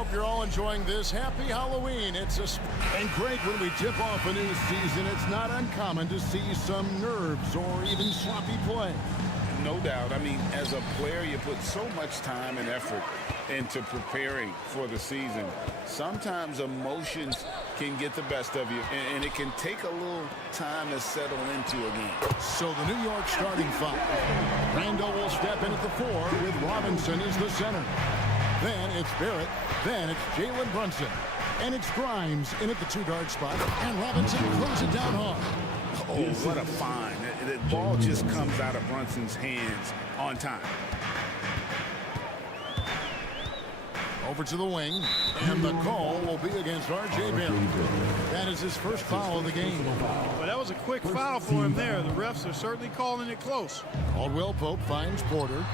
hope you're all enjoying this. Happy Halloween. And great, when we tip off a new season, it's not uncommon to see some nerves or even sloppy play. No doubt. I mean, as a player, you put so much time and effort into preparing for the season. Sometimes emotions can get the best of you, and it can take a little time to settle into a game. So the New York starting five. Randall will step in at the 4 with Robinson as the center. Then it's Barrett. Then it's Jalen Brunson. And it's Grimes in at the 2-guard spot. And Robinson throws it down hard. Oh, what a find. The ball just comes out of Brunson's hands on time. Over to the wing, and the call will be against R.J. Barrett. That is his first foul of the game. Well, that was a quick foul for him there. The refs are certainly calling it close. Caldwell Pope finds Porter.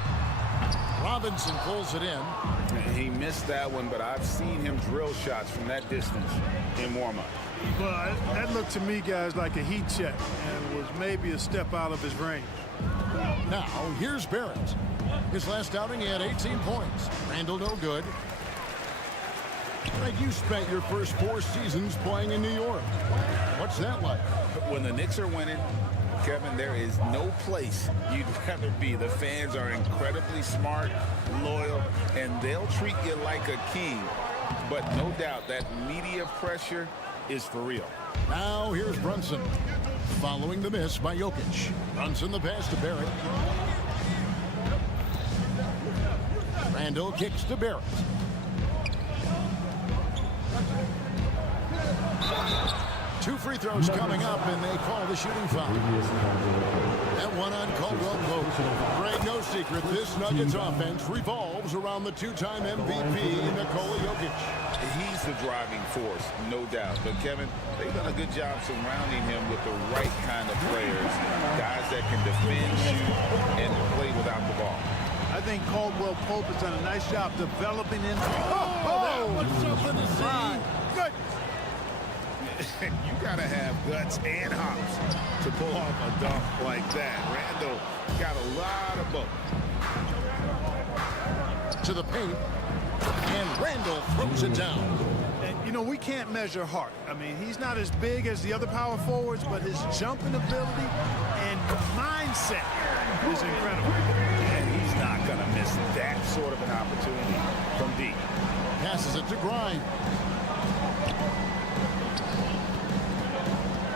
Robinson pulls it in. He missed that one, but I've seen him drill shots from that distance in warm-up. Well, that looked to me, guys, like a heat check, and was maybe a step out of his range. Now, here's Barrett. His last outing, he had 18 points. Randall, no good. Greg, you spent your first 4 seasons playing in New York. What's that like? When the Knicks are winning, Kevin, there is no place you'd rather be. The fans are incredibly smart, loyal, and they'll treat you like a king. But no doubt that media pressure is for real. Now here's Brunson. Following the miss by Jokic. Brunson the pass to Barrett. Randall kicks to Barrett. Two free throws coming up, and they call the shooting foul. That one on Caldwell Pope. Greg, no secret, this Nuggets offense revolves around the 2-time MVP, Nikola Jokic. He's the driving force, no doubt. But, Kevin, they've done a good job surrounding him with the right kind of players, guys that can defend, shoot, and play without the ball. I think Caldwell Pope has done a nice job developing him. That was something to see. Good. You got to have guts and hops to pull off a dunk like that. Randall got a lot of both. To the paint, and Randall throws it down. And, you know, we can't measure heart. I mean, he's not as big as the other power forwards, but his jumping ability and mindset is incredible. And he's not going to miss that sort of an opportunity from deep. Passes it to Grimes.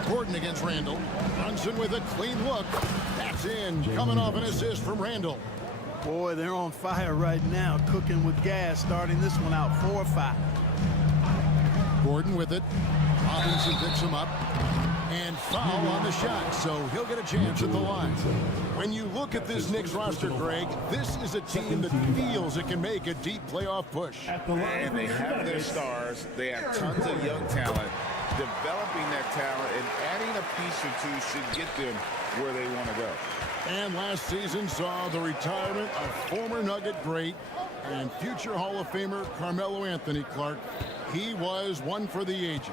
Gordon against Randall. Brunson with a clean look. That's in. Coming off an assist from Randall. Boy, they're on fire right now, cooking with gas, starting this one out 4-5. Gordon with it. Robinson picks him up. And foul on the shot, so he'll get a chance at the line. When you look at this Knicks roster, Greg, this is a team that feels it can make a deep playoff push. And they have their stars. They have tons of young talent. Developing that talent and adding a piece or two should get them where they want to go. And last season saw the retirement of former Nugget great and future Hall of Famer Carmelo Anthony Clark. He was one for the ages.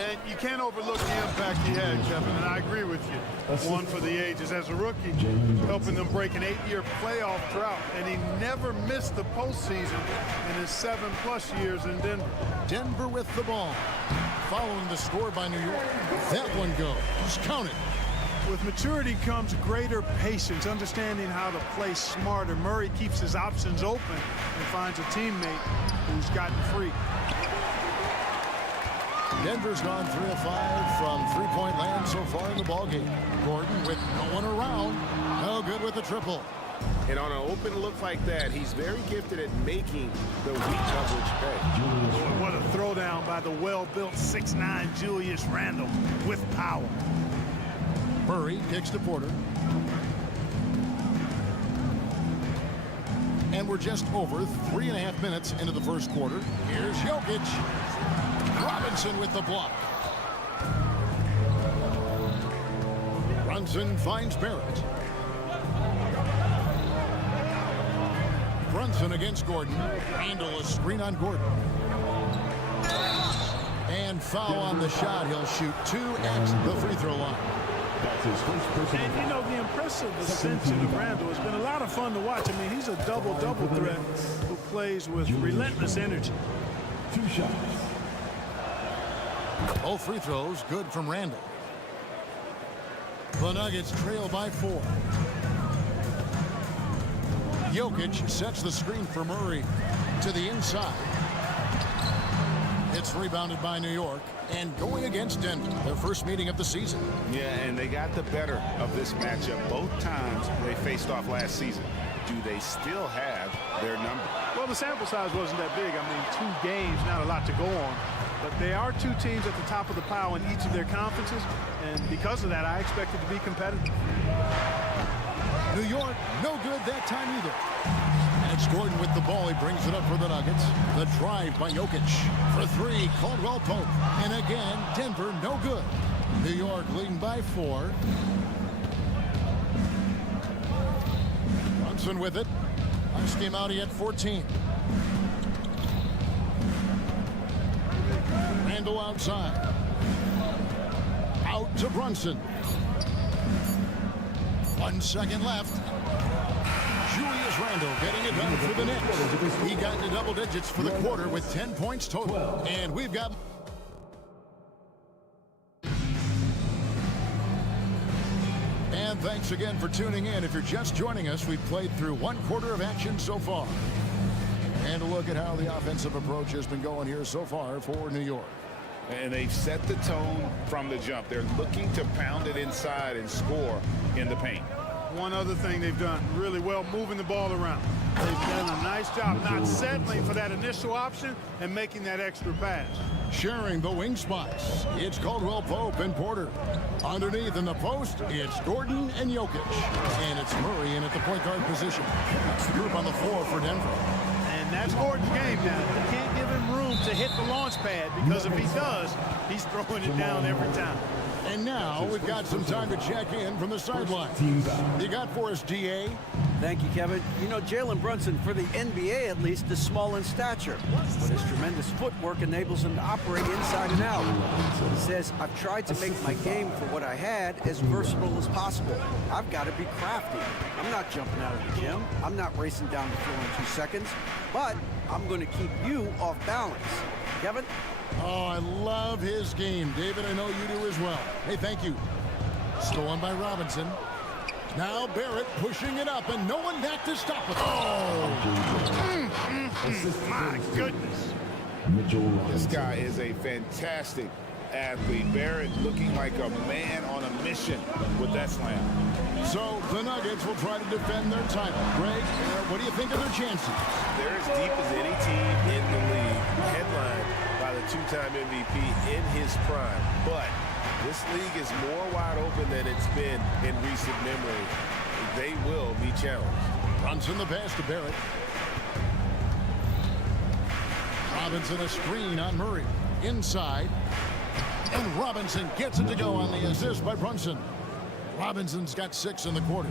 And you can't overlook the impact he had, Kevin, and I agree with you. One for the ages. As a rookie, helping them break an 8-year playoff drought, and he never missed the postseason in his 7+ years in Denver. Denver with the ball. Following the score by New York. That one goes. Count it. With maturity comes greater patience, understanding how to play smarter. Murray keeps his options open and finds a teammate who's gotten free. Denver's gone 3 of 5 from three-point land so far in the ballgame. Gordon with no one around. No good with the triple. And on an open look like that, he's very gifted at making the weak coverage pay. Boy, what a throwdown by the well-built 6'9" Julius Randle with power. Murray kicks to Porter. And we're just over 3.5 minutes into the first quarter. Here's Jokic. Robinson with the block. Brunson finds Barrett. Brunson against Gordon. Randall a screen on Gordon. And foul on the shot. He'll shoot 2 at the free throw line. And, you know, the impressive ascension of Randall has been a lot of fun to watch. I mean, he's a double-double threat who plays with relentless energy. 2 shots. Both free throws good from Randall. The Nuggets trail by 4. Jokic sets the screen for Murray to the inside. It's rebounded by New York and going against Denver, their first meeting of the season. Yeah, and they got the better of this matchup both times they faced off last season. Do they still have their number? Well, the sample size wasn't that big. I mean, 2 games, not a lot to go on. But they are 2 teams at the top of the pile in each of their conferences. And because of that, I expect it to be competitive. New York, no good that time either. And it's Gordon with the ball. He brings it up for the Nuggets. The drive by Jokic. For 3, Caldwell Pope. And again, Denver, no good. New York leading by 4. Brunson with it. Last game out, he had 14. Randall outside. Out to Brunson. 1 second left. Julius Randle getting it done for the Knicks. He got into double digits for the quarter with 10 points total. And we've got... And thanks again for tuning in. If you're just joining us, we've played through 1 quarter of action so far. And a look at how the offensive approach has been going here so far for New York. And they've set the tone from the jump. They're looking to pound it inside and score in the paint. One other thing they've done really well, moving the ball around. They've done a nice job not settling for that initial option and making that extra pass. Sharing the wing spots, it's Caldwell Pope and Porter. Underneath in the post, it's Gordon and Jokic. And it's Murray in at the point guard position. That's the group on the floor for Denver. And that's Gordon's game now. You can't give him room to hit the launch pad, because if he does, he's throwing it down every time. And now we've got some time to check in from the sideline. You got for us, DA? Thank you, Kevin. You know, Jalen Brunson, for the NBA at least, is small in stature, but his tremendous footwork enables him to operate inside and out. He says, I've tried to make my game for what I had as versatile as possible. I've got to be crafty. I'm not jumping out of the gym. I'm not racing down the floor in 2 seconds, but I'm going to keep you off balance. Kevin? Oh, I love his game. David, I know you do as well. Hey, thank you. Stolen by Robinson. Now Barrett pushing it up, and no one back to stop it. Oh! My goodness. This guy is a fantastic athlete. Barrett looking like a man on a mission with that slam. So the Nuggets will try to defend their title. Greg, what do you think of their chances? They're as deep as any team in the league, headlined by the 2-time MVP in his prime. But this league is more wide open than it's been in recent memory. They will be challenged. Brunson the pass to Barrett. Robinson a screen on Murray. Inside. And Robinson gets it to go on the assist by Brunson. Robinson's got 6 in the quarter.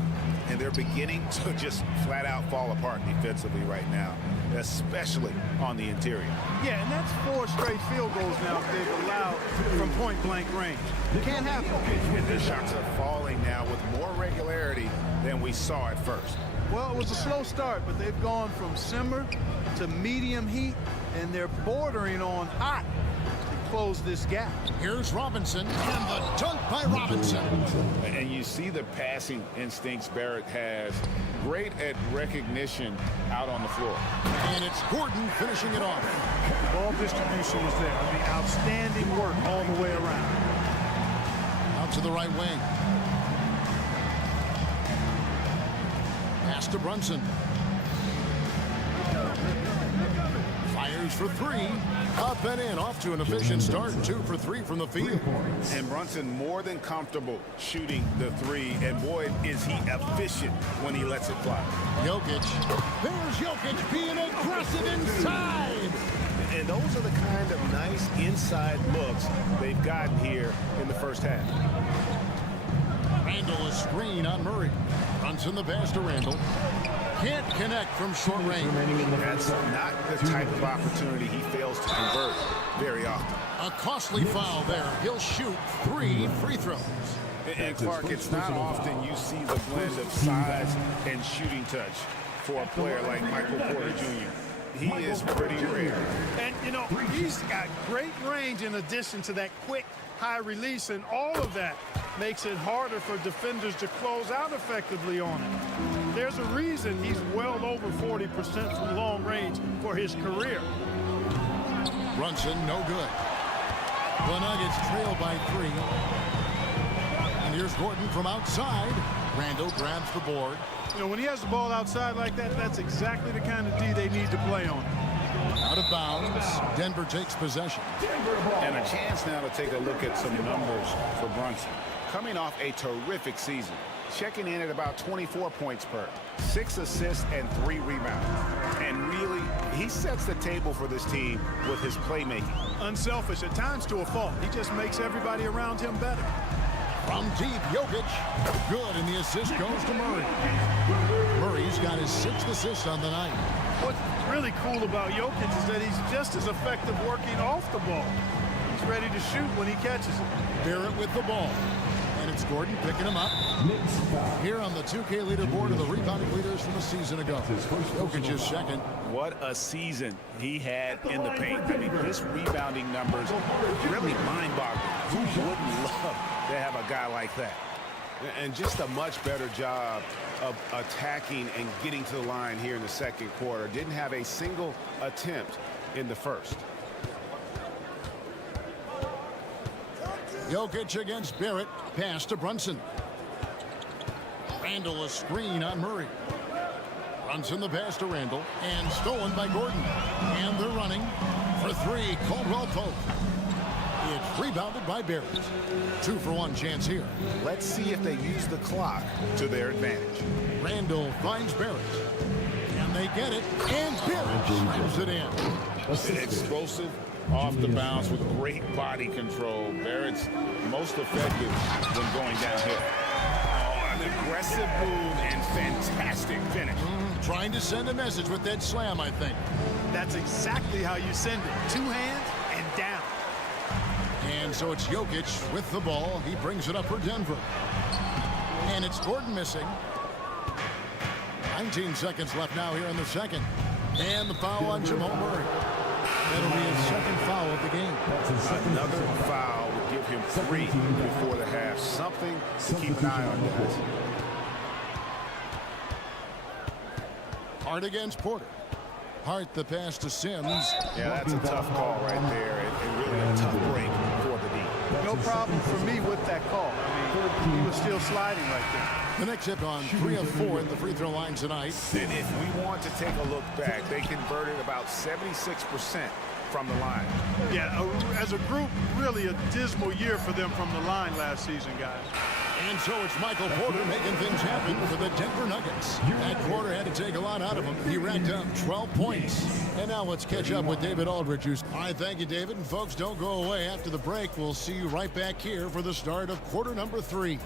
And they're beginning to just flat out fall apart defensively right now, especially on the interior. Yeah, and that's 4 straight field goals now they've allowed from point-blank range. Can't happen. And their shots are falling now with more regularity than we saw at first. Well, it was a slow start, but they've gone from simmer to medium heat, and they're bordering on hot to close this gap. Here's Robinson, and the dunk by Robinson. And you see the passing instincts Barrett has. Great at recognition out on the floor. And it's Gordon finishing it off. Ball distribution was there. I mean, outstanding work all the way around. Out to the right wing. Pass to Brunson. Fires for 3. Up and in, off to an efficient start. 2 for 3 from the field. And Brunson more than comfortable shooting the 3. And boy, is he efficient when he lets it fly. Jokic. There's Jokic being aggressive inside. And those are the kind of nice inside looks they've gotten here in the first half. Randall a screen on Murray. Brunson the pass to Randall. Can't connect from short range. That's not the type of opportunity he fails to convert very often. A costly foul there. He'll shoot 3 free throws. And Clark, it's not often you see the blend of size and shooting touch for a player like Michael Porter Jr. he is pretty rare. And, you know, he's got great range in addition to that quick, high release, and all of that makes it harder for defenders to close out effectively on him. There's a reason he's well over 40% from long range for his career. Brunson, no good. The Nuggets trail by 3. And here's Gordon from outside. Randall grabs the board. You know, when he has the ball outside like that, that's exactly the kind of D they need to play on. Out of bounds. Denver takes possession. And a chance now to take a look at some numbers for Brunson. Coming off a terrific season, checking in at about 24 points per, 6 assists and 3 rebounds. And really, he sets the table for this team with his playmaking. Unselfish at times to a fault. He just makes everybody around him better. From deep, Jokic. Good, and the assist goes to Murray. Murray's got his 6th assist on the night. What's really cool about Jokic is that he's just as effective working off the ball. He's ready to shoot when he catches it. Barrett with the ball. And it's Gordon picking him up. Here on the 2K leaderboard are the rebounding leaders from a season ago. Jokic is second. What a season he had in the paint. I mean, his rebounding numbers really mind-boggling. Who wouldn't love to have a guy like that? And just a much better job of attacking and getting to the line here in the second quarter. Didn't have a single attempt in the first. Jokic against Barrett. Pass to Brunson. Randall a screen on Murray. Brunson the pass to Randall. And stolen by Gordon. And they're running for 3. Caldwell Pope. It's rebounded by Barrett. 2-for-1 chance here. Let's see if they use the clock to their advantage. Randall finds Barrett. And they get it. And Barrett slams it in. Explosive off the bounce with great body control. Barrett's most effective when going downhill. Oh, an aggressive move and fantastic finish. Trying to send a message with that slam, I think. That's exactly how you send it. 2 hands and down. And so it's Jokic with the ball. He brings it up for Denver. And it's Gordon missing. 19 seconds left now here in the second. And the foul on Jamal Murray. That'll be his 2nd foul of the game. Another foul would give him 3 before the half. Something to keep an eye on, guys. Hart against Porter. Hart the pass to Sims. Yeah, that's a tough call right there. And really a tough break for the D. No problem for me with that call. I mean, he was still sliding right there. The Knicks hit on 3 of 4 at the free throw line tonight. And if we want to take a look back, they converted about 76% from the line. Yeah, as a group, really a dismal year for them from the line last season, guys. And so it's Michael Porter making things happen for the Denver Nuggets. That quarter had to take a lot out of him. He racked up 12 points. And now let's catch up with David Aldridge. All right, thank you, David. And folks, don't go away. After the break, we'll see you right back here for the start of quarter number 3.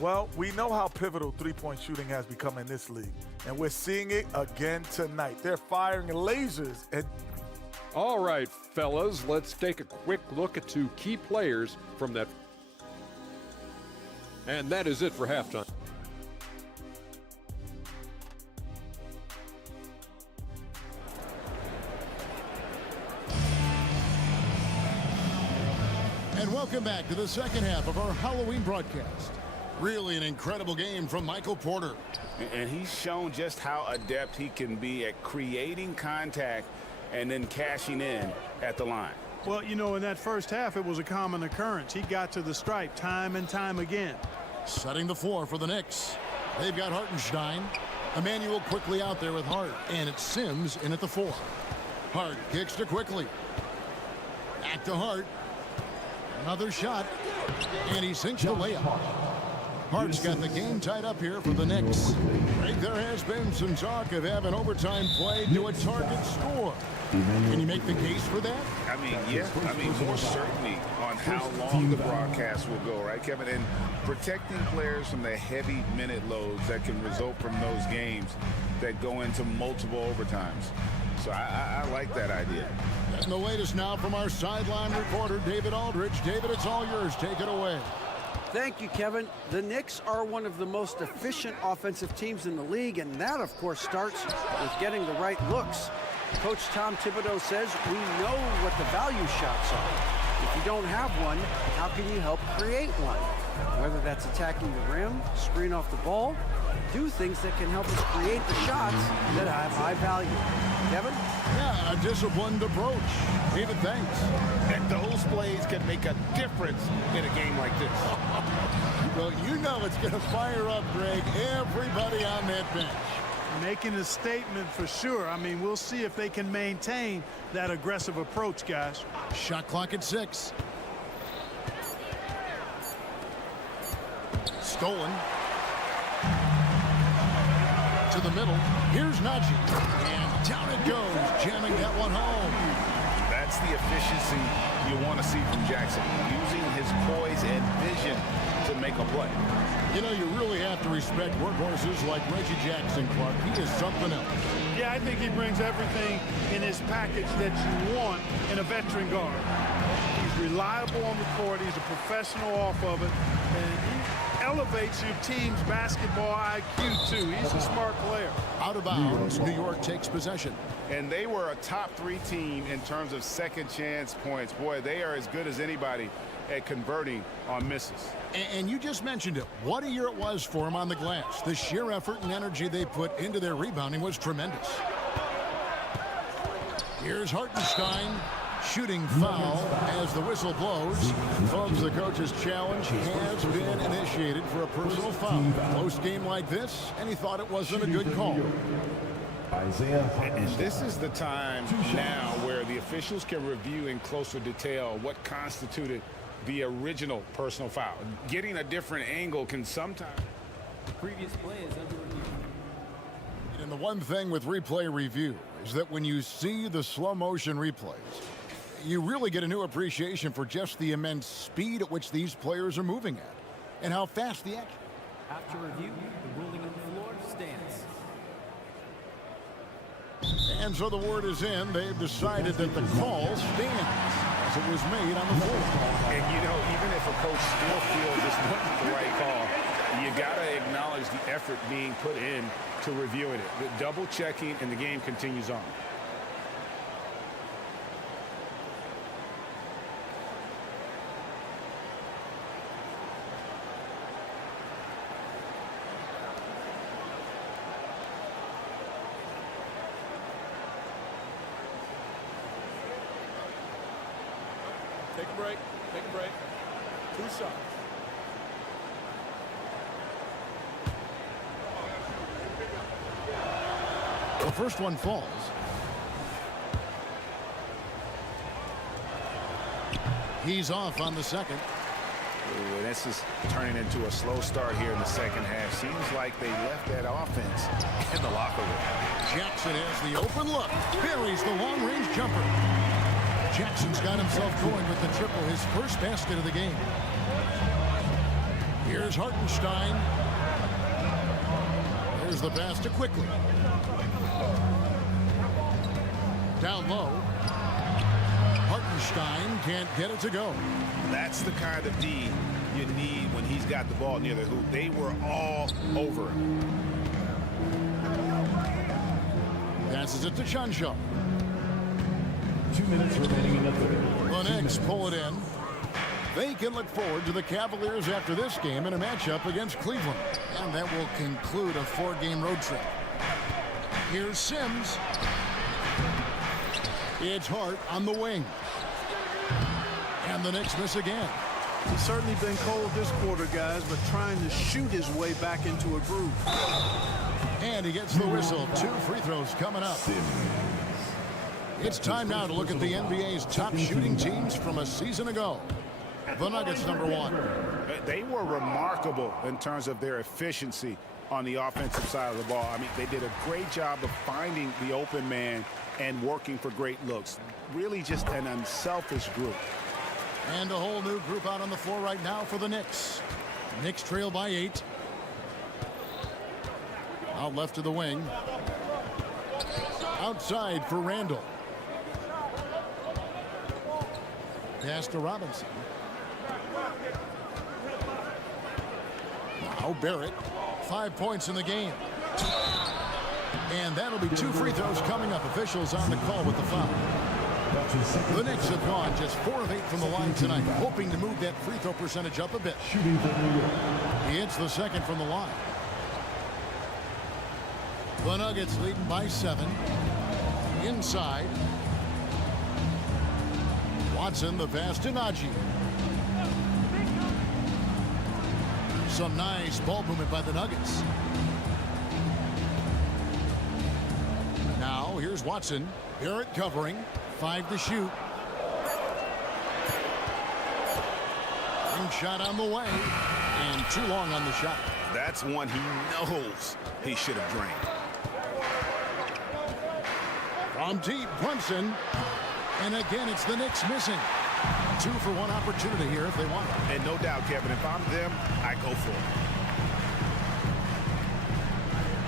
Well, we know how pivotal three-point shooting has become in this league, and we're seeing it again tonight. They're firing lasers. And all right, fellas, let's take a quick look at 2 key players from that. And that is it for halftime. And welcome back to the second half of our Halloween broadcast. Really an incredible game from Michael Porter. And he's shown just how adept he can be at creating contact and then cashing in at the line. Well, you know, in that first half, it was a common occurrence. He got to the stripe time and time again. Setting the floor for the Knicks. They've got Hartenstein. Emmanuel quickly out there with Hart. And it's Sims in at the 4. Hart kicks to quickly. Back to Hart. Another shot. And he sinks the layup. Hart's got the game tied up here for the Knicks. Right, there has been some talk of having overtime played to a target score. Can you make the case for that? I mean, yeah. I mean, more certainty on how long the broadcast will go, right, Kevin? And protecting players from the heavy minute loads that can result from those games that go into multiple overtimes. So I like that idea. And the latest now from our sideline reporter, David Aldridge. David, it's all yours. Take it away. Thank you, Kevin. The Knicks are one of the most efficient offensive teams in the league, and that, of course, starts with getting the right looks. Coach Tom Thibodeau says we know what the value shots are. If you don't have one, how can you help create one? Whether that's attacking the rim, screen off the ball, do things that can help us create the shots that have high value. Kevin? Yeah, a disciplined approach. David, thanks. And those plays can make a difference in a game like this. Well, you know it's going to fire up, Greg, everybody on that bench. Making a statement for sure. I mean, we'll see if they can maintain that aggressive approach, guys. Shot clock at 6. Stolen. To the middle. Here's Najee. And down it goes, jamming that one home. That's the efficiency you want to see from Jackson, using his poise and vision to make a play. You know, you really have to respect workhorses like Reggie Jackson, Clark. He is something else. Yeah, I think he brings everything in his package that you want in a veteran guard. He's reliable on the court. He's a professional off of it. And he elevates your team's basketball IQ, too. He's a smart player. Out of bounds, New York takes possession. And they were a top 3 team in terms of second chance points. Boy, they are as good as anybody at converting on misses. And you just mentioned it. What a year it was for them on the glass. The sheer effort and energy they put into their rebounding was tremendous. Here's Hartenstein. Shooting foul as the whistle blows. Folks, the coach's challenge has been initiated for a personal foul. Close game like this, and he thought it wasn't a good call. And this is the time now where the officials can review in closer detail what constituted the original personal foul. Getting a different angle can sometimes... Previous play is under review. And the one thing with replay review is that when you see the slow motion replays, you really get a new appreciation for just the immense speed at which these players are moving at and how fast the action. After review, the ruling on the floor stands. And so the word is in. They've decided that the call stands as it was made on the floor. And, you know, even if a coach still feels this wasn't the right call, you got to acknowledge the effort being put in to reviewing it. The double checking, and the game continues on. Take a break. Take a break. 2 shots. The first one falls. He's off on the second. Ooh, this is turning into a slow start here in the second half. Seems like they left that offense in the locker room. Jackson has the open look. Buries the long-range jumper. Jackson's got himself going with the triple, his first basket of the game. Here's Hartenstein. Here's the pass to Quickly. Down low. Hartenstein can't get it to go. That's the kind of D you need when he's got the ball near the hoop. They were all over him. Passes it to Chuncho. 2 minutes remaining in the third. The Knicks pull it in. They can look forward to the Cavaliers after this game in a matchup against Cleveland. And that will conclude a 4-game road trip. Here's Sims. It's Hart on the wing. And the Knicks miss again. He's certainly been cold this quarter, guys, but trying to shoot his way back into a groove. And he gets the whistle. 2 free throws coming up. It's time now to look at the NBA's top shooting teams from a season ago. The Nuggets, number 1. They were remarkable in terms of their efficiency on the offensive side of the ball. I mean, they did a great job of finding the open man and working for great looks. Really just an unselfish group. And a whole new group out on the floor right now for the Knicks. Knicks trail by 8. Out left to the wing. Outside for Randall. Pass to Robinson. Now Barrett, 5 points in the game. And that'll be 2 free throws coming up. Officials on the call with the foul. The Knicks have gone just 4 of 8 from the line tonight, hoping to move that free throw percentage up a bit. He hits the second from the line. The Nuggets leading by 7. Inside. Watson, the pass to Nagy. Some nice ball movement by the Nuggets. Now here's Watson. Barrett covering. 5 to shoot. Ring shot on the way. And too long on the shot. That's one he knows he should have drained. From deep, Brunson. And again, it's the Knicks missing. 2 for 1 opportunity here if they want it. And no doubt, Kevin, if I'm them, I go for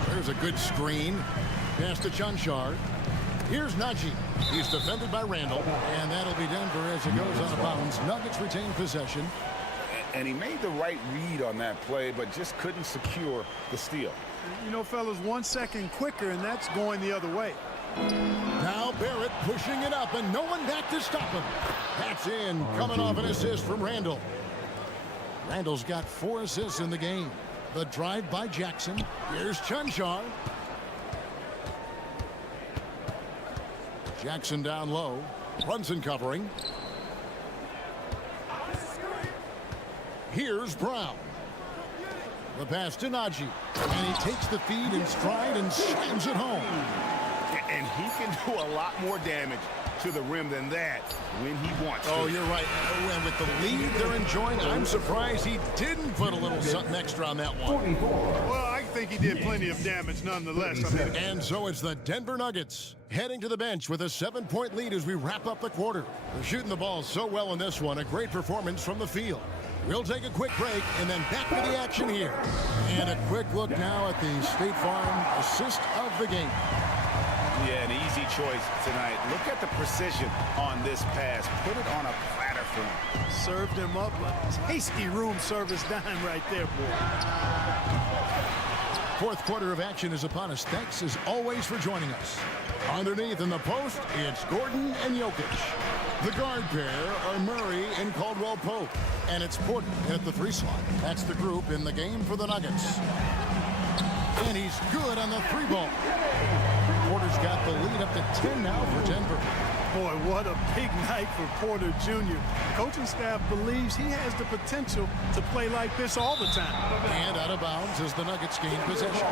it. There's a good screen. Pass to Chanchar. Here's Nagy. He's defended by Randall. And that'll be Denver as it goes out of bounds. Nuggets retain possession. And he made the right read on that play, but just couldn't secure the steal. You know, fellas, 1 second quicker, and that's going the other way. Now Barrett pushing it up, and no one back to stop him. That's in, coming off an assist from Randall. Randall's got 4 assists in the game. The drive by Jackson. Here's Chanchar. Jackson down low. Brunson covering. Here's Brown. The pass to Nagy. And he takes the feed in stride and slams it home. And he can do a lot more damage to the rim than that when he wants to. Oh, you're right. Oh, and with the lead they're enjoying, I'm surprised he didn't put a little something extra on that one. Well, I think he did plenty of damage nonetheless. And so it's the Denver Nuggets heading to the bench with a 7-point lead as we wrap up the quarter. They're shooting the ball so well in this one. A great performance from the field. We'll take a quick break and then back to the action here. And a quick look now at the State Farm assist of the game. Yeah, an easy choice tonight. Look at the precision on this pass. Put it on a platter for him. Served him up a tasty room service dime right there, boy. 4th quarter of action is upon us. Thanks as always for joining us. Underneath in the post, it's Gordon and Jokic. The guard pair are Murray and Caldwell Pope. And it's Porter at the 3 slot. That's the group in the game for the Nuggets. And he's good on the 3-ball. Porter's got the lead up to 10 now for Denver. Boy, what a big night for Porter Jr. The coaching staff believes he has the potential to play like this all the time. And out of bounds as the Nuggets gain possession.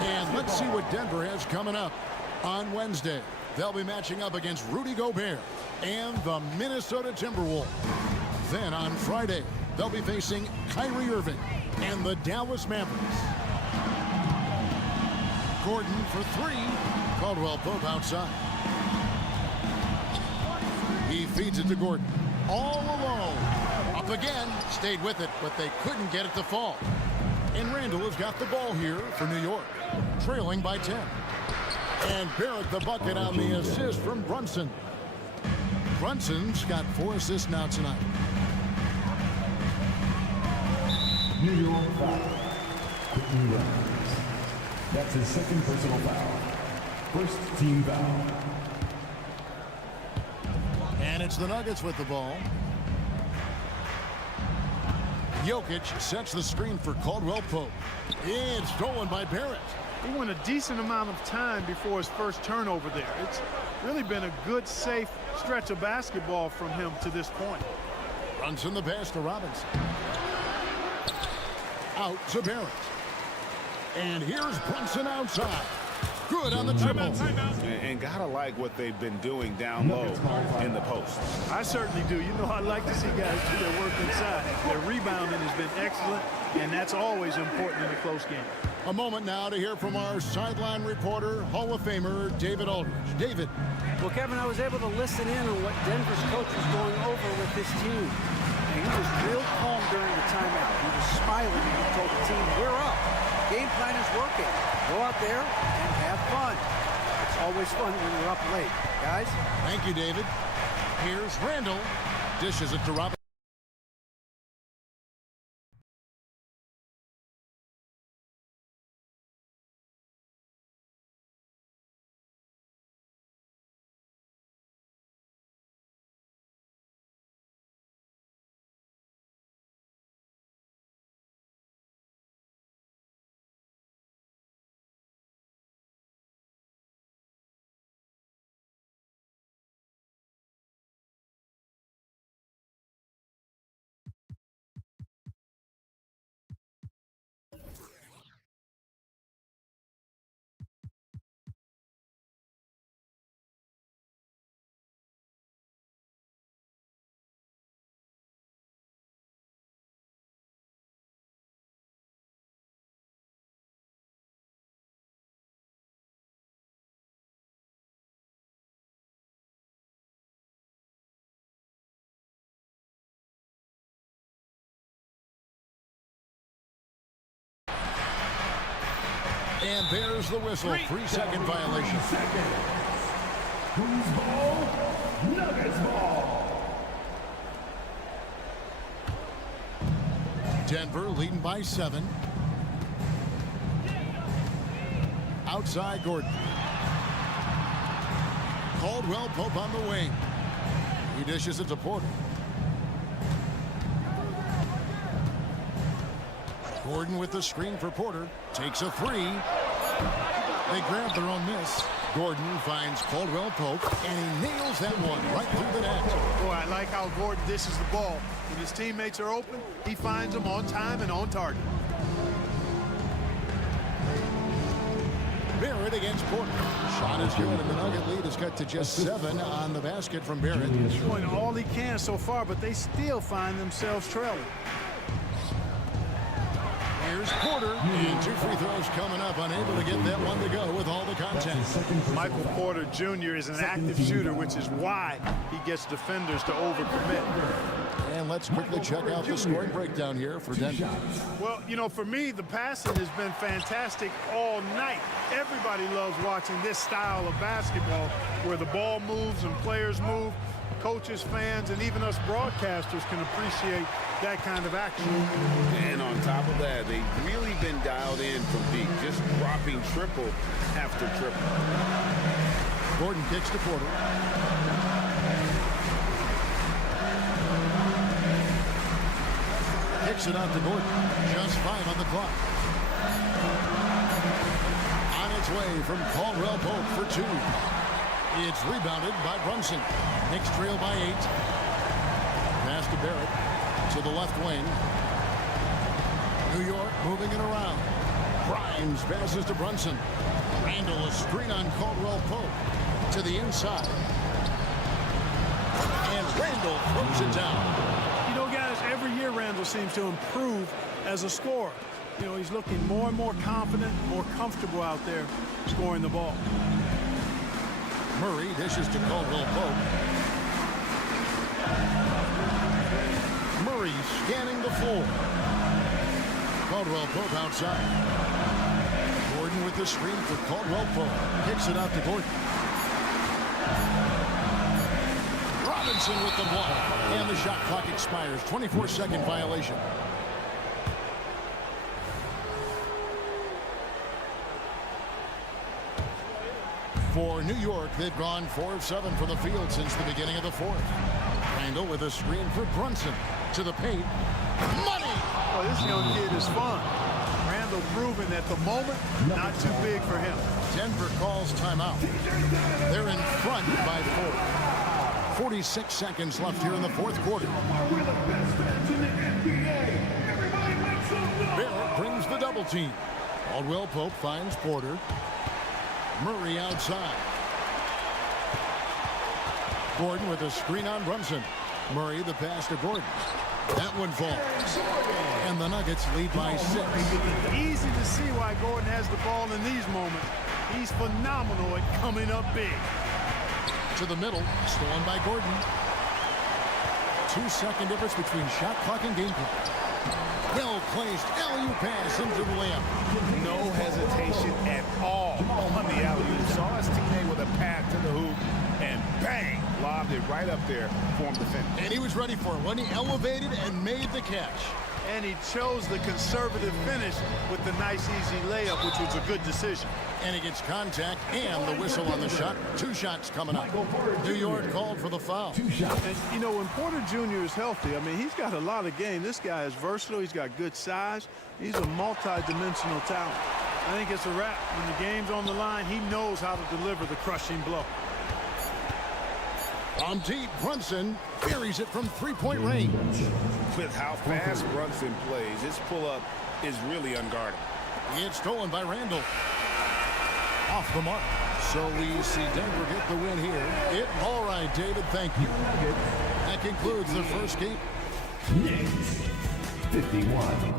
And let's see what Denver has coming up on Wednesday. They'll be matching up against Rudy Gobert and the Minnesota Timberwolves. Then on Friday, they'll be facing Kyrie Irving and the Dallas Mavericks. Gordon for 3. Caldwell Pope outside. He feeds it to Gordon. All alone. Up again. Stayed with it, but they couldn't get it to fall. And Randall has got the ball here for New York. Trailing by 10. And Barrett the bucket on the assist from Brunson. Brunson's got 4 assists now tonight. New York foul. 15 yards. That's his 2nd personal foul. 1st team foul. And it's the Nuggets with the ball. Jokic sets the screen for Caldwell Pope. It's stolen by Barrett. He went a decent amount of time before his first turnover there. It's really been a good, safe stretch of basketball from him to this point. Brunson the pass to Robinson. Out to Barrett. And here's Brunson outside. Good on the dribble. And gotta like what they've been doing down low in the post. I certainly do. You know, I like to see guys do their work inside. Their rebounding has been excellent, and that's always important in a close game. A moment now to hear from our sideline reporter, Hall of Famer David Aldridge. David. Well, Kevin, I was able to listen in on what Denver's coach was going over with his team. And he was real calm during the timeout. He was smiling and he told the team, we're up. Game plan is working. Go out there and have fun. It's always fun when you're up late. Guys? Thank you, David. Here's Randall. Dishes it to Robinson. And there's the whistle. 3-second violation. Who's ball? Nuggets ball. Denver leading by 7. Outside Gordon. Caldwell Pope on the wing. He dishes it to Porter. Gordon with the screen for Porter. Takes a 3. They grab their own miss. Gordon finds Caldwell Pope, and he nails that one right through the net. Boy, I like how Gordon dishes the ball. When his teammates are open, he finds them on time and on target. Barrett against Porter. Shot is good, and the Nugget lead is cut to just 7 on the basket from Barrett. He's doing all he can so far, but they still find themselves trailing. Here's Porter, and 2 free throws coming up, unable to get that one to go with all the contact. Michael Porter Jr. is an active shooter, which is why he gets defenders to overcommit. And let's quickly check out the scoring breakdown here for Denver. Well, you know, for me, the passing has been fantastic all night. Everybody loves watching this style of basketball where the ball moves and players move. Coaches, fans, and even us broadcasters can appreciate that kind of action. And on top of that, they've really been dialed in from deep, just dropping triple after triple. Gordon kicks to Porter. Kicks it out to Gordon. Just 5 on the clock. On its way from Caldwell Pope for 2. It's rebounded by Brunson. Knicks trail by 8. Pass to Barrett to the left wing. New York moving it around. Grimes passes to Brunson. Randall a screen on Caldwell Pope to the inside. And Randall throws it down. You know, guys, every year Randall seems to improve as a scorer. You know, he's looking more and more confident, more comfortable out there scoring the ball. Murray dishes to Caldwell Pope. Murray scanning the floor. Caldwell Pope outside. Gordon with the screen for Caldwell Pope. Kicks it out to Gordon. Robinson with the ball. And the shot clock expires. 24-second violation. For New York, they've gone 4 of 7 from the field since the beginning of the 4th. Randall with a screen for Brunson to the paint. Money! Oh, this young kid is fun. Randall proving at the moment, not too big for him. Denver calls timeout. They're in front by 4. 46 seconds left here in the 4th quarter. Barrett brings the double team. Caldwell Pope finds Porter. Murray outside. Gordon with a screen on Brunson. Murray the pass to Gordon. That one falls. And the Nuggets lead by 6. Easy to see why Gordon has the ball in these moments. He's phenomenal at coming up big. To the middle, stolen by Gordon. 2-second difference between shot clock and game clock. Well-placed alley-oop pass into the layup. No hesitation at all on the alley-oop. Saw his teammate with a pass to the hoop, and bang, lobbed it right up there for him to finish. And he was ready for it when he elevated and made the catch. And he chose the conservative finish with the nice, easy layup, which was a good decision. And he gets contact and the whistle on the shot. 2 shots coming up. New York called for the foul. 2 shots. And, you know, when Porter Jr. is healthy, I mean, he's got a lot of game. This guy is versatile. He's got good size. He's a multi-dimensional talent. I think it's a wrap. When the game's on the line, he knows how to deliver the crushing blow. On deep, Brunson buries it from 3-point range. With how fast Brunson plays, his pull-up is really unguarded. It's stolen by Randall. Off the mark. So we see Denver get the win here. All right, David, thank you. That concludes the first game. Knicks 51.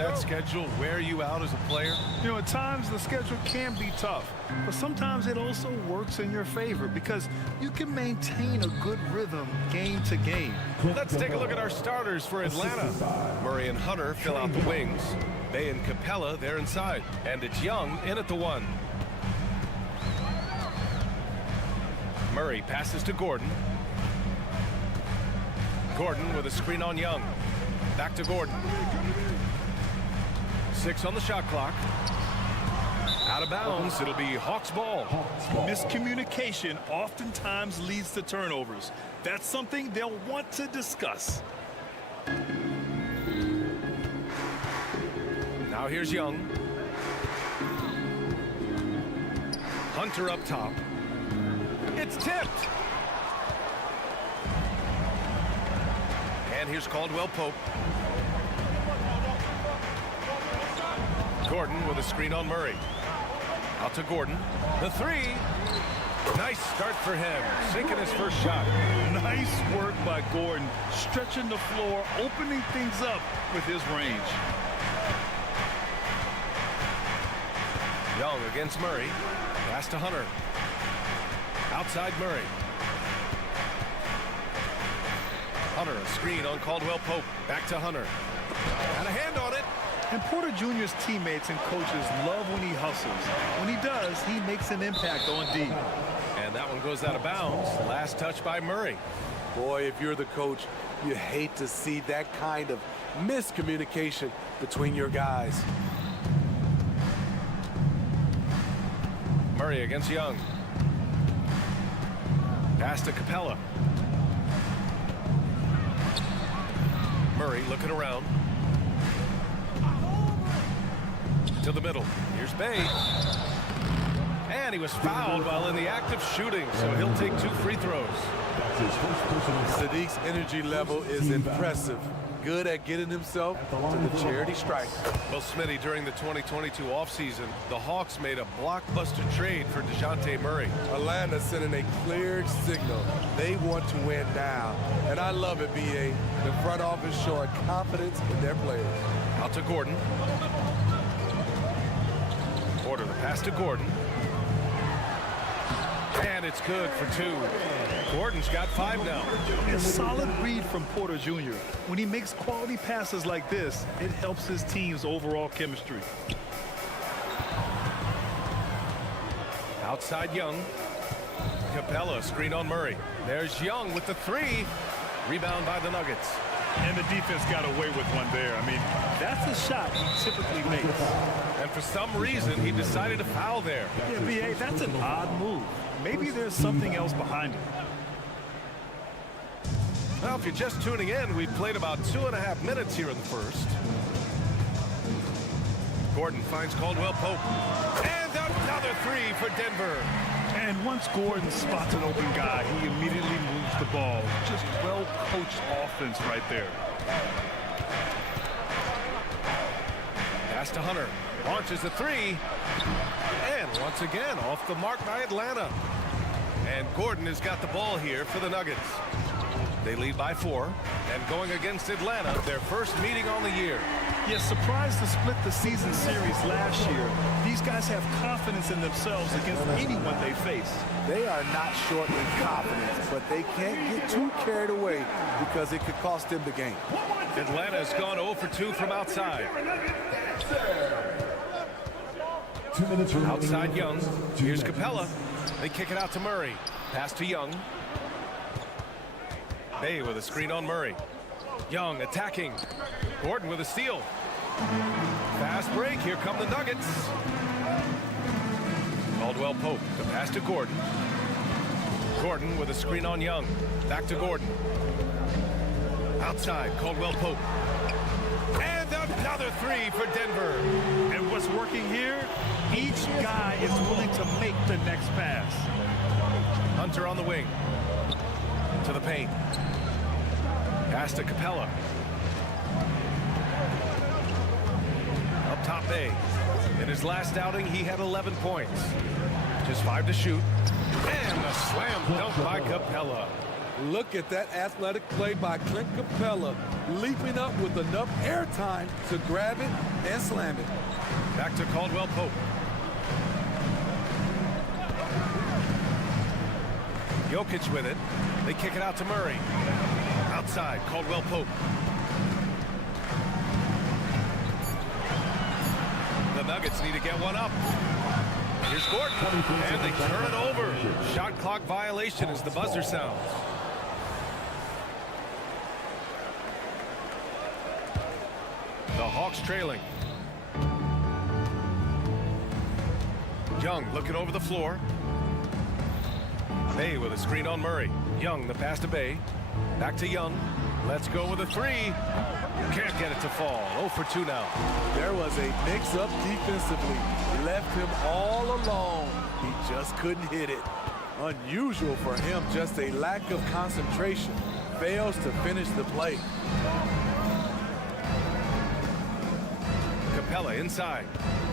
that schedule wear you out as a player? You know, at times the schedule can be tough, but sometimes it also works in your favor because you can maintain a good rhythm game to game. Let's take a look at our starters for Atlanta. Murray and Hunter fill out the wings. Bay and Capella, they're inside. And it's Young in at the 1. Murray passes to Gordon. Gordon with a screen on Young. Back to Gordon. 6 on the shot clock. Out of bounds. It'll be Hawks ball. Miscommunication oftentimes leads to turnovers. That's something they'll want to discuss. Now here's Young. Hunter up top. It's tipped. And here's Caldwell Pope. Gordon with a screen on Murray. Out to Gordon. The 3. Nice start for him. Sinking his first shot. Nice work by Gordon, stretching the floor, opening things up with his range. Young against Murray. Pass to Hunter. Outside Murray. Hunter, a screen on Caldwell Pope. Back to Hunter. Got a hand on it. And Porter Jr.'s teammates and coaches love when he hustles. When he does, he makes an impact on D. And that one goes out of bounds. Last touch by Murray. Boy, if you're the coach, you hate to see that kind of miscommunication between your guys. Murray against Young. Pass to Capella. Murray looking around. To the middle. Here's Bay. And he was fouled while in the act of shooting, so he'll take 2 free throws. Sadiq's energy level is impressive. Good at getting himself to the charity stripe. Well, Smitty, during the 2022 offseason, the Hawks made a blockbuster trade for DeJounte Murray. Atlanta sending a clear signal. They want to win now. And I love it, B.A. The front office showing confidence in their players. Out to Gordon. Order the pass to Gordon. And it's good for 2. Gordon's got 5 now. A solid read from Porter Jr. When he makes quality passes like this, it helps his team's overall chemistry. Outside Young. Capella screen on Murray. There's Young with the 3. Rebound by the Nuggets. And the defense got away with one there. I mean, that's a shot he typically makes. And for some reason, he decided to foul there. Yeah, B.A., that's an odd move. Maybe there's something else behind it. Well, if you're just tuning in, we've played about 2.5 minutes here in the first. Gordon finds Caldwell Pope. And another 3 for Denver. And once Gordon spots an open guy, he immediately moves the ball. Just well-coached offense right there. Pass to Hunter. Launches a 3. And once again, off the mark by Atlanta. And Gordon has got the ball here for the Nuggets. They lead by 4. And going against Atlanta, their first meeting on the year. Yes, surprised to split the season series last year. These guys have confidence in themselves against anyone they face. They are not short in confidence, but they can't get too carried away because it could cost them the game. Atlanta's gone 0 for 2 from outside. 2 minutes remaining. Outside Young. Here's Capella. They kick it out to Murray. Pass to Young. Bay with a screen on Murray. Young attacking. Gordon with a steal. Fast break. Here come the Nuggets. Caldwell Pope. The pass to Gordon. Gordon with a screen on Young. Back to Gordon. Outside. Caldwell Pope. And another 3 for Denver. And what's working here? Each guy is willing to make the next pass. Hunter on the wing. To the paint. Pass to Capella. Up top Bay. In his last outing, he had 11 points. Just 5 to shoot. And a slam dunk by Capella. Look at that athletic play by Clint Capella, leaping up with enough airtime to grab it and slam it. Back to Caldwell Pope. Jokic with it. They kick it out to Murray. Outside, Caldwell Pope. The Nuggets need to get one up. Here's Gordon, and they turn it over. Shot clock violation as the buzzer sounds. The Hawks trailing. Young looking over the floor. Bay with a screen on Murray. Young, the pass to Bay. Back to Young. Let's go with a three. Can't get it to fall. 0 for 2 now. There was a mix-up defensively. Left him all alone. He just couldn't hit it. Unusual for him, just a lack of concentration. Fails to finish the play. Capella inside.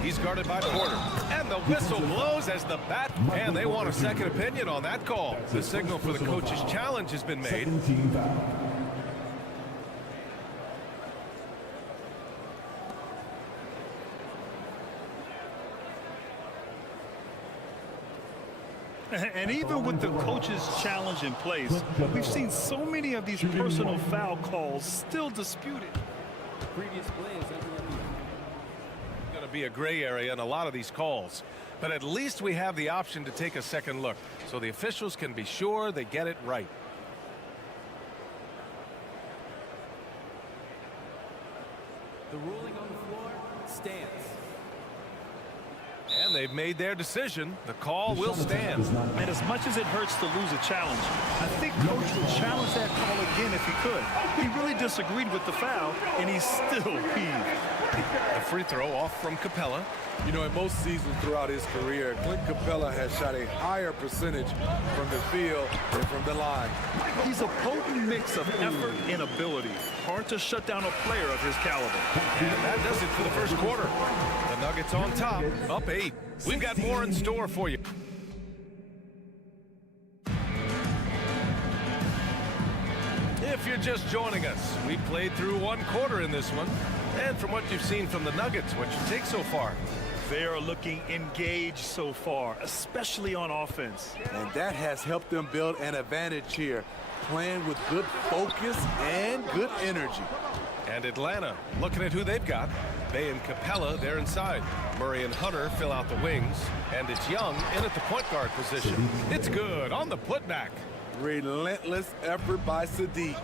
He's guarded by Porter. And the whistle blows as the bat. And they want a second opinion on that call. The signal for the coach's challenge has been made. And even with the coach's challenge in place, we've seen so many of these personal foul calls still disputed. Previous play is interrupted. Going to be a gray area in a lot of these calls, but at least we have the option to take a second look so the officials can be sure they get it right. The ruling on the floor stands. And they've made their decision. The call will stand. And as much as it hurts to lose a challenge, I think Coach would challenge that call again if he could. He really disagreed with the foul, and he's still peeved. The free throw off from Capella. You know, in most seasons throughout his career, Clint Capella has shot a higher percentage from the field than from the line. He's a potent mix of effort and ability. Hard to shut down a player of his caliber. And that does it for the first quarter. The Nuggets on top, up 8. We've got more in store for you. If you're just joining us, we played through one quarter in this one. And from what you've seen from the Nuggets, what's your take so far? They are looking engaged so far, especially on offense. And that has helped them build an advantage here, playing with good focus and good energy. And Atlanta, looking at who they've got. Bay and Capella, they're inside. Murray and Hunter fill out the wings. And it's Young in at the point guard position. It's good on the putback. Relentless effort by Sadiq,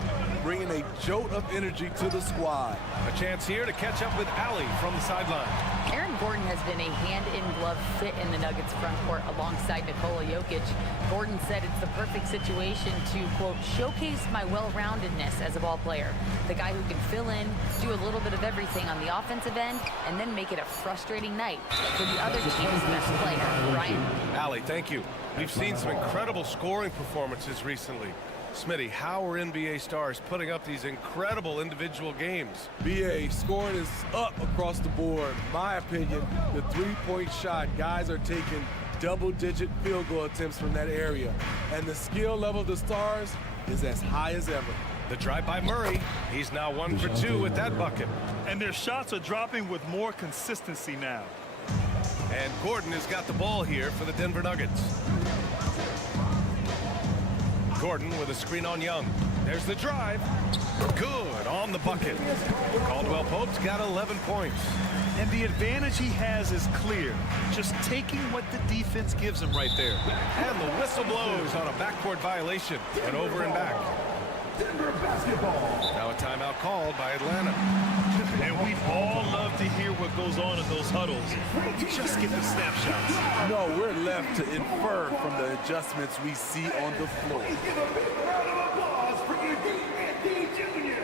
bringing a jolt of energy to the squad. A chance here to catch up with Allie from the sideline. Aaron Gordon has been a hand-in-glove fit in the Nuggets front court alongside Nikola Jokic. Gordon said it's the perfect situation to, quote, showcase my well-roundedness as a ball player. The guy who can fill in, do a little bit of everything on the offensive end, and then make it a frustrating night for the other team's best player, Ryan. Allie, thank you. We've seen some incredible scoring performances recently. Smitty, how are NBA stars putting up these incredible individual games? B.A. scoring is up across the board. My opinion, the three-point shot, guys are taking double-digit field goal attempts from that area. And the skill level of the stars is as high as ever. The drive by Murray. He's now 1 for 2 with that bucket. And their shots are dropping with more consistency now. And Gordon has got the ball here for the Denver Nuggets. Gordon with a screen on Young. There's the drive. Good on the bucket. Caldwell Pope's got 11 points. And the advantage he has is clear. Just taking what the defense gives him right there. And the whistle blows on a backcourt violation. And over and back. Denver basketball. Now a timeout called by Atlanta. And we'd all love to hear what goes on in those huddles. Just get the snapshots. No, we're left to infer from the adjustments we see on the floor. Give a big round of applause for Anthony Jr.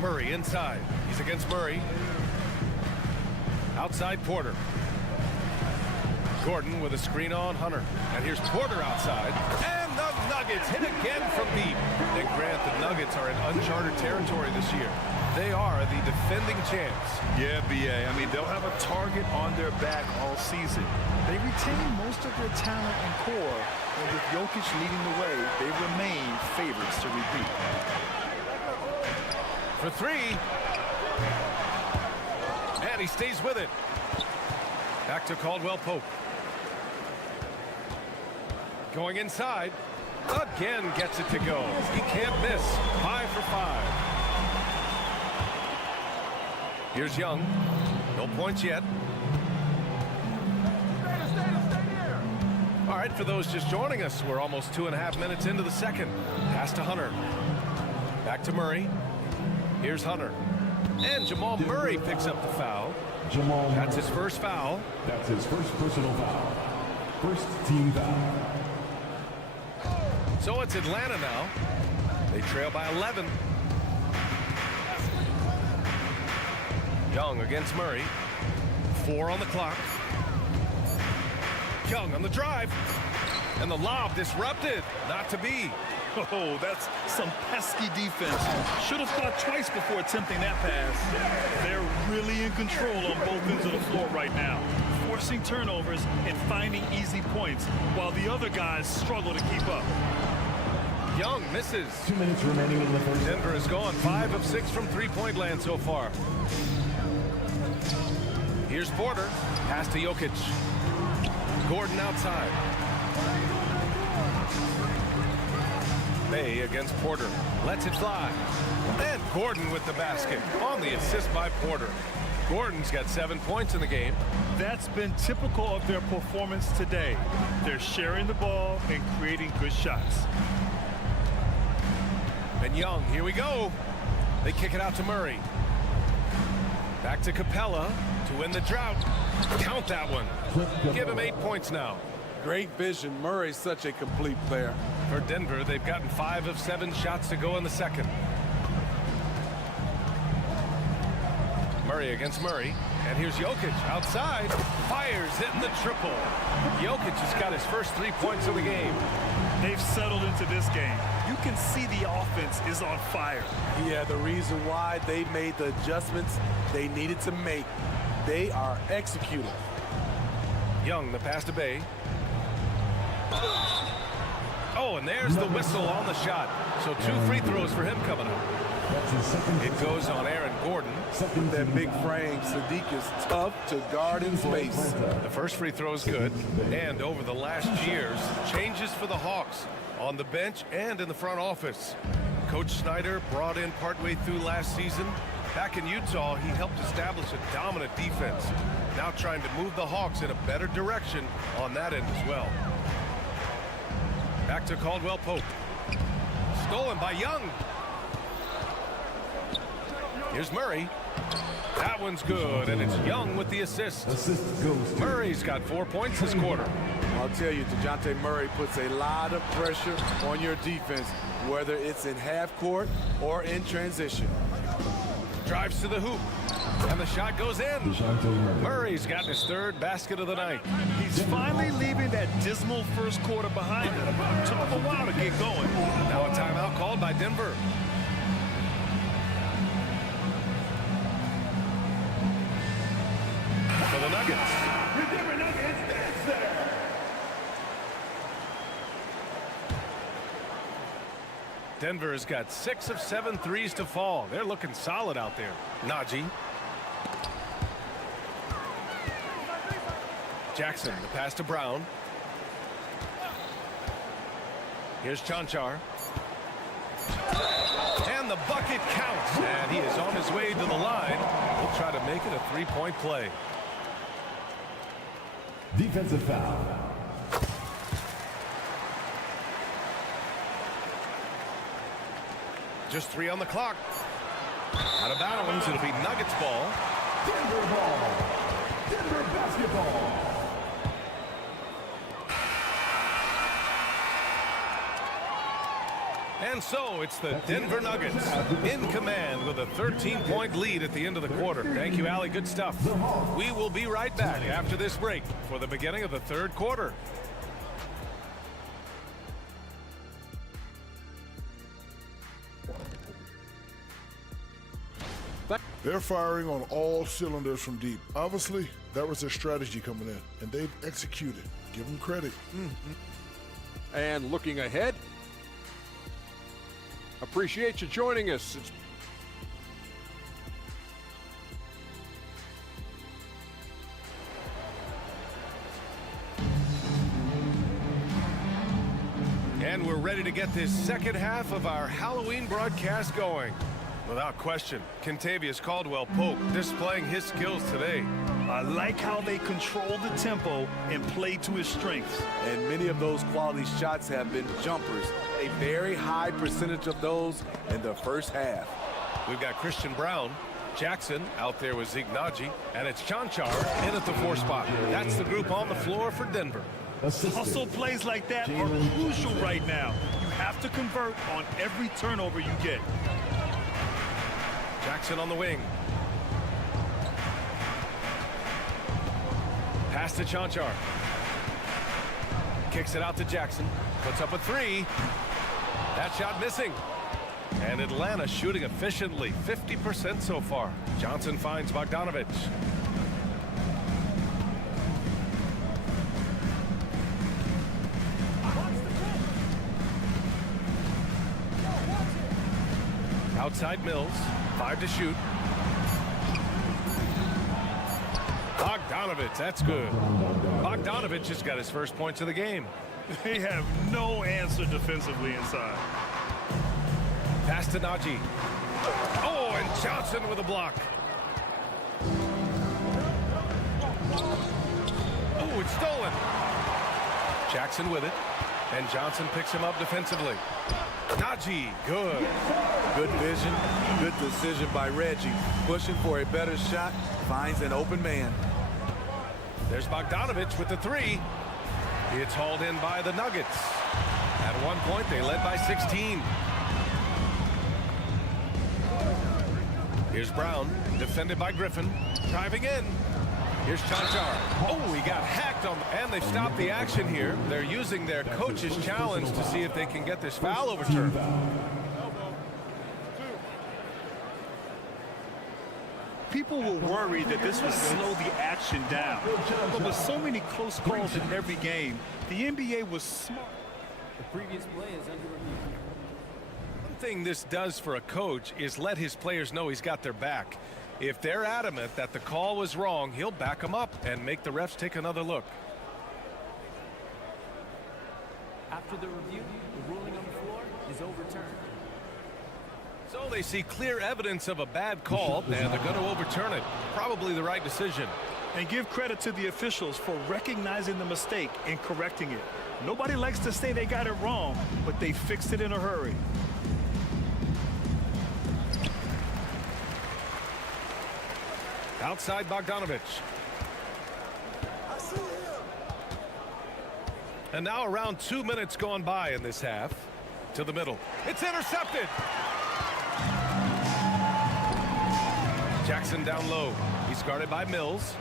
Murray inside. He's against Murray. Outside Porter. Gordon with a screen on Hunter. And here's Porter outside. And the Nuggets hit again from deep. They grant the Nuggets are in uncharted territory this year. They are the defending champs. Yeah, B.A. I mean, they'll have a target on their back all season. They retain most of their talent and core, and with Jokic leading the way, they remain favorites to repeat. For three. And he stays with it. Back to Caldwell Pope. Going inside. Again gets it to go. He can't miss. 5 for 5. Here's Young. No points yet. All right, for those just joining us, we're almost 2.5 minutes into the second. Pass to Hunter. Back to Murray. Here's Hunter. And Jamal Murray picks up the foul. That's his first foul. That's his first personal foul. First team foul. So it's Atlanta now. They trail by 11. Young against Murray. 4 on the clock. Young on the drive. And the lob disrupted. Not to be. Oh, that's some pesky defense. Should have thought twice before attempting that pass. They're really in control on both ends of the floor right now, forcing turnovers and finding easy points, while the other guys struggle to keep up. Young misses. 2 minutes remaining in the first. Denver has gone 5 of 6 from three-point land so far. Here's Porter. Pass to Jokic. Gordon outside. May against Porter. Lets it fly. And Gordon with the basket on the assist by Porter. Gordon's got 7 points in the game. That's been typical of their performance today. They're sharing the ball and creating good shots. And Young, here we go. They kick it out to Murray. Back to Capella to win the drought. Count that one. Give him 8 points now. Great vision. Murray's such a complete player. For Denver, they've gotten 5 of 7 shots to go in the second. Murray against Murray. And here's Jokic outside. Fires, hitting the triple. Jokic has got his first 3 points of the game. They've settled into this game. You can see the offense is on fire. Yeah, the reason why they made the adjustments they needed to make. They are executing. Young, the pass to Bay. Oh, and there's the whistle on the shot. So 2 free throws for him coming up. It goes on Aaron Gordon. With that big frame, Sadiq is tough to guard in space. The first free throw is good. And over the last years, changes for the Hawks on the bench and in the front office. Coach Snyder brought in partway through last season. Back in Utah, he helped establish a dominant defense. Now trying to move the Hawks in a better direction on that end as well. Back to Caldwell Pope. Stolen by Young. Here's Murray. That one's good, and it's Young with the assist. Assist goes to Murray's got 4 points this quarter. I'll tell you, DeJounte Murray puts a lot of pressure on your defense, whether it's in half court or in transition. Drives to the hoop, and the shot goes in. Murray's gotten his 3rd basket of the night. He's finally leaving that dismal first quarter behind him. Took him a while to get going. Now a timeout called by Denver. For the Nuggets. Denver has got 6 of 7 threes to fall. They're looking solid out there. Najee. Jackson, the pass to Brown. Here's Chanchar. And the bucket counts. And he is on his way to the line. He'll try to make it a 3-point play. defensive foul. Just 3 on the clock. Out of bounds, it'll be Nuggets ball. Denver ball. Denver basketball. And so it's the Denver Nuggets in command with a 13-point lead at the end of the quarter. Thank you, Allie. Good stuff. We will be right back after this break for the beginning of the third quarter. They're firing on all cylinders from deep. Obviously, that was their strategy coming in, and they've executed. Give them credit. And looking ahead, appreciate you joining us. And we're ready to get this second half of our Halloween broadcast going. Without question, Kentavious Caldwell-Pope displaying his skills today. I like how they control the tempo and play to his strengths. And many of those quality shots have been jumpers. A very high percentage of those in the first half. We've got Christian Brown, Jackson out there with Zignaji, and it's Chanchar in at the 4 spot. That's the group on the floor for Denver. Hustle plays like that are crucial right now. You have to convert on every turnover you get. Jackson on the wing. Pass to Chanchar. Kicks it out to Jackson. Puts up a 3. That shot missing. And Atlanta shooting efficiently, 50% so far. Johnson finds Bogdanovic. Outside Mills, 5 to shoot. Bogdanovic, that's good. Bogdanovic just got his first points of the game. They have no answer defensively inside. Pass to Naji. Oh, and Johnson with a block. Oh, it's stolen. Jackson with it, and Johnson picks him up defensively. Naji, good. Good vision, good decision by Reggie. Pushing for a better shot, finds an open man. There's Bogdanovic with the 3. It's hauled in by the Nuggets. At one point, they led by 16. Here's Brown, defended by Griffin, driving in. Here's Chanchar. Oh, he got hacked on, and they've stopped the action here. They're using their coach's challenge to see if they can get this foul overturned. People were worried that this would slow the action down. But with so many close calls in every game, the NBA was smart. The previous play is under review. One thing this does for a coach is let his players know he's got their back. If they're adamant that the call was wrong, he'll back them up and make the refs take another look. After the review, the ruling on the floor is overturned. So they see clear evidence of a bad call, and they're going to overturn it. Probably the right decision. And give credit to the officials for recognizing the mistake and correcting it. Nobody likes to say they got it wrong, but they fixed it in a hurry. Outside Bogdanovic. And now around 2 minutes gone by in this half. To the middle. It's intercepted. Jackson down low. He's guarded by Mills.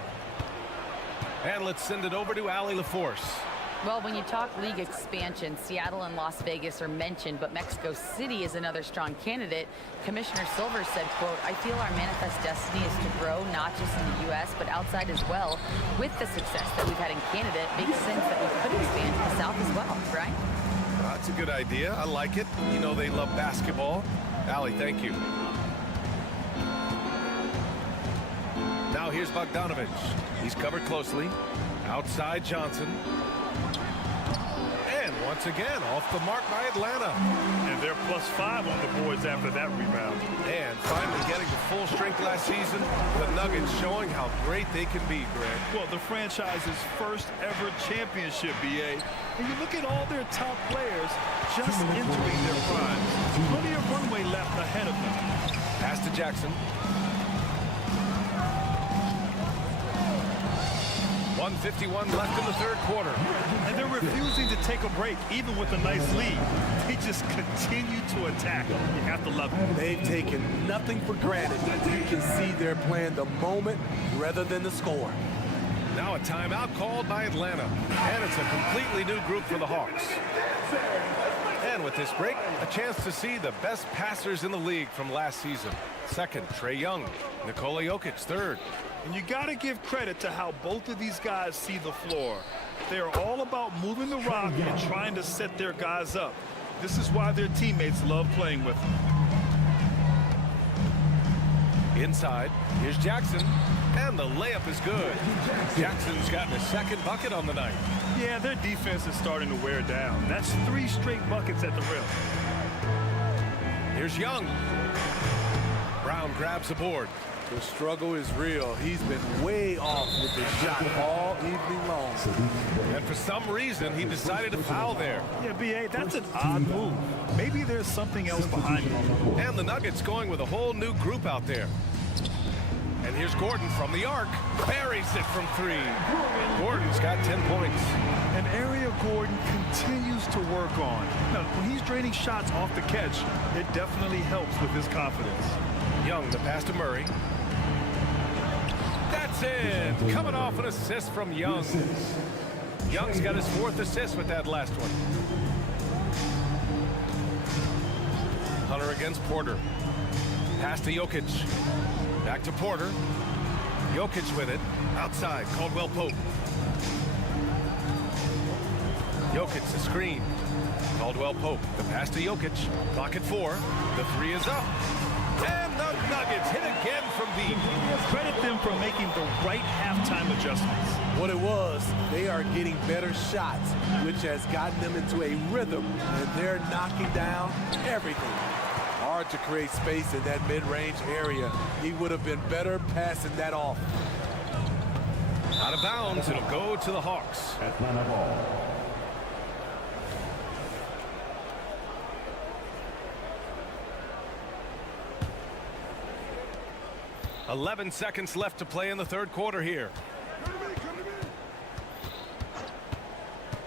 And let's send it over to Allie LaForce. Well, when you talk league expansion, Seattle and Las Vegas are mentioned, but Mexico City is another strong candidate. Commissioner Silver said, quote, "I feel our manifest destiny is to grow not just in the U.S., but outside as well. With the success that we've had in Canada, it makes sense that we could expand to the South as well." Right? That's a good idea. I like it. You know they love basketball. Allie, thank you. Now here's Bogdanovic. He's covered closely. Outside Johnson. And once again, off the mark by Atlanta. And they're +5 on the boards after that rebound. And finally getting to full strength last season, the Nuggets showing how great they can be, Greg. Well, the franchise's first ever championship, B.A. And you look at all their top players just entering their primes. Plenty of runway left ahead of them. Pass to Jackson. 1:51 left in the third quarter. And they're refusing to take a break, even with a nice lead. They just continue to attack. You have to love it. They've taken nothing for granted. You can see they're playing the moment rather than the score. Now a timeout called by Atlanta. And it's a completely new group for the Hawks. And with this break, a chance to see the best passers in the league from last season. Second, Trae Young. Nikola Jokic, third. And you got to give credit to how both of these guys see the floor. They're all about moving the rock and trying to set their guys up. This is why their teammates love playing with them. Inside, here's Jackson. And the layup is good. Jackson's gotten a second bucket on the night. Yeah, their defense is starting to wear down. That's 3 straight buckets at the rim. Here's Young. Brown grabs the board. The struggle is real. He's been way off with his shot all evening long. And for some reason, he decided to foul there. Yeah, B.A., that's an odd move. Maybe there's something else behind it. And the Nuggets going with a whole new group out there. And here's Gordon from the arc. Buries it from 3. Gordon's got 10 points. An area Gordon continues to work on. Now, when he's draining shots off the catch, it definitely helps with his confidence. Young, the pass to Murray. That's it. Coming off an assist from Young. Young's got his 4th assist with that last one. Hunter against Porter. Pass to Jokic. Back to Porter. Jokic with it. Outside, Caldwell Pope. Jokic the screen. Caldwell Pope. The pass to Jokic. Clock at 4. The 3 is up. And the Nuggets hit again from deep. Credit them for making the right halftime adjustments. What it was, they are getting better shots, which has gotten them into a rhythm, and they're knocking down everything. Hard to create space in that mid-range area. He would have been better passing that off. Out of bounds, it'll go to the Hawks. Atlanta ball. 11 seconds left to play in the third quarter here.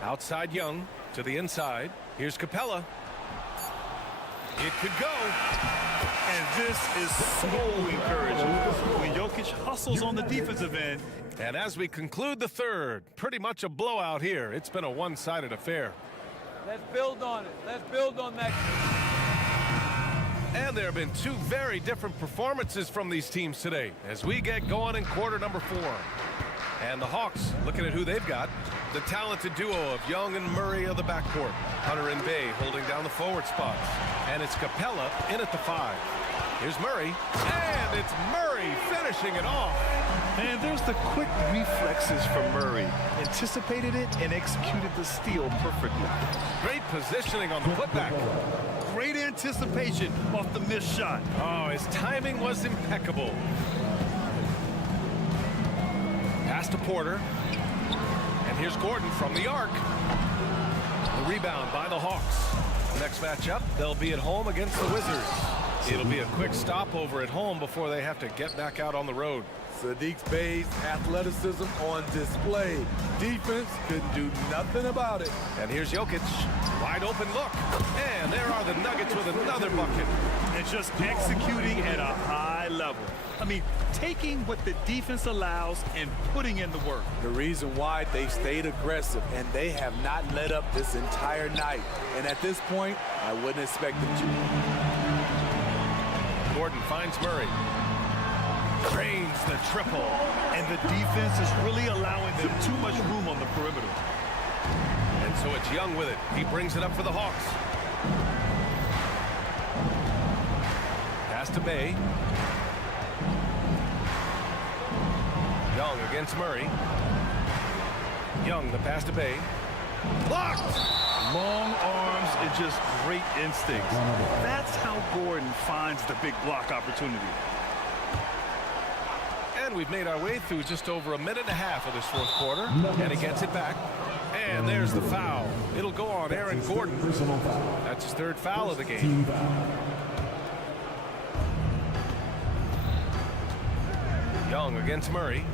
Outside Young to the inside. Here's Capella. It could go. And this is so encouraging. When Jokic hustles on the defensive end. And as we conclude the third, pretty much a blowout here. It's been a one-sided affair. Let's build on it. Let's build on that. And there have been 2 very different performances from these teams today as we get going in quarter number 4. And the Hawks, looking at who they've got, the talented duo of Young and Murray of the backcourt. Hunter and Bay holding down the forward spots. And it's Capella in at the 5. Here's Murray, and it's Murray finishing it off. And there's the quick reflexes from Murray. Anticipated it and executed the steal perfectly. Great positioning on the putback. Great anticipation off the missed shot. Oh, his timing was impeccable. Pass to Porter. And here's Gordon from the arc. The rebound by the Hawks. Next matchup, they'll be at home against the Wizards. It'll be a quick stopover at home before they have to get back out on the road. Sadiq Bey's athleticism on display. Defense couldn't do nothing about it. And here's Jokic. Wide open look. And there are the Nuggets with another bucket. And just executing at a high level. I mean, taking what the defense allows and putting in the work. The reason why they stayed aggressive, and they have not let up this entire night. And at this point, I wouldn't expect them to. Gordon finds Murray. Drains the triple. And the defense is really allowing them too much room on the perimeter. And so it's Young with it. He brings it up for the Hawks. Pass to Bay. Young against Murray. Young, the pass to Bay. Blocked! Long arms and just great instincts. That's how Gordon finds the big block opportunity. And we've made our way through just over a minute and a half of this fourth quarter. And he gets it back. And there's the foul. It'll go on Aaron Gordon. That's his 3rd foul of the game. Young against Murray.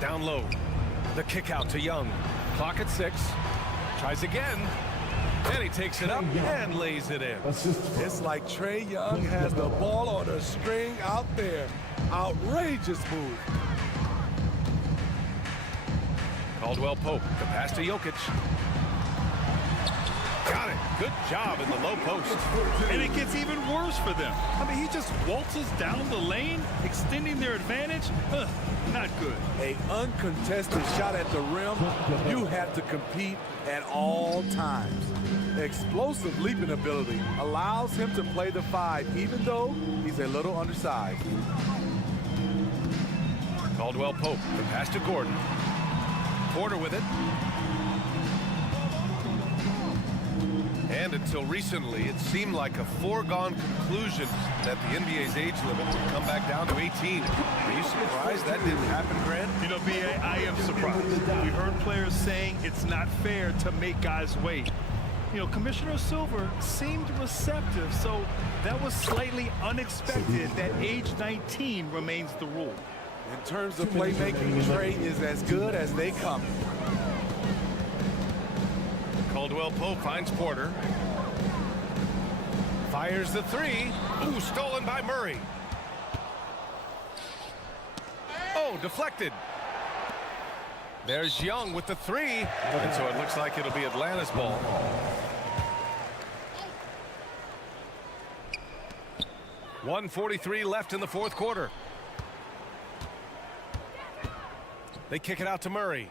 Down low. The kick out to Young. Clock at 6. Tries again. And he takes it up and lays it in. It's like Trae Young has the ball on a string out there. Outrageous move. Caldwell Pope. The pass to Jokic. Got it. Good job in the low post. And it gets even worse for them. I mean, he just waltzes down the lane, extending their advantage. Not good. An uncontested shot at the rim, you have to compete at all times. Explosive leaping ability allows him to play the 5, even though he's a little undersized. Caldwell Pope, the pass to Gordon. Porter with it. And until recently, it seemed like a foregone conclusion that the NBA's age limit would come back down to 18. Are you surprised that didn't happen, Grant? You know, B.A., I am surprised. We heard players saying it's not fair to make guys wait. You know, Commissioner Silver seemed receptive, so that was slightly unexpected that age 19 remains the rule. In terms of playmaking, Trey is as good as they come. Caldwell Pope finds Porter. Fires the 3. Ooh, stolen by Murray. Oh, deflected. There's Young with the 3. And so it looks like it'll be Atlanta's ball. .143 left in the fourth quarter. They kick it out to Murray.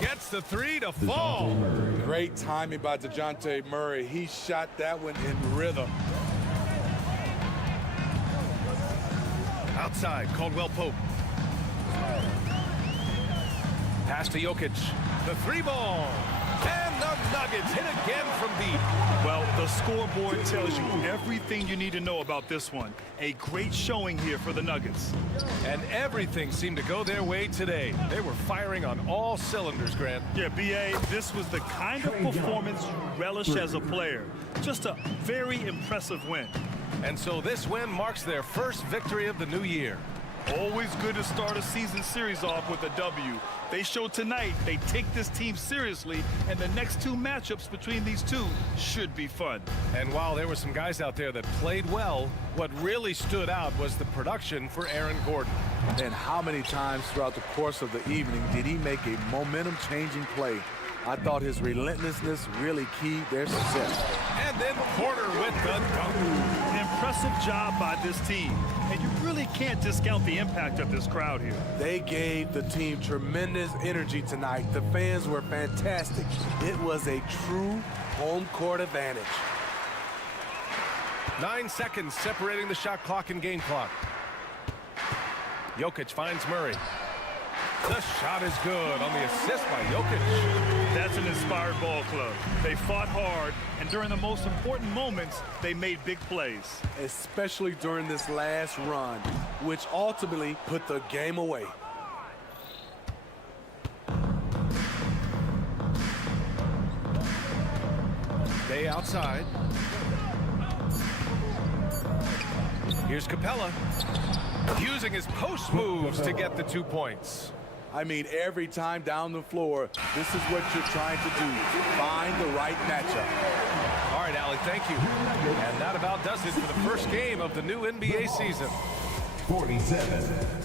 Gets the 3 to fall. Great timing by DeJounte Murray. He shot that one in rhythm. Outside, Caldwell Pope. Pass to Jokic. The 3 ball. And the Nuggets hit again from deep. Well, the scoreboard tells you everything you need to know about this one. A great showing here for the Nuggets. And everything seemed to go their way today. They were firing on all cylinders, Grant. Yeah, B.A., this was the kind of performance you relish as a player. Just a very impressive win. And so this win marks their first victory of the new year. Always good to start a season series off with a W. They showed tonight they take this team seriously, and the next 2 matchups between these two should be fun. And while there were some guys out there that played well, what really stood out was the production for Aaron Gordon. And how many times throughout the course of the evening did he make a momentum-changing play? I thought his relentlessness really keyed their success. And then Porter with the dunk. An impressive job by this team. And you really can't discount the impact of this crowd here. They gave the team tremendous energy tonight. The fans were fantastic. It was a true home court advantage. 9 seconds separating the shot clock and game clock. Jokic finds Murray. The shot is good on the assist by Jokic. That's an inspired ball club. They fought hard, and during the most important moments, they made big plays. Especially during this last run, which ultimately put the game away. Day outside. Here's Capella. Using his post moves to get the 2 points. I mean, every time down the floor, this is what you're trying to do. Find the right matchup. All right, Allie, thank you. And that about does it for the first game of the new NBA season. 47.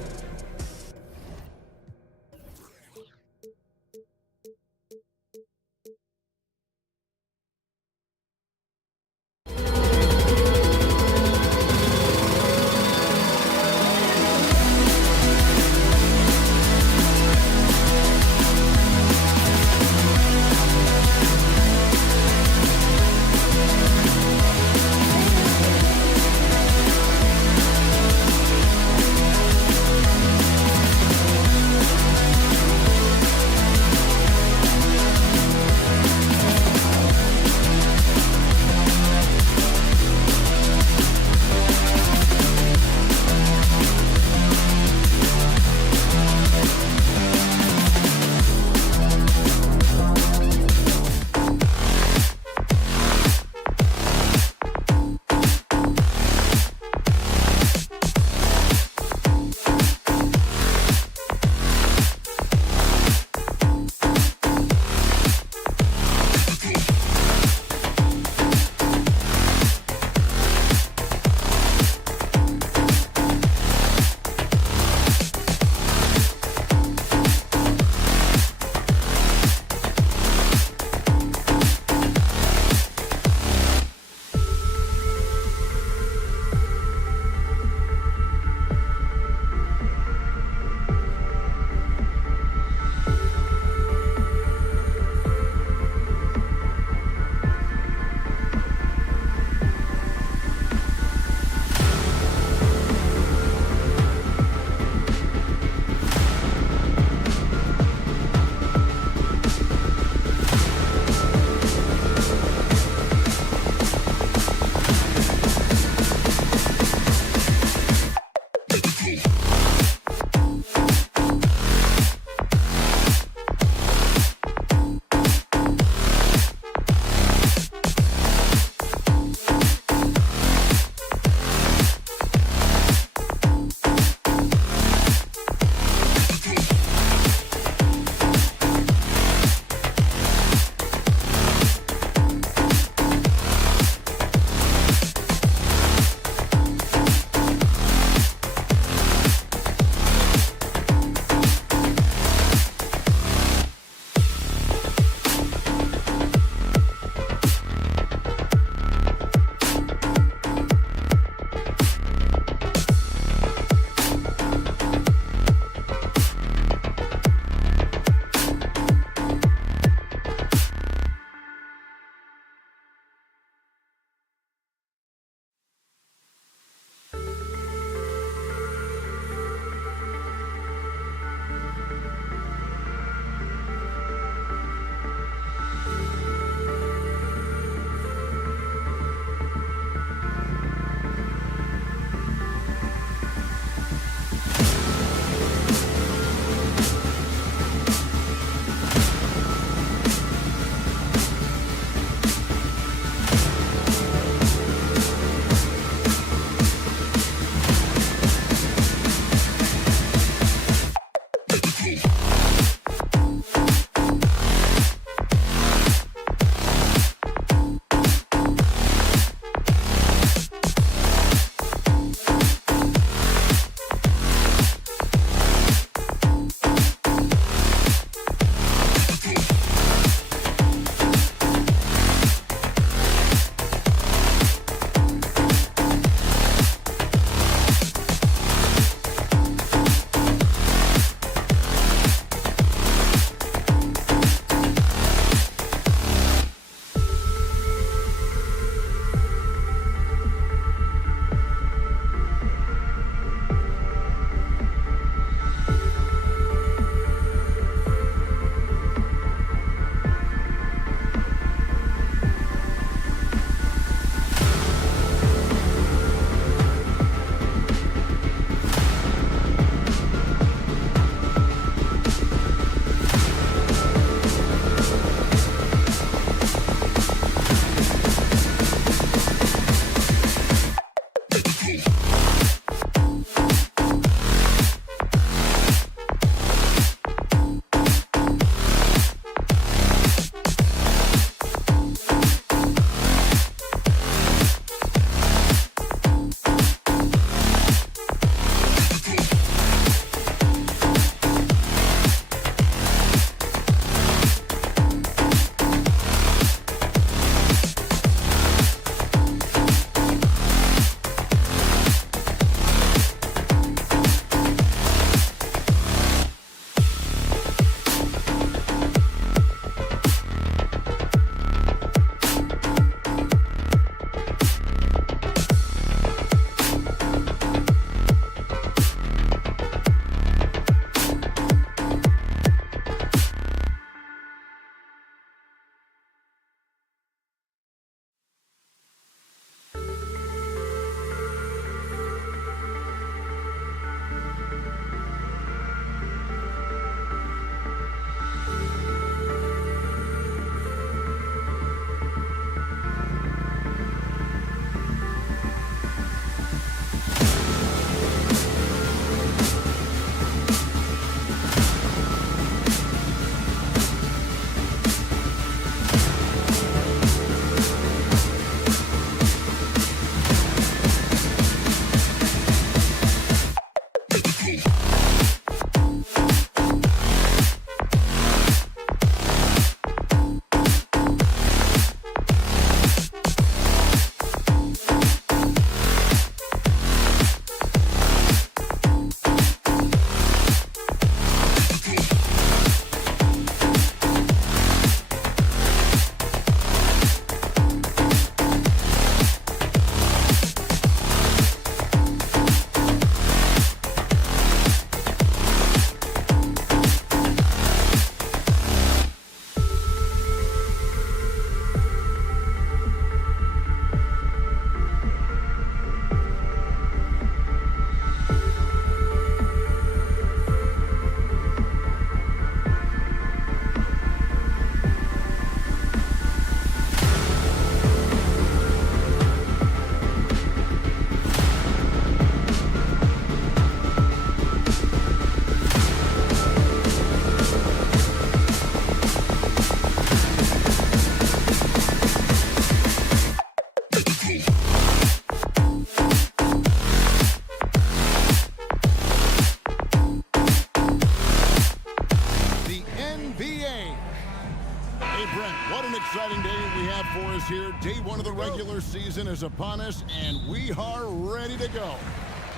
here. Day one of the regular season is upon us, and we are ready to go.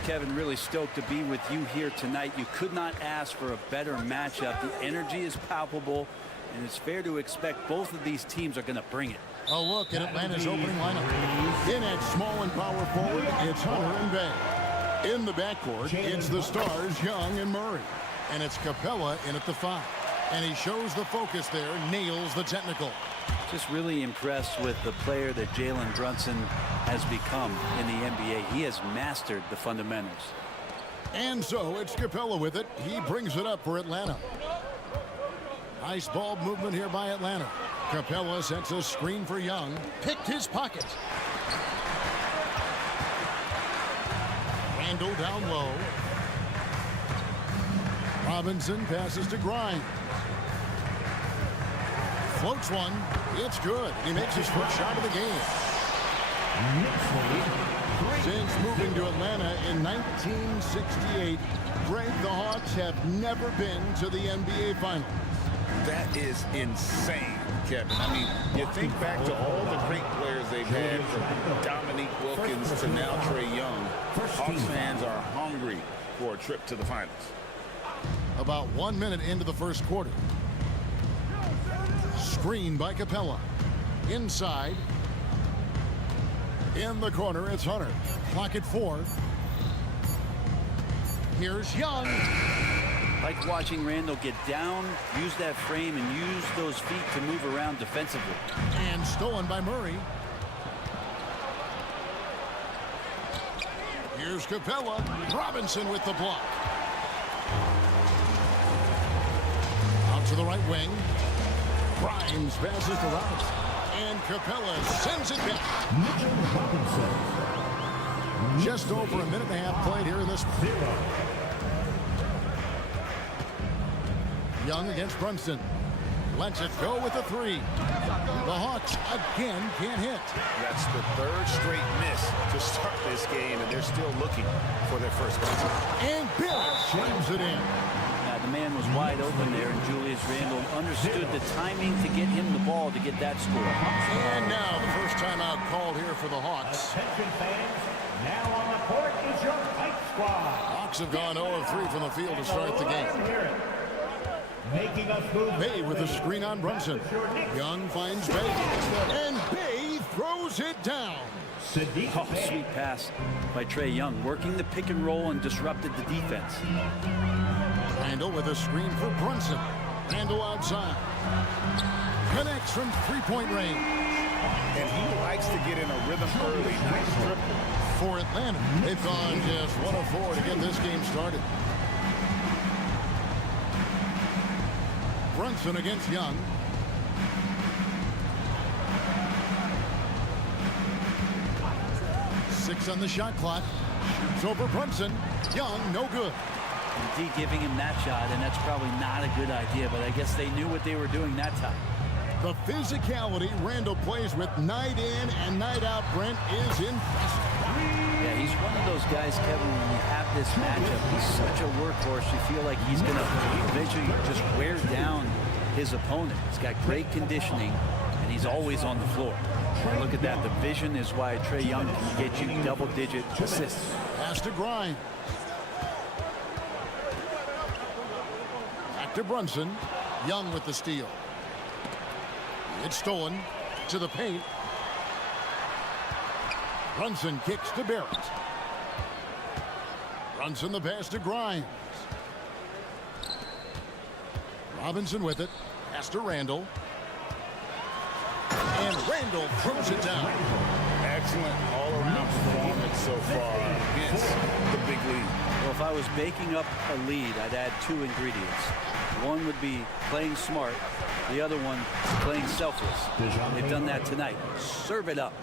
Kevin, really stoked to be with you here tonight. You could not ask for a better matchup. The energy is palpable, and it's fair to expect both of these teams are going to bring it. A look at Atlanta's opening lineup. In at small and power forward, it's Hunter and Bay. In the backcourt, it's the stars, Young and Murray. And it's Capella in at the 5. And he shows the focus there, nails the technical. Just really impressed with the player that Jalen Brunson has become in the NBA. He has mastered the fundamentals. And so it's Capella with it. He brings it up for Atlanta. Nice ball movement here by Atlanta. Capella sets a screen for Young. Picked his pocket. Randall down low. Robinson passes to Grimes. Floats one. It's good. He makes his first shot of the game. Since moving to Atlanta in 1968, Greg, the Hawks have never been to the NBA Finals. That is insane, Kevin. I mean, you think back to all the great players they've had, from Dominique Wilkins to now Trae Young. Hawks fans are hungry for a trip to the finals. About 1 minute into the first quarter. Screen by Capella. Inside. In the corner, it's Hunter. Clock at 4. Here's Young. Like watching Randall get down, use that frame, and use those feet to move around defensively. And stolen by Murray. Here's Capella. Robinson with the block. Out to the right wing. Grimes passes to Robinson. And Capella sends it back. Just over a minute and a half played here in this one. Young against Brunson. Lets it go with a 3. The Hawks again can't hit. That's the 3rd straight miss to start this game, and they're still looking for their first basket. And Bill slams it in. The man was wide open there, and Julius Randle understood the timing to get him the ball to get that score. And now the first timeout called here for the Hawks. Attention fans, now on the court is your fight squad. Hawks have gone 0 of 3 from the field to start the game. Making us move. Bay with a screen on Brunson. Young finds Bay. And Bay throws it down. Oh, sweet pass by Trae Young, working the pick and roll and disrupted the defense. Randall with a screen for Brunson. Randall outside. Connects from three-point range. And he likes to get in a rhythm early. Nice triple. For Atlanta, they've gone just 1 of 4 to get this game started. Brunson against Young. Six on the shot clock. Shoots over Brunson. Young, no good. D giving him that shot, and that's probably not a good idea, but I guess they knew what they were doing that time. The physicality Randall plays with night in and night out, Brent, is impressive. Yeah, he's one of those guys, Kevin, when you have this matchup, he's such a workhorse, you feel like he's going to eventually just wear down his opponent. He's got great conditioning, and he's always on the floor. And look at that. The vision is why Trae Young can get you double-digit assists. Pass to Grimes. Back to Brunson. Young with the steal. It's stolen to the paint. Brunson kicks to Barrett. Brunson the pass to Grimes. Robinson with it. Pass to Randall. And Randall throws it down. Excellent all-around performance so far against the big lead. Well, if I was baking up a lead, I'd add 2 ingredients. One would be playing smart. The other one, playing selfless. They've done that tonight. Serve it up.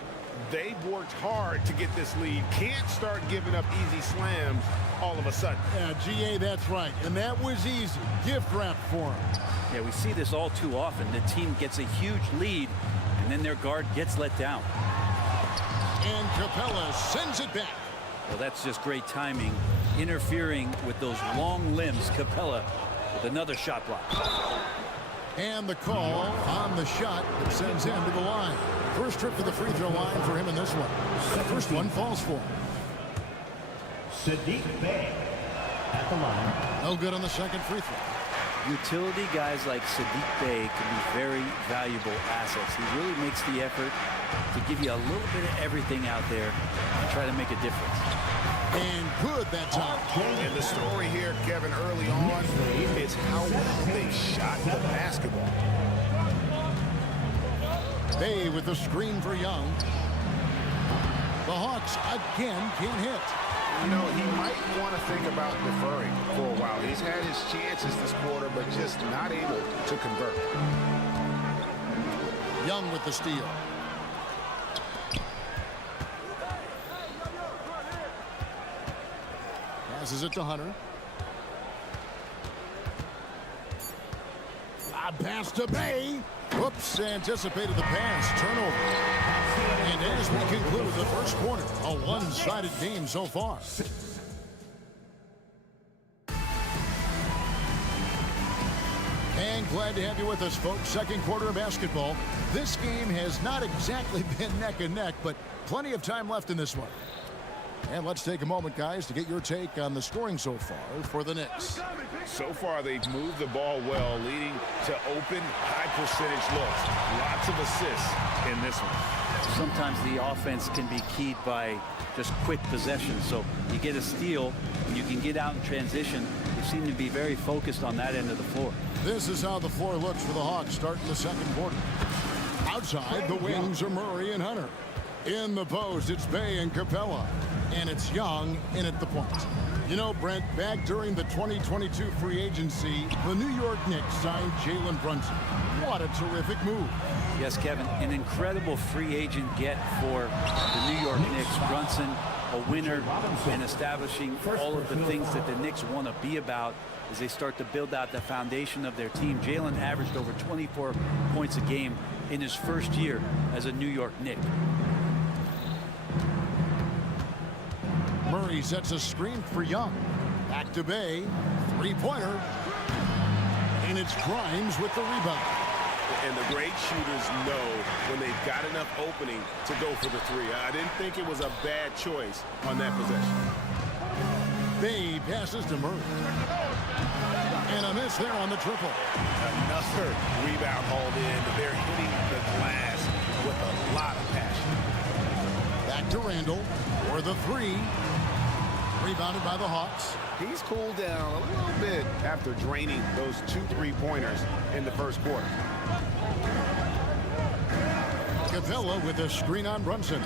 They've worked hard to get this lead. Can't start giving up easy slams all of a sudden. Yeah, GA, that's right. And that was easy. Gift wrap for him. Yeah, we see this all too often. The team gets a huge lead, and then their guard gets let down. And Capella sends it back. Well, that's just great timing. Interfering with those long limbs. Capella with another shot block. And the call on the shot that sends him to the line. First trip to the free throw line for him in this one. The first one falls for him. Sadiq Bey at the line. No good on the second free throw. Utility guys like Sadiq Bey can be very valuable assets. He really makes the effort to give you a little bit of everything out there and try to make a difference. And good that time. And the story here, Kevin, early on is how well they shot the basketball. Bay with the screen for Young. The Hawks again can't hit. You know, he might want to think about deferring for a while. He's had his chances this quarter, but just not able to convert. Young with the steal. Passes it to Hunter. A pass to Bay. Whoops, anticipated the pass. Turnover. And as we conclude the first quarter, a one-sided game so far. And glad to have you with us, folks. Second quarter of basketball. This game has not exactly been neck and neck, but plenty of time left in this one. And let's take a moment, guys, to get your take on the scoring so far for the Knicks. So far, they've moved the ball well, leading to open, high-percentage looks. Lots of assists in this one. Sometimes the offense can be keyed by just quick possession. So you get a steal, and you can get out in transition. They seem to be very focused on that end of the floor. This is how the floor looks for the Hawks starting the second quarter. Outside, the wings are Murray and Hunter. In the post, it's Bay and Capella. And it's Young in at the point. You know, Brent, back during the 2022 free agency, the New York Knicks signed Jalen Brunson. What a terrific move. Yes, Kevin, an incredible free agent get for the New York Knicks. Brunson, a winner, and establishing all of the things that the Knicks want to be about as they start to build out the foundation of their team. Jalen averaged over 24 points a game in his first year as a New York Knick. Murray sets a screen for Young. Back to Bay. Three-pointer. And it's Grimes with the rebound. And the great shooters know when they've got enough opening to go for the three. I didn't think it was a bad choice on that possession. Bay passes to Murray. And a miss there on the triple. Another rebound hauled in. They're hitting the glass with a lot of passion. Back to Randall for the three. Rebounded by the Hawks. He's cooled down a little bit after draining those 2 3-pointers in the first quarter. Capella with a screen on Brunson.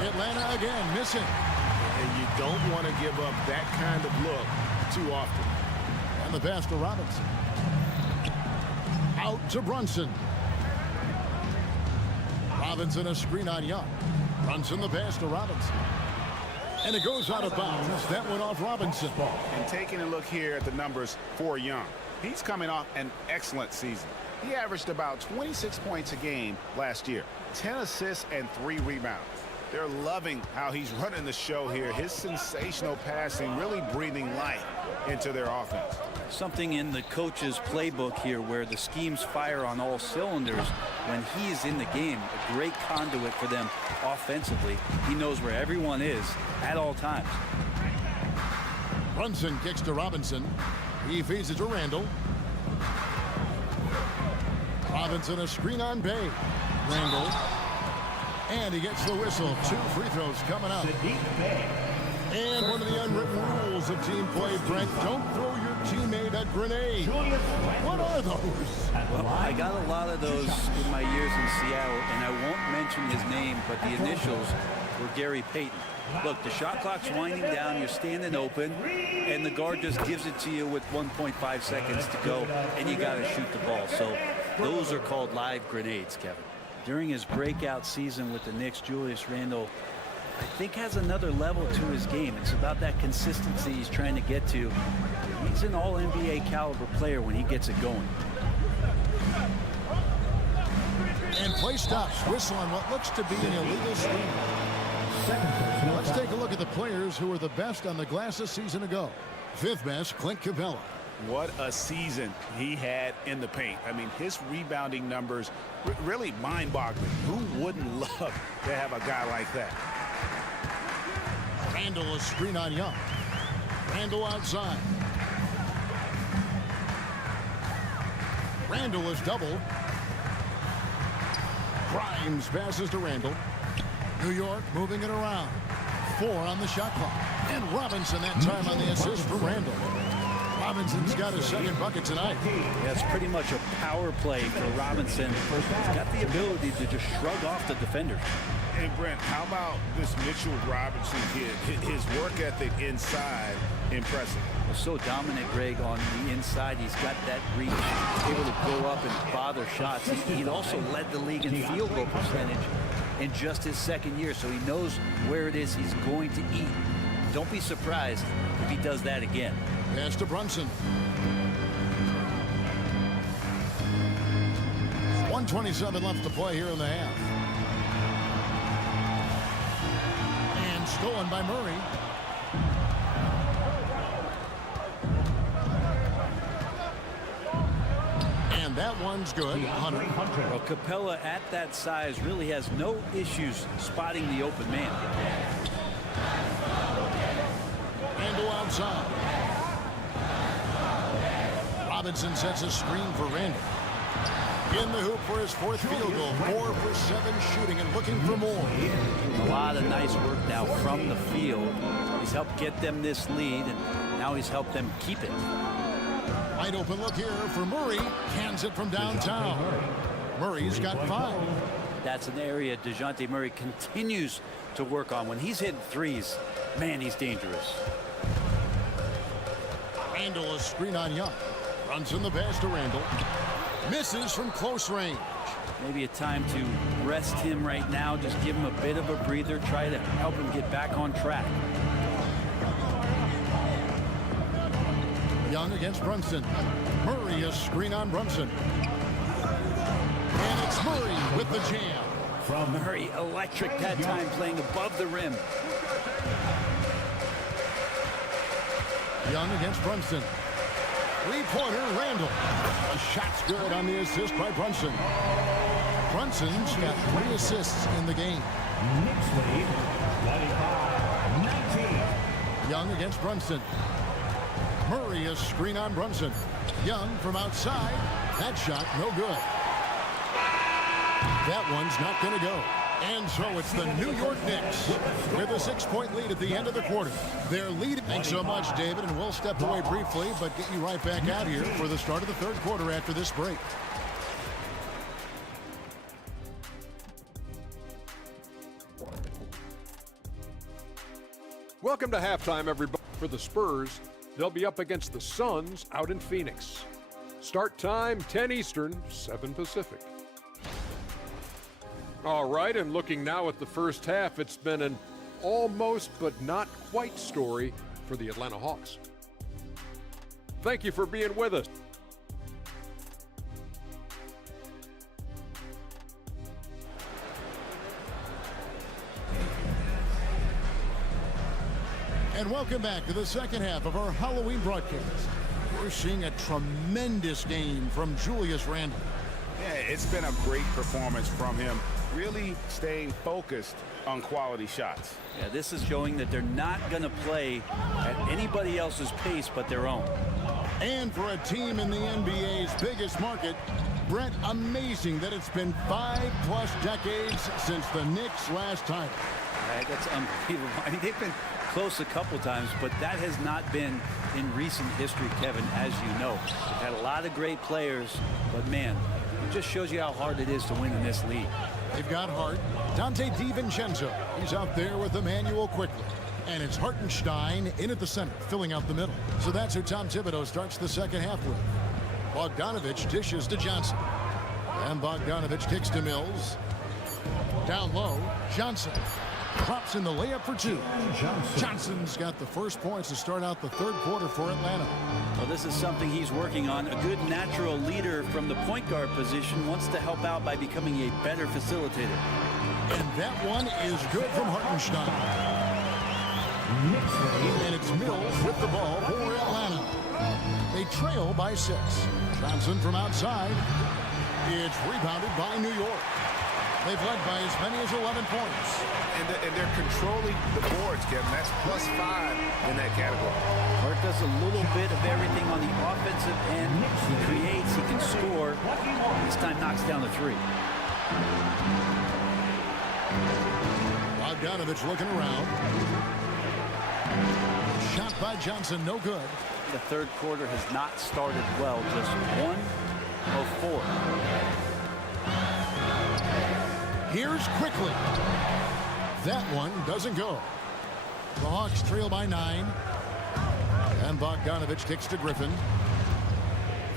Atlanta again missing. And you don't want to give up that kind of look too often. And the pass to Robinson. Out to Brunson. Robinson a screen on Young. Brunson the pass to Robinson. And it goes out of bounds. That went off Robinson. And taking a look here at the numbers for Young. He's coming off an excellent season. He averaged about 26 points a game last year. 10 assists and 3 rebounds. They're loving how he's running the show here. His sensational passing really breathing life into their offense. Something in the coach's playbook here where the schemes fire on all cylinders when he is in the game. A great conduit for them offensively. He knows where everyone is at all times. Brunson kicks to Robinson. He feeds it to Randall. Robinson a screen on Bay. Randall. And he gets the whistle. 2 free throws coming up. And one of the unwritten rules of team play, Brent, don't throw your teammate a grenade. What are those? Well, I got a lot of those in my years in Seattle, and I won't mention his name, but the initials were Gary Payton. Look, the shot clock's winding down, you're standing open, and the guard just gives it to you with 1.5 seconds to go, and you got to shoot the ball. So those are called live grenades, Kevin. During his breakout season with the Knicks, Julius Randle, I think, has another level to his game. It's about that consistency he's trying to get to. He's an all-NBA caliber player when he gets it going. And play stops. Whistle on what looks to be an illegal screen. Let's take a look at the players who were the best on the glass a season ago. 5th best, Clint Capella. What a season he had in the paint. I mean, his rebounding numbers really mind-boggling. Who wouldn't love to have a guy like that? Randall, a screen on Young. Randall outside. Randall is doubled. Grimes passes to Randall. New York moving it around. 4 on the shot clock. And Robinson that time on the assist for Randall. Robinson's got his second bucket tonight. That's pretty much a power play for Robinson. He's got the ability to just shrug off the defenders. And Brent, how about this Mitchell Robinson kid? His work ethic inside, impressive. So dominant, Greg, on the inside. He's got that reach, able to go up and bother shots. He also led the league in field goal percentage in just his second year, so he knows where it is he's going to eat. Don't be surprised if he does that again. Pass to Brunson. 1:27 left to play here in the half. And stolen by Murray. And that one's good. Hunter. Well, Capella at that size really has no issues spotting the open man. Randall outside. Robinson sets a screen for Randall. In the hoop for his 4th field goal. 4 for 7 shooting and looking for more. A lot of nice work now from the field. He's helped get them this lead, and now he's helped them keep it. Wide open look here for Murray. Cans it from downtown. Murray's got 5. That's an area DeJounte Murray continues to work on. When he's hitting threes, man, he's dangerous. Randall, a screen on Young. Runs in the pass to Randall. Misses from close range. Maybe a time to rest him right now. Just give him a bit of a breather. Try to help him get back on track. Young against Brunson. Murray, a screen on Brunson. And it's Murray with the jam. From Murray, electric that time, playing above the rim. Young against Brunson. 3-pointer, Randall. A shot's good on the assist by Brunson. Brunson's got 3 assists in the game. Knicks lead, 95-19. Young against Brunson. Murray, a screen on Brunson. Young from outside. That shot, no good. That one's not going to go. And so it's the New York Knicks with a 6-point lead at the end of the quarter. Their lead. Thanks so much, David, and we'll step away briefly, but get you right back out here for the start of the 3rd quarter after this break. Welcome to halftime, everybody. For the Spurs, they'll be up against the Suns out in Phoenix. Start time, 10 Eastern, 7 Pacific. All right, and looking now at the first half, it's been an almost but not quite story for the Atlanta Hawks. Thank you for being with us. And welcome back to the second half of our Halloween broadcast. We're seeing a tremendous game from Julius Randle. Yeah, it's been a great performance from him. Really staying focused on quality shots. Yeah, this is showing that they're not going to play at anybody else's pace but their own. And for a team in the NBA's biggest market, Brent, amazing that it's been 5+ decades since the Knicks' last title. Right, that's unbelievable. I mean, they've been close a couple times, but that has not been in recent history, Kevin, as you know. They've had a lot of great players, but man, it just shows you how hard it is to win in this league. They've got Hart. Dante DiVincenzo. He's out there with Emmanuel quickly. And it's Hartenstein in at the center, filling out the middle. So that's who Tom Thibodeau starts the second half with. Bogdanovich dishes to Johnson. And Bogdanovich kicks to Mills. Down low, Johnson drops in the layup for 2. Johnson's got the first points to start out the 3rd quarter for Atlanta. Well, this is something he's working on. A good natural leader from the point guard position wants to help out by becoming a better facilitator. And that one is good from Hartenstein. And it's Mills with the ball for Atlanta. They trail by 6. Johnson from outside. It's rebounded by New York. They've led by as many as 11 points. And they're controlling the boards, Kevin. That's +5 in that category. Hart does a little bit of everything on the offensive end. He creates, he can score. This time knocks down the 3. Bogdanovich looking around. Shot by Johnson, no good. The third quarter has not started well, just 1 of 4. Here's quickly. That one doesn't go. The Hawks trail by 9. And Bogdanovich kicks to Griffin.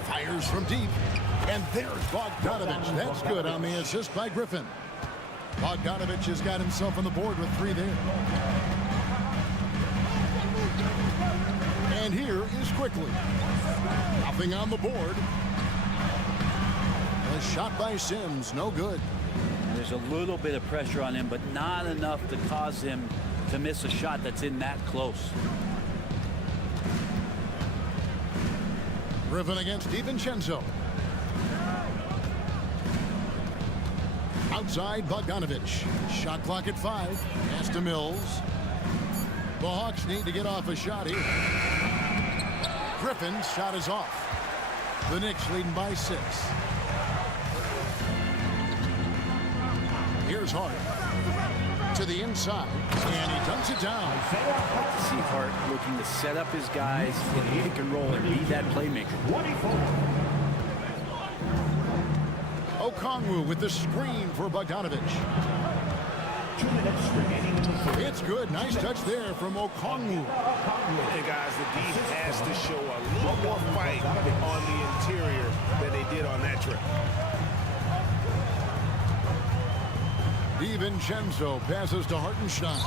Fires from deep. And there's Bogdanovich. That's good on the assist by Griffin. Bogdanovich has got himself on the board with 3 there. And here is quickly. Nothing on the board. A shot by Sims, no good. There's a little bit of pressure on him, but not enough to cause him to miss a shot that's in that close. Griffin against DiVincenzo. Outside Bogdanovich. Shot clock at 5. Pass to Mills. The Hawks need to get off a shot here. Griffin's shot is off. The Knicks leading by 6. Here's Hart to the inside, and he dunks it down. I like to see Hart looking to set up his guys in pick and roll and be that playmaker. Okongwu with the screen for Bogdanovich. It's good. Nice touch there from Okongwu. And guys, the D has to show a little more fight on the interior than they did on that trip. DiVincenzo passes to Hartenstein.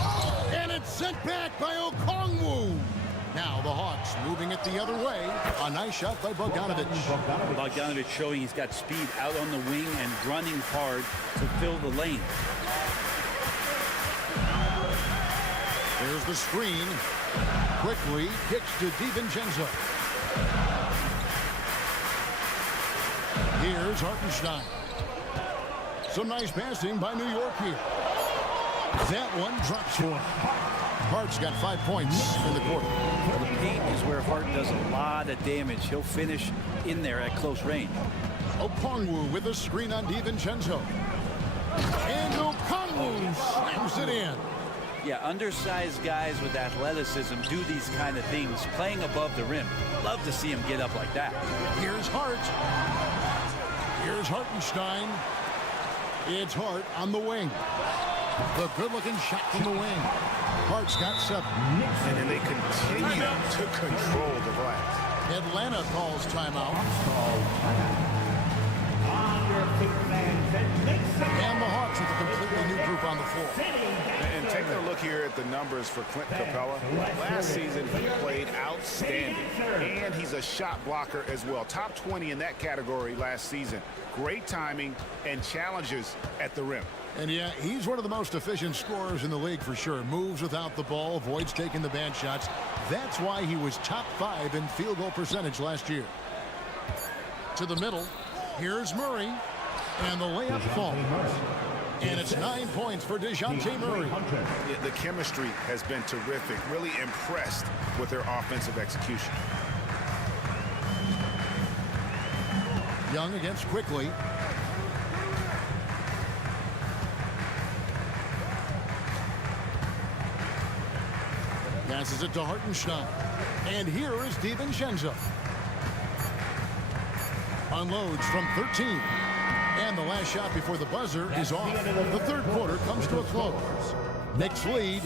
And it's sent back by Okongwu. Now the Hawks moving it the other way. A nice shot by Bogdanovich. Bogdanovich showing he's got speed out on the wing and running hard to fill the lane. There's the screen. Quickly kicks to DiVincenzo. Here's Hartenstein. Some nice passing by New York here. That one drops for Hart's got 5 points in the quarter. Well, the paint is where Hart does a lot of damage. He'll finish in there at close range. Okongwu with a screen on DiVincenzo. And Okongwu slams it in. Yeah, undersized guys with athleticism do these kind of things, playing above the rim. Love to see him get up like that. Here's Hart. Here's Hartenstein. It's Hart on the wing. The good-looking shot from the wing. Hart's got 7. And then they continue to control the glass. Atlanta calls timeout. And the Hawks with a completely new group on the floor. And taking a look here at the numbers for Clint Capella. Last season, he played outstanding. And he's a shot blocker as well. Top 20 in that category last season. Great timing and challenges at the rim. And yeah, he's one of the most efficient scorers in the league for sure. Moves without the ball, avoids taking the bad shots. That's why he was top 5 in field goal percentage last year. To the middle. Here's Murray. And the layup falls. And it's 9 points for DeJounte Murray. Yeah, the chemistry has been terrific. Really impressed with their offensive execution. Young against Quickly. Passes it to Hartenstein. And here is DiVincenzo. Unloads from 13. And the last shot before the buzzer is off. The third quarter comes to a close. Knicks lead.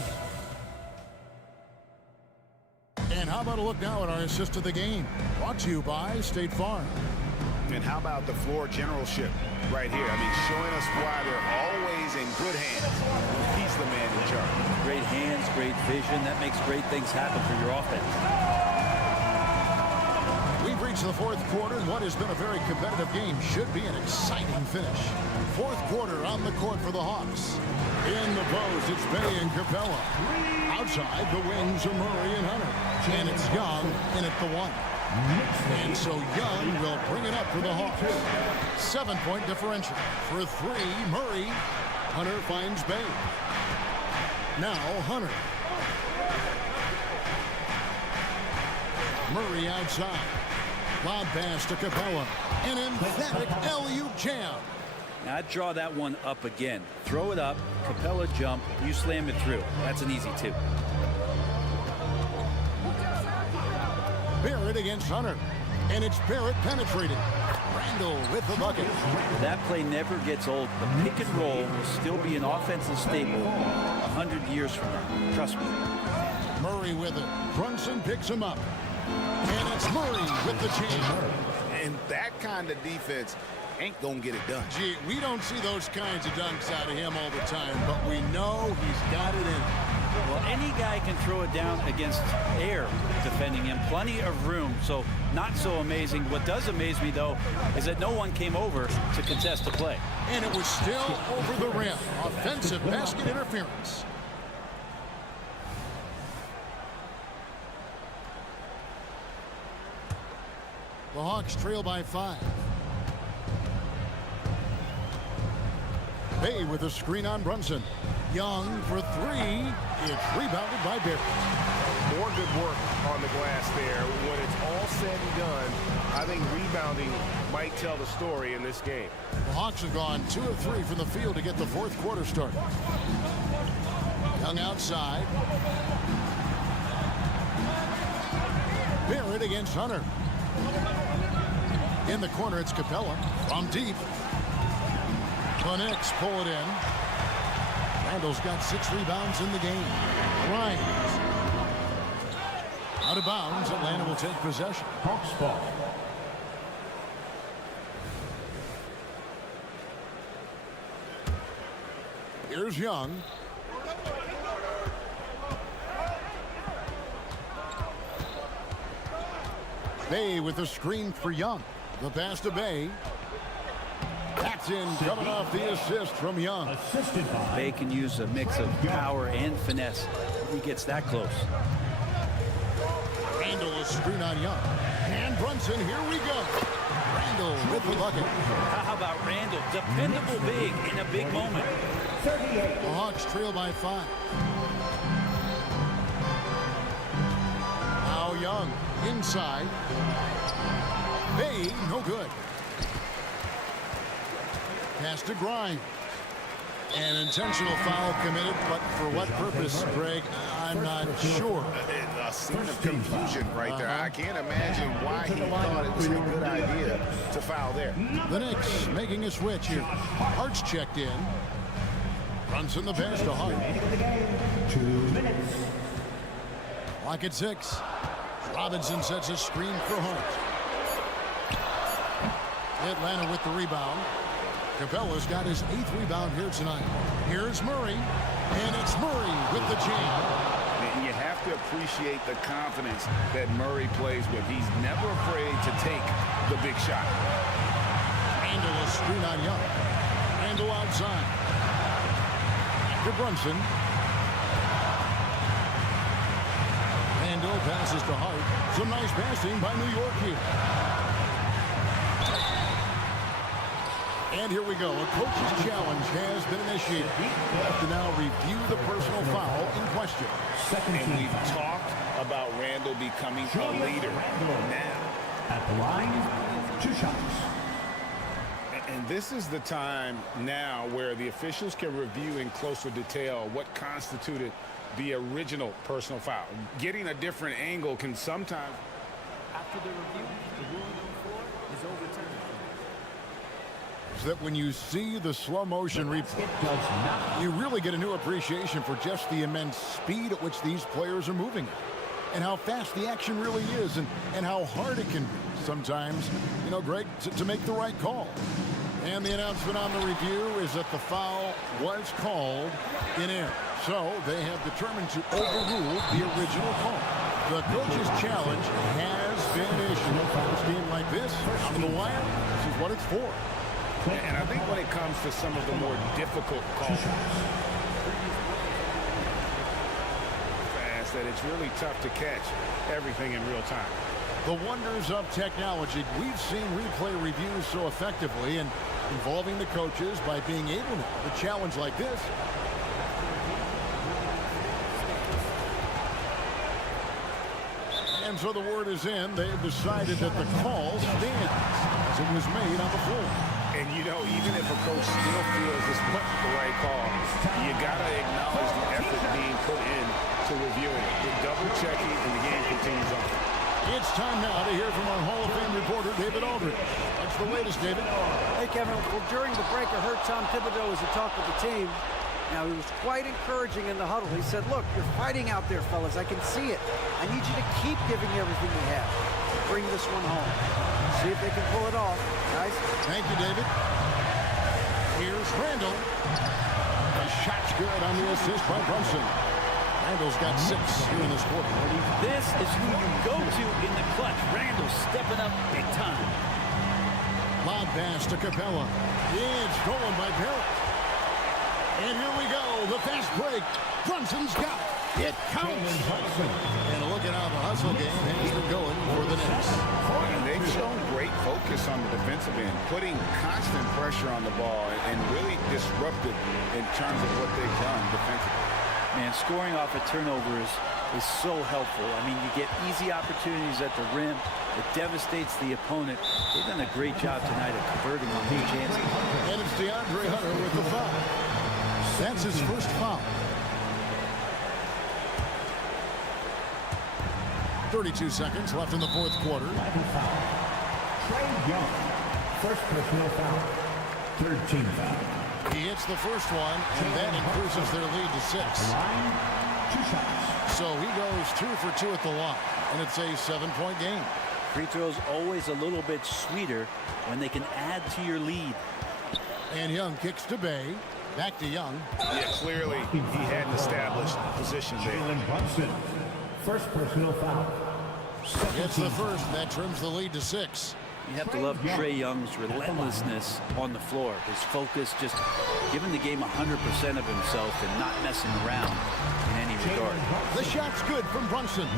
And how about a look now at our assist of the game? Brought to you by State Farm. And how about the floor generalship right here? I mean, showing us why they're always in good hands. He's the man in charge. Great hands, great vision. That makes great things happen for your offense. We've reached the fourth quarter, and what has been a very competitive game should be an exciting finish. Fourth quarter on the court for the Hawks. In the post, it's Bay and Capella. Outside, the wings are Murray and Hunter. And it's Young in at the 1. And so Young will bring it up for the Hawks. 7-point differential. For three, Murray. Hunter finds Bay. Now Hunter. Murray outside. Lob pass to Capella. An emphatic alley-oop jam. Now I'd draw that one up again. Throw it up, Capella jump, you slam it through. That's an easy two. Barrett against Hunter. And it's Barrett penetrating. Randall with the bucket. That play never gets old. The pick and roll will still be an offensive staple 100 years from now. Trust me. Murray with it. Brunson picks him up. And it's Murray with the jam. And that kind of defense ain't gonna get it done. Gee, we don't see those kinds of dunks out of him all the time, but we know he's got it in him. Well, any guy can throw it down against air defending him. Plenty of room, so not so amazing. What does amaze me, though, is that no one came over to contest the play. And it was still over the rim. Offensive basket interference. The Hawks trail by 5. Bay with a screen on Brunson. Young for three. It's rebounded by Barrett. More good work on the glass there. When it's all said and done, I think rebounding might tell the story in this game. The Hawks have gone 2 of 3 from the field to get the fourth quarter started. Young outside. Barrett against Hunter. In the corner, it's Capella. From deep. The Knicks pull it in. Randall's got 6 rebounds in the game. Grimes. Out of bounds. Atlanta will take possession. Hawks ball. Here's Young. Bay with a screen for Young. The pass to Bay. That's in, coming off the assist from Young. Bay can use a mix of power and finesse. He gets that close. Randall a screen on Young. And Brunson, here we go. Randall with the bucket. How about Randall? Dependable big in a big moment. The Hawks trail by 5. Now Young inside. Bay, no good. Pass to Grimes. An intentional foul committed, but for what purpose, Greg? I'm not sure. A scene of confusion right there. I can't imagine why he thought it was a good idea to foul there. The Knicks making a switch here. Hart's checked in. Brunson the pass to Hart. 2 minutes. Lock at 6. Robinson sets a screen for Hart. Atlanta with the rebound. Capella's got his 8th rebound here tonight. Here's Murray, and it's Murray with the jam. And you have to appreciate the confidence that Murray plays with. He's never afraid to take the big shot. Randall a screen on Young. Randall outside. After Brunson. Randall passes to Hart. Some nice passing by New York here. And here we go. A coach's challenge has been initiated. We have to now review the personal foul in question. And we've talked about Randall becoming a leader. Now, At the line, 2 shots. and this is the time now where the officials can review in closer detail what constituted the original personal foul. Getting a different angle can sometimes... After the review, the ruling on the floor is overturned. That when you see the slow motion replay, you really get a new appreciation for just the immense speed at which these players are moving and how fast the action really is and how hard it can be sometimes, you know, Greg, to make the right call. And the announcement on the review is that the foul was called in air. So they have determined to overrule the original call. The coach's challenge has been issued. A game like this, on the wire, this is what it's for. And I think when it comes to some of the more difficult calls, fast, that it's really tough to catch everything in real time. The wonders of technology. We've seen replay reviews so effectively and involving the coaches by being able to challenge like this. And so the word is in. They've decided that the call stands as it was made on the floor. And, you know, even if a coach still feels this wasn't the right call, you got to acknowledge the effort being put in to reviewing it. The double checking, and the game continues on. It's time now to hear from our Hall of Fame reporter, David Aldridge. What's the latest, David? Hey, Kevin. Well, during the break, I heard Tom Thibodeau as he talked with the team. Now, he was quite encouraging in the huddle. He said, look, you're fighting out there, fellas. I can see it. I need you to keep giving everything you have. Bring this one home. See if they can pull it off, guys. Thank you, David. Here's Randall. The shot's good on the assist by Brunson. Randall's got 6 here in this quarter. This is who you go to in the clutch. Randall stepping up big time. Lob pass to Capella. It's stolen by Barrett. And here we go. The fast break. Brunson's got it. It counts. And look at how the hustle game has been going for the Knicks. And they've shown great focus on the defensive end, putting constant pressure on the ball and really disruptive in terms of what they've done defensively. Man, scoring off of turnovers is so helpful. I mean, you get easy opportunities at the rim. It devastates the opponent. They've done a great job tonight of converting on these chances. And it's DeAndre Hunter with the foul. That's his first foul. 32 seconds left in the fourth quarter. Trey Young, first personal foul. 13 foul. He hits the first one, and that increases their lead to 6. 2 shots. So he goes 2 for 2 at the line, and it's a 7-point game. Free throws always a little bit sweeter when they can add to your lead. And Young kicks to Bay. Back to Young. Yeah, clearly he hadn't established position there. Jalen Brunson, first personal foul. It's the first. That trims the lead to 6. You have to love Trey Young's relentlessness on the floor. His focus, just giving the game 100% of himself and not messing around in any regard. The shot's good from Brunson.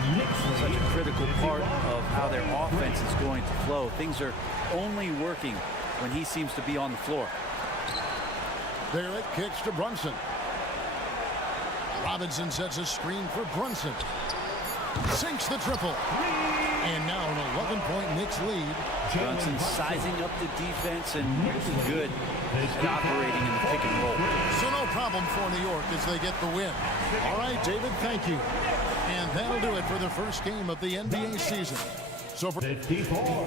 Such a critical part of how their offense is going to flow. Things are only working when he seems to be on the floor. Barrett kicks to Brunson. Robinson sets a screen for Brunson. Sinks the triple. And now an 11-point Knicks lead. Brunson sizing up the defense and good at operating in the pick and roll. So no problem for New York as they get the win. All right, David, thank you. And that'll do it for the first game of the NBA season. So for 54.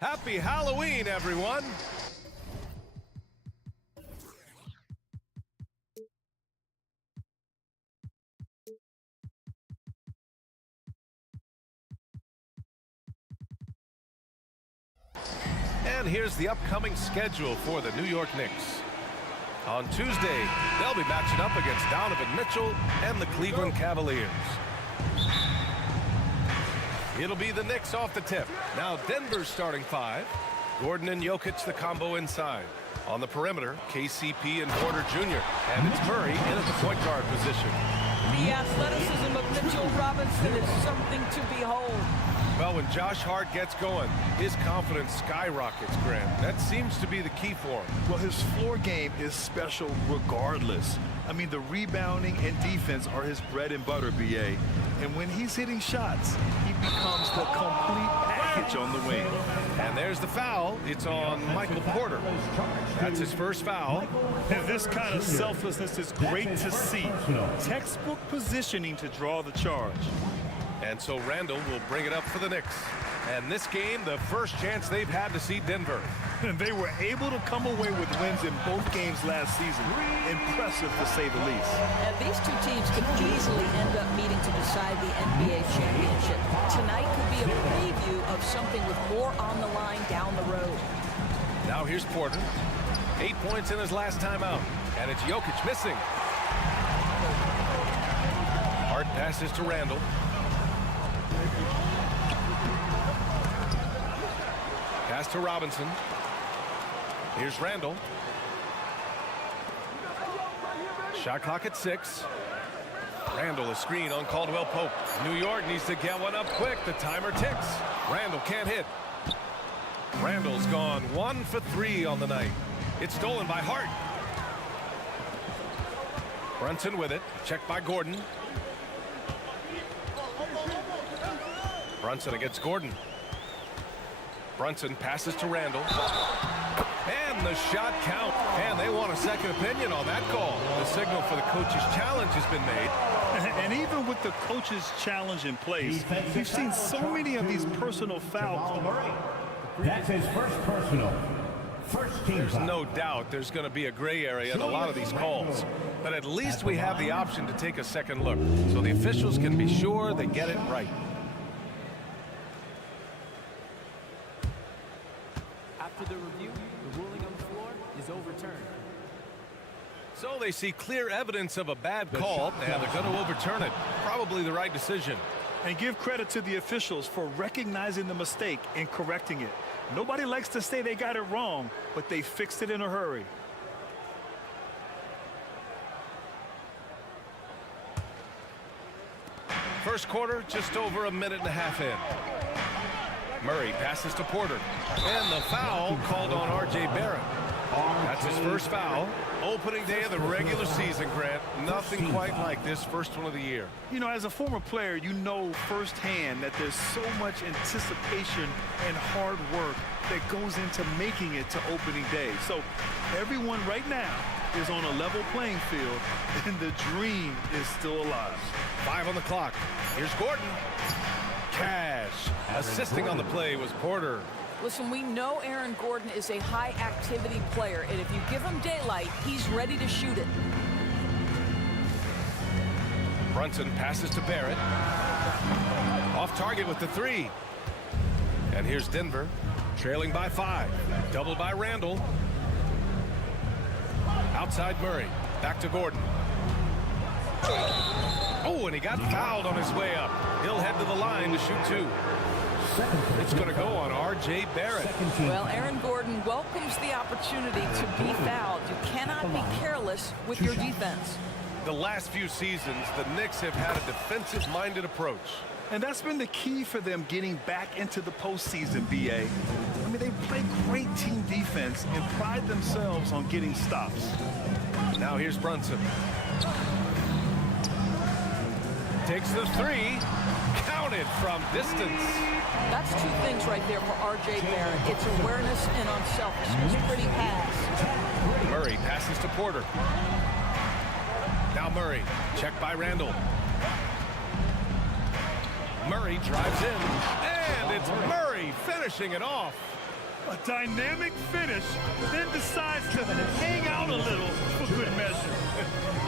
Happy Halloween, everyone. And here's the upcoming schedule for the New York Knicks. On Tuesday, they'll be matching up against Donovan Mitchell and the Cleveland Cavaliers. It'll be the Knicks off the tip. Now Denver's starting five. Gordon and Jokic, the combo inside. On the perimeter, KCP and Porter Jr. And it's Murray in at the point guard position. The athleticism of Mitchell Robinson is something to behold. Well, when Josh Hart gets going, his confidence skyrockets, Grant. That seems to be the key for him. Well, his floor game is special regardless. I mean, the rebounding and defense are his bread and butter, B.A. And when he's hitting shots, he becomes the complete package on the wing. And there's the foul. It's on Michael Porter. That's his first foul. And this kind of selflessness is great to see. Textbook positioning to draw the charge. And so Randall will bring it up for the Knicks. And this game, the first chance they've had to see Denver. And they were able to come away with wins in both games last season. Impressive, to say the least. And these two teams could easily end up meeting to decide the NBA championship. Tonight could be a preview of something with more on the line down the road. Now here's Porter. 8 points in his last time out. And it's Jokic missing. Hart passes to Randall. Pass to Robinson. Here's Randall. Shot clock at 6. Randall, a screen on Caldwell Pope. New York needs to get one up quick. The timer ticks. Randall can't hit. Randall's gone 1 for 3 on the night. It's stolen by Hart. Brunson with it. Checked by Gordon. Brunson against Gordon. Brunson passes to Randall. And the shot count. And they want a second opinion on that call. The signal for the coach's challenge has been made. And even with the coach's challenge in place, we've seen so many of these personal fouls. That's his first personal. First team There's foul. no doubt there's going to be a gray area in a lot of these calls. But at least we have the option to take a second look, so the officials can be sure they get it right. After the review, the ruling on the floor is overturned. So they see clear evidence of a bad call, and they're going to overturn it. Probably the right decision. And give credit to the officials for recognizing the mistake and correcting it. Nobody likes to say they got it wrong, but they fixed it in a hurry. First quarter, just over a minute and a half in. Murray passes to Porter. And the foul called on R.J. Barrett. That's his first foul. Opening day of the regular season, Grant. Nothing quite like this first one of the year. You know, as a former player, you know firsthand that there's so much anticipation and hard work that goes into making it to opening day. So everyone right now is on a level playing field, and the dream is still alive. 5 on the clock. Here's Gordon. Cash. Assisting on the play was Porter. Listen, we know Aaron Gordon is a high-activity player, and if you give him daylight, he's ready to shoot it. Brunson passes to Barrett. Off target with the 3. And here's Denver, trailing by 5. Doubled by Randall. Outside Murray. Back to Gordon. Oh, and he got fouled on his way up. He'll head to the line to shoot 2. It's going to go on R.J. Barrett. Well, Aaron Gordon welcomes the opportunity to be fouled. You cannot be careless with your defense. The last few seasons, the Knicks have had a defensive-minded approach. And that's been the key for them getting back into the postseason, B.A. I mean, they play great team defense and pride themselves on getting stops. Now here's Brunson. Takes the 3. Counted from distance. That's 2 things right there for R.J. Barrett. It's awareness and unselfishness. Pretty pass. Murray passes to Porter. Now Murray, checked by Randall. Murray drives in, and it's Murray finishing it off. A dynamic finish, then decides to hang out a little for good measure.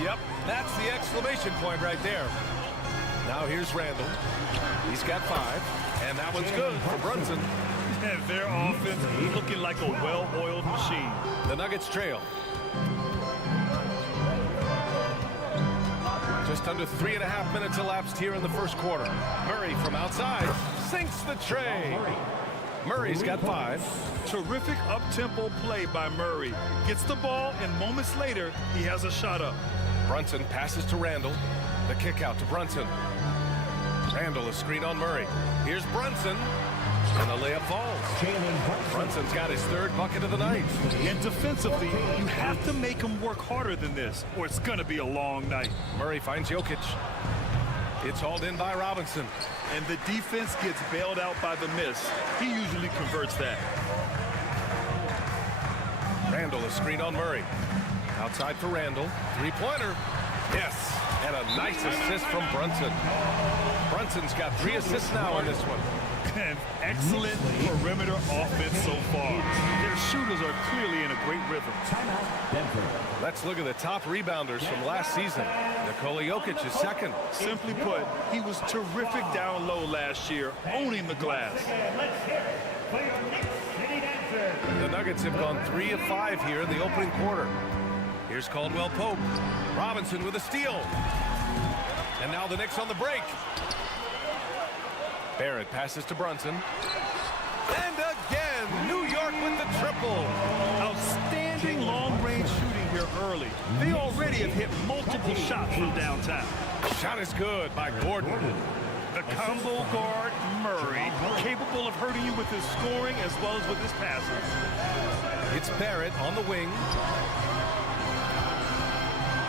Yep, that's the exclamation point right there. Now here's Randall. He's got 5, and that one's good for Brunson. And their offense looking like a well-oiled machine. The Nuggets trail. Just under 3.5 minutes elapsed here in the first quarter. Murray from outside sinks the tray. Murray's got 5. Terrific up-tempo play by Murray. Gets the ball, and moments later, he has a shot up. Brunson passes to Randall. The kick out to Brunson. Randall a screen on Murray. Here's Brunson. And the layup falls. Brunson's got his 3rd bucket of the night. And defensively, you have to make him work harder than this, or it's going to be a long night. Murray finds Jokic. It's hauled in by Robinson. And the defense gets bailed out by the miss. He usually converts that. Randall a screen on Murray. Outside for Randall. 3-pointer. Yes. And a nice assist from Brunson. Brunson's got 3 assists now in this one. And excellent perimeter offense so far. Their shooters are clearly in a great rhythm. Let's look at the top rebounders from last season. Nikola Jokic is 2nd. Simply put, he was terrific down low last year, owning the glass. The Nuggets have gone 3 of 5 here in the opening quarter. Here's Caldwell Pope. Robinson with a steal. And now the Knicks on the break. Barrett passes to Brunson. And again, New York with the triple. Outstanding long-range shooting here early. They already have hit multiple shots from downtown. Shot is good by Gordon. The combo guard, Murray, capable of hurting you with his scoring as well as with his passes. It's Barrett on the wing.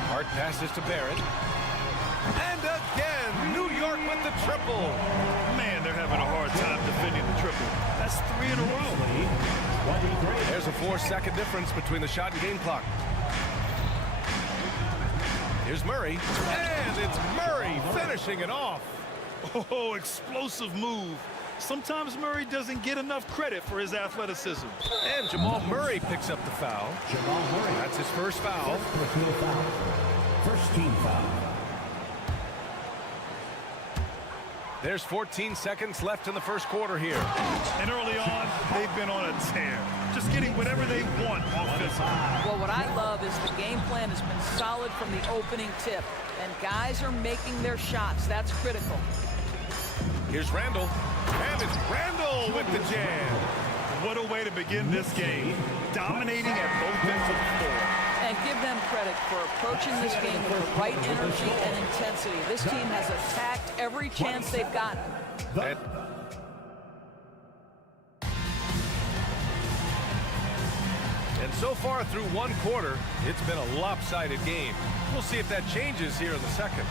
Hart passes to Barrett. And again, New York with the triple. Man, they're having a hard time defending the triple. That's 3 in a row. There's a 4-second difference between the shot and game clock. Here's Murray. And it's Murray finishing it off. Oh, explosive move. Sometimes Murray doesn't get enough credit for his athleticism. And Jamal Murray picks up the foul. That's his first foul. First team foul. There's 14 seconds left in the first quarter here. And early on, they've been on a tear. Just getting whatever they want offensively. Well, what I love is the game plan has been solid from the opening tip. And guys are making their shots. That's critical. Here's Randall. And it's Randall with the jam. What a way to begin this game. Dominating at both ends of the floor. And give them credit for approaching this game with the right energy and intensity. This team has attacked every chance they've gotten. And so far through one quarter, it's been a lopsided game. We'll see if that changes here in the second.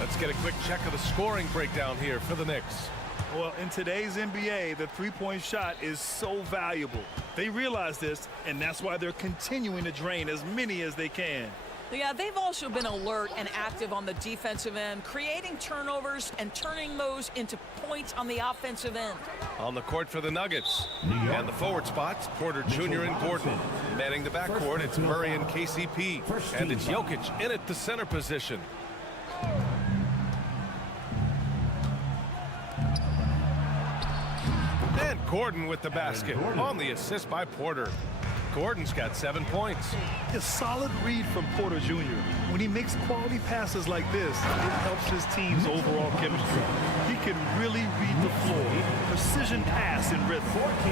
Let's get a quick check of the scoring breakdown here for the Knicks. Well, in today's NBA, the three-point shot is so valuable. They realize this, and that's why they're continuing to drain as many as they can. Yeah, they've also been alert and active on the defensive end, creating turnovers and turning those into points on the offensive end. On the court for the Nuggets. And the forward spots, Porter Jr. and Gordon. Manning the backcourt, it's Murray and KCP. And it's Jokic in at the center position. And Gordon with the basket on the assist by Porter. Gordon's got 7 points. A solid read from Porter Jr. When he makes quality passes like this, it helps his team's overall chemistry. He can really read the floor. Precision pass and rhythm.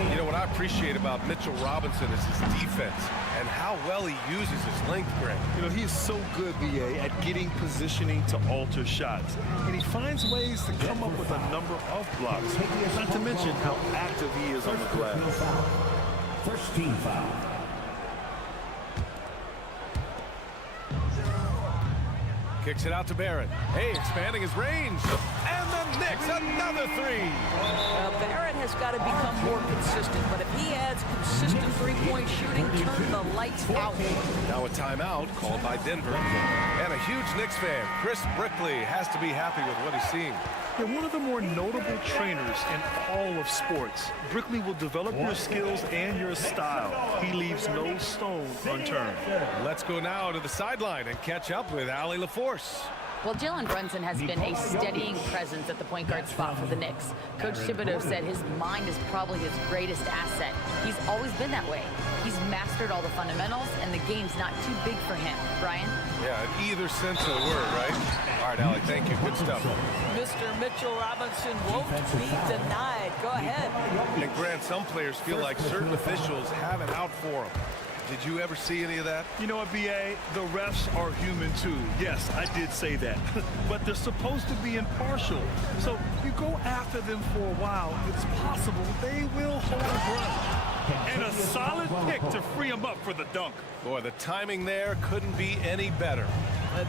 You know what I appreciate about Mitchell Robinson is his defense and how well he uses his length, Greg. You know, he's so good, B.A., at getting positioning to alter shots. And he finds ways to come up with a number of blocks. Not to mention how active he is on the glass. First team foul. Kicks it out to Barrett. Hey, expanding his range. And the Knicks, another three. Barrett has got to become more consistent, but if he adds consistent three-point shooting, turn the lights out. Now a timeout called by Denver. And a huge Knicks fan, Chris Brickley, has to be happy with what he's seeing. They're one of the more notable trainers in all of sports. Brickley will develop your skills and your style. He leaves no stone unturned. Let's go now to the sideline and catch up with Allie LaForce. Well, Jalen Brunson has been a steadying presence at the point guard spot for the Knicks. Coach Thibodeau said his mind is probably his greatest asset. He's always been that way. He's mastered all the fundamentals, and the game's not too big for him. Brian? Yeah, in either sense of the word, right? All right, Allie, thank you. Good stuff. Mr. Mitchell Robinson won't be denied. Go ahead. And Grant, some players feel like certain officials have it out for them. Did you ever see any of that? You know what, B.A.? The refs are human too. Yes, I did say that. But they're supposed to be impartial. So you go after them for a while, it's possible they will hold a grudge. And a solid pick to free them up for the dunk. Boy, the timing there couldn't be any better.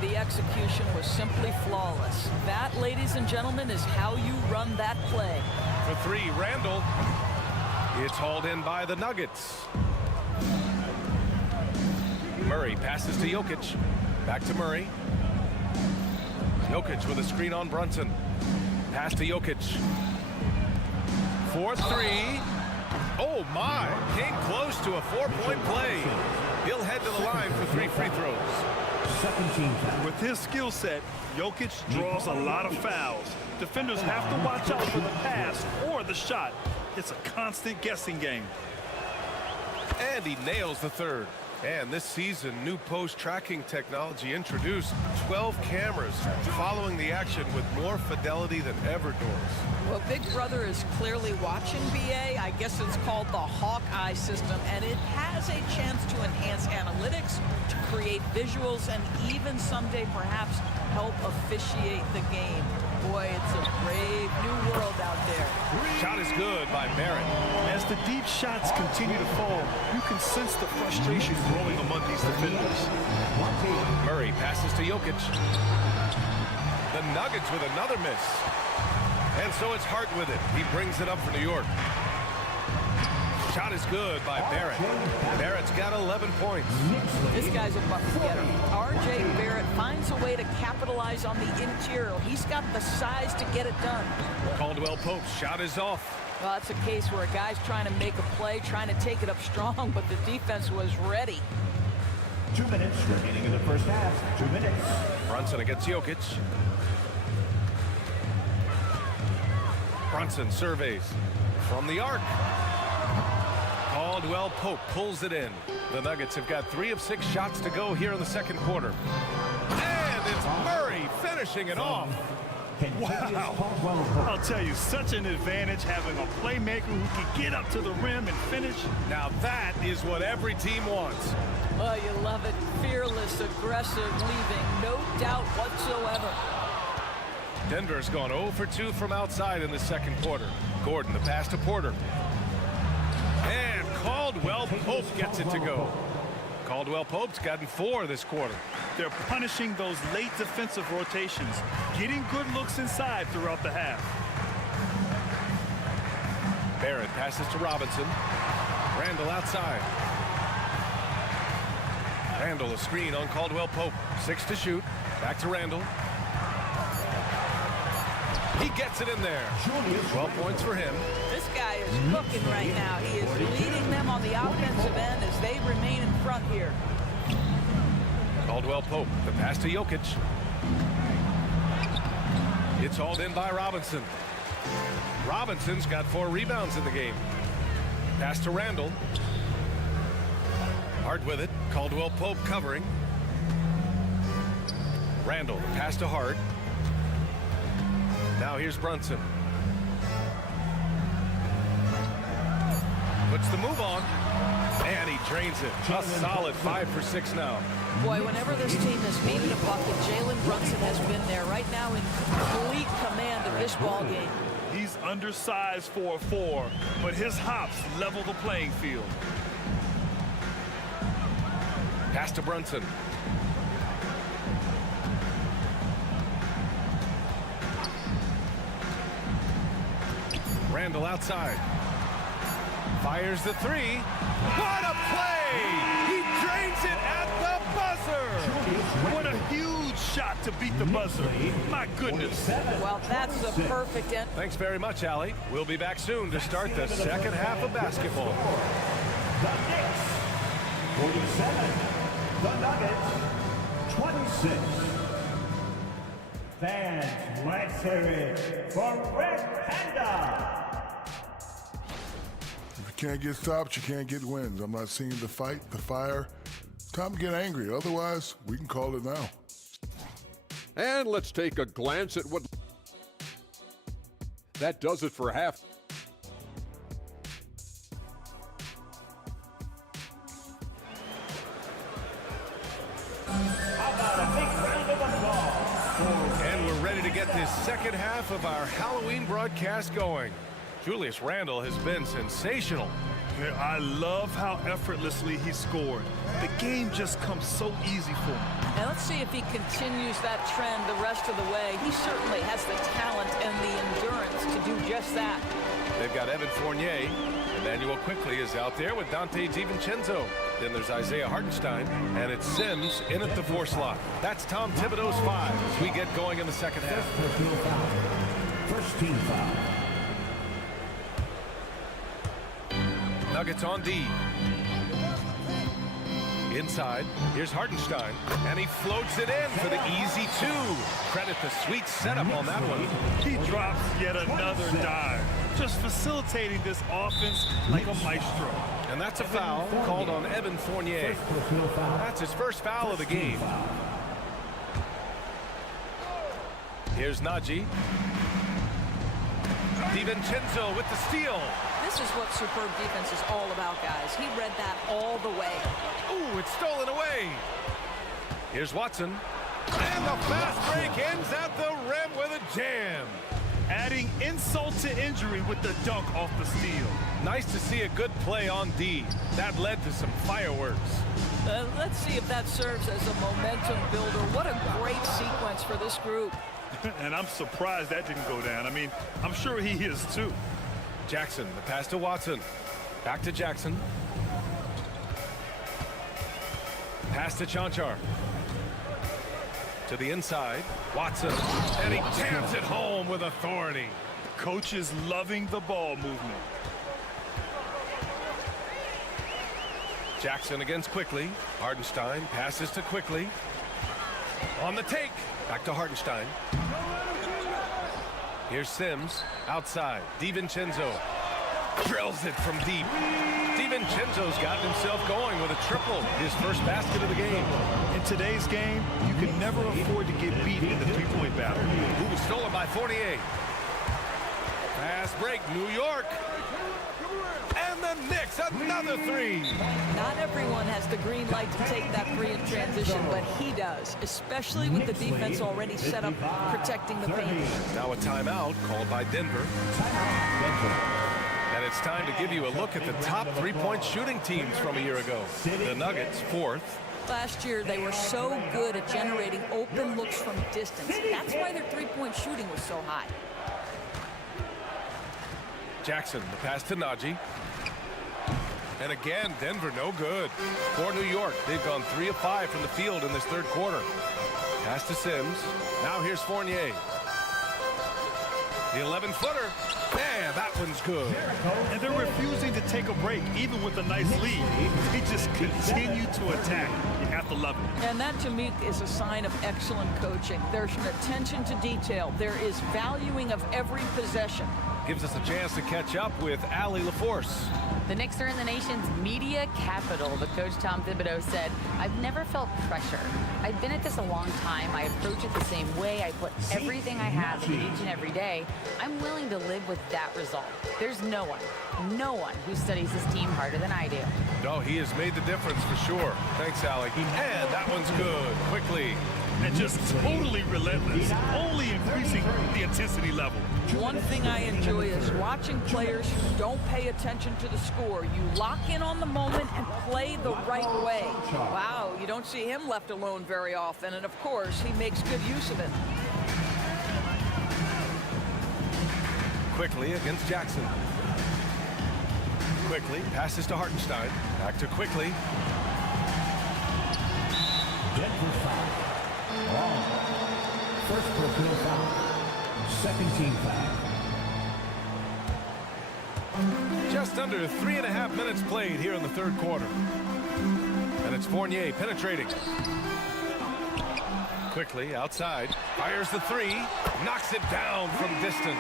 The execution was simply flawless. That, ladies and gentlemen, is how you run that play. For three, Randall. It's hauled in by the Nuggets. Murray passes to Jokic. Back to Murray. Jokic with a screen on Brunson. Pass to Jokic. 4-3. Oh my! Came close to a 4-point play. He'll head to the line for 3 free throws. With his skill set, Jokic draws a lot of fouls. Defenders have to watch out for the pass or the shot. It's a constant guessing game. And he nails the third. And this season, new post tracking technology introduced 12 cameras following the action with more fidelity than ever, Doris. Well, Big Brother is clearly watching, B.A. I guess it's called the Hawkeye system, and it has a chance to enhance analytics, to create visuals, and even someday perhaps help officiate the game. Boy, it's a brave new world out there. Shot is good by Barrett. As the deep shots continue to fall, you can sense the frustration growing among these defenders. Murray passes to Jokic. The Nuggets with another miss. And so it's Hart with it. He brings it up for New York. Shot is good by Barrett. Barrett's got 11 points. This guy's a bucket getter. R.J. Barrett finds a way to capitalize on the interior. He's got the size to get it done. Caldwell Pope's shot is off. Well, that's a case where a guy's trying to make a play, trying to take it up strong, but the defense was ready. 2 minutes remaining in the first half. 2 minutes. Brunson against Jokic. Brunson surveys from the arc. Caldwell Pope pulls it in. The Nuggets have got 3 of 6 shots to go here in the second quarter. And it's Murray finishing it off. Wow. I'll tell you, such an advantage having a playmaker who can get up to the rim and finish. Now that is what every team wants. Oh, you love it. Fearless, aggressive, leaving no doubt whatsoever. Denver's gone 0 for 2 from outside in the second quarter. Gordon, the pass to Porter. And Caldwell Pope gets it to go. Caldwell Pope's gotten 4 this quarter. They're punishing those late defensive rotations, getting good looks inside throughout the half. Barrett passes to Robinson. Randall outside. Randall a screen on Caldwell Pope. 6 to shoot. Back to Randall. He gets it in there. 12 points for him. This guy is cooking right now. He is leading them on the offensive end as they remain in front here. Caldwell Pope, the pass to Jokic. It's hauled in by Robinson. Robinson's got 4 rebounds in the game. Pass to Randall. Hart with it. Caldwell Pope covering. Randall, the pass to Hart. Now here's Brunson. Puts the move on. And he drains it. A solid 5 for 6 now. Boy, whenever this team has needed a bucket, Jalen Brunson has been there right now in complete command of this ball game. He's undersized for a 4, but his hops level the playing field. Pass to Brunson. Randall outside. Fires the three. What a play! He drains it at the buzzer! What a huge shot to beat the buzzer. My goodness. Well, that's the perfect end. Thanks very much, Allie. We'll be back soon to start the second half of basketball. The Knicks, 47. The Nuggets, 26. Fans, let's hear it for Red Panda. If you can't get stops, you can't get wins. I'm not seeing the fight, the fire. Time to get angry. Otherwise, we can call it now. And let's take a glance at what that does it for half. And we're ready to get this second half of our Halloween broadcast going. Julius Randle has been sensational. Yeah, I love how effortlessly he scored. The game just comes so easy for him. And let's see if he continues that trend the rest of the way. He certainly has the talent and the endurance to do just that. They've got Evan Fournier. Emmanuel Quickly is out there with Dante DiVincenzo. Then there's Isaiah Hartenstein, and it's Sims in at the 4 slot. That's Tom Thibodeau's 5 as we get going in the second half. First team foul. Nuggets on D. Inside, here's Hartenstein, and he floats it in for the easy 2. Credit the sweet setup on that one. He drops yet another dive, just facilitating this offense like a maestro. And that's a foul called on Evan Fournier. That's his first foul of the game. Here's Nagy. DiVincenzo with the steal. This is what superb defense is all about, guys. He read that all the way. Ooh, it's stolen away. Here's Watson. And the fast break ends at the rim with a jam. Adding insult to injury with the dunk off the steal. Nice to see a good play on D. That led to some fireworks. Let's see if that serves as a momentum builder. What a great sequence for this group. And I'm surprised that didn't go down. I mean, I'm sure he is too. Jackson, the pass to Watson. Back to Jackson. Pass to Chanchar. To the inside, Watson. And he jams it home with authority. Coach is loving the ball movement. Jackson against Quickly. Hartenstein passes to Quickly. On the take. Back to Hartenstein. Here's Sims. Outside. DiVincenzo. Drills it from deep. DiVincenzo's gotten himself going with a triple. His first basket of the game. In today's game, you can never afford to get beat in the three-point battle. Ooh, stolen by Fournier. Fast break, New York. And the Knicks, another 3. Not everyone has the green light to take that three in transition, but he does, especially with the defense already set up protecting the paint. Now a timeout called by Denver. And it's time to give you a look at the top three-point shooting teams from a year ago. The Nuggets, 4th. Last year, they were so good at generating open looks from distance. That's why their three-point shooting was so high. Jackson, the pass to Nagy. And again, Denver no good. For New York, they've gone 3 of 5 from the field in this third quarter. Pass to Sims. Now here's Fournier. The 11-footer. Man, that one's good. And they're refusing to take a break, even with a nice lead. They just continue to attack. You have to love it. And that, to me, is a sign of excellent coaching. There's an attention to detail. There is valuing of every possession. Gives us a chance to catch up with Allie LaForce. The Knicks are in the nation's media capital, but Coach Tom Thibodeau said, "I've never felt pressure. I've been at this a long time. I approach it the same way. I put everything I have in each and every day. I'm willing to live with that result. There's no one who studies this team harder than I do." No, he has made the difference for sure. Thanks, Allie. And that one's good. Quickly. And just totally relentless, only increasing the intensity level. One thing I enjoy is watching players who don't pay attention to the score. You lock in on the moment and play the right way. Wow, you don't see him left alone very often, and of course, he makes good use of it. Quickly against Jackson. Quickly passes to Hartenstein. Back to Quickly. Denver foul. Wrong. First personal foul. Second team foul. Just under 3.5 minutes played here in the third quarter. And it's Fournier penetrating. Quickly outside. Fires the three. Knocks it down from distance.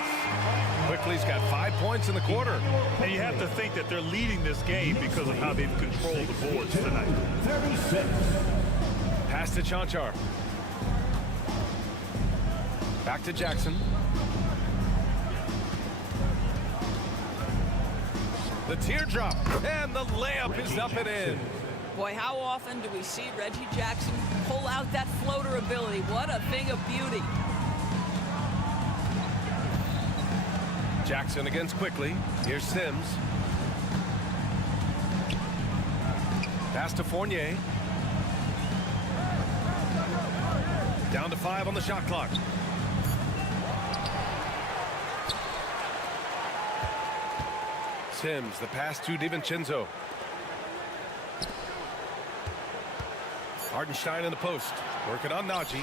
Quickly's got 5 points in the quarter. And you have to think that they're leading this game because of how they've controlled the boards tonight. 36. Pass to Chanchar. Back to Jackson. The teardrop, and the layup is up and in. Boy, how often do we see Reggie Jackson pull out that floater ability? What a thing of beauty. Jackson against Quickly. Here's Sims. Pass to Fournier. Down to 5 on the shot clock. Sims, the pass to DiVincenzo. Hartenstein in the post. Working on Nagy.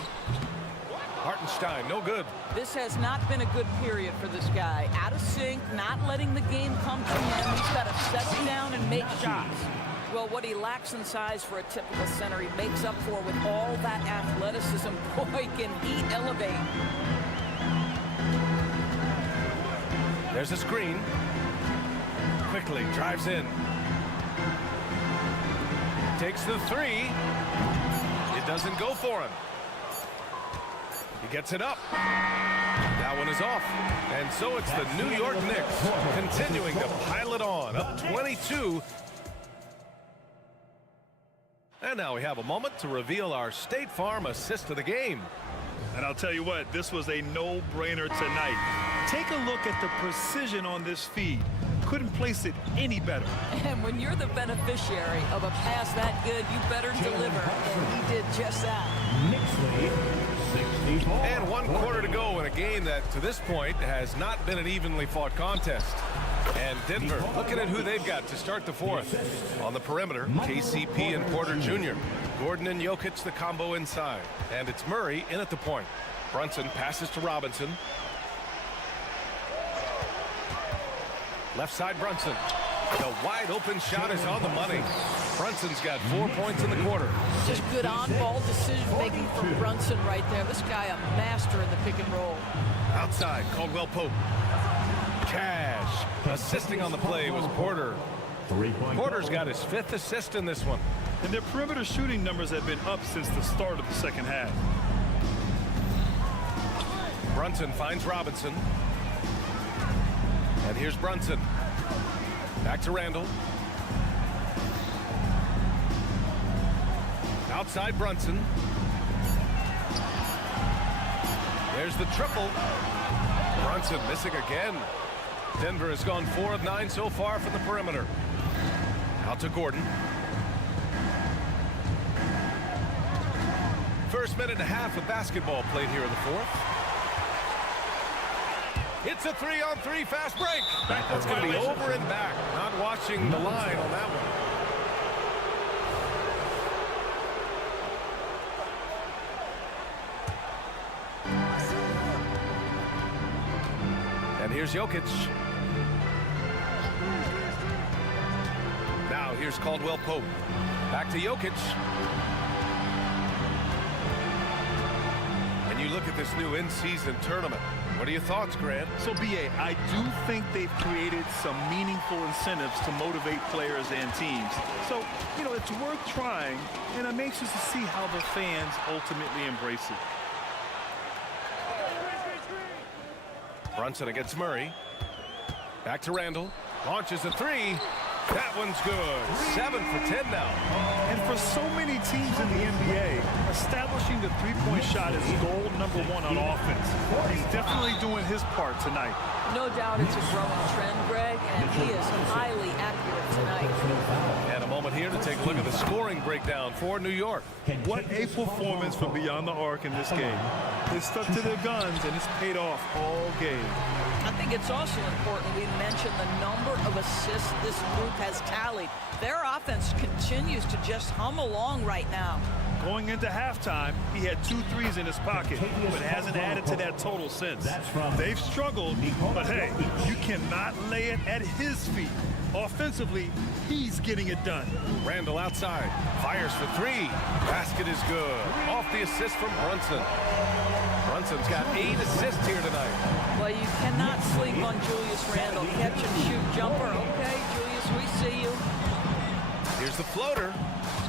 Hartenstein, no good. This has not been a good period for this guy. Out of sync, not letting the game come to him. He's got to settle down and make shots. Well, what he lacks in size for a typical center, he makes up for with all that athleticism. Boy, can he elevate. There's a screen. Quickly drives in. Takes the three. It doesn't go for him. He gets it up. That one is off. And so it's the New York Knicks continuing to pile it on. Up 22. And now we have a moment to reveal our State Farm assist of the game. And I'll tell you what, this was a no-brainer tonight. Take a look at the precision on this feed. Couldn't place it any better. And when you're the beneficiary of a pass that good, you better deliver. And he did just that. Knicks lead 64. And 1 quarter to go in a game that, to this point, has not been an evenly fought contest. And Denver looking at who they've got to start the fourth. On the perimeter, KCP and Porter Jr. Gordon and Jokic the combo inside. And it's Murray in at the point. Brunson passes to Robinson. Left side Brunson. The wide open shot is on the money. Brunson's got 4 points in the quarter. Just good on-ball decision-making from Brunson right there. This guy a master in the pick and roll. Outside, Caldwell Pope. Cash. Assisting on the play was Porter. Porter's got his 5th assist in this one. And their perimeter shooting numbers have been up since the start of the second half. Brunson finds Robinson. And here's Brunson. Back to Randall. Outside Brunson. There's the triple. Brunson missing again. Denver has gone 4 of 9 so far from the perimeter. Out to Gordon. First minute and a half of basketball played here in the fourth. It's a 3-on-3 fast break. That's going to be over and back. Not watching the line on that one. And here's Jokic. Now here's Caldwell Pope. Back to Jokic. And you look at this new in-season tournament. What are your thoughts, Grant? So, B.A., I do think they've created some meaningful incentives to motivate players and teams. So, you know, it's worth trying, and I'm anxious to see how the fans ultimately embrace it. Brunson against Murray. Back to Randall. Launches a three. That one's good. 7 for 10 now. And for so many teams in the NBA, establishing the three-point shot is goal number 1 on offense. He's definitely doing his part tonight. No doubt it's a growing trend, Greg, and he is highly accurate tonight. And a moment here to to take a look at the scoring breakdown for New York. What a performance from beyond the arc in this game. They stuck to their guns, and it's paid off all game. I think it's also important we mention the number of assists this group has tallied. Their offense continues to just hum along right now. Going into halftime, he had 2 threes in his pocket, but hasn't added to that total since. They've struggled, but hey, you cannot lay it at his feet. Offensively, he's getting it done. Randall outside, fires for 3. Basket is good. Off the assist from Brunson. Brunson's got 8 assists here tonight. Well, you cannot sleep on Julius Randle. Catch and shoot jumper. Okay, Julius, we see you. Here's the floater,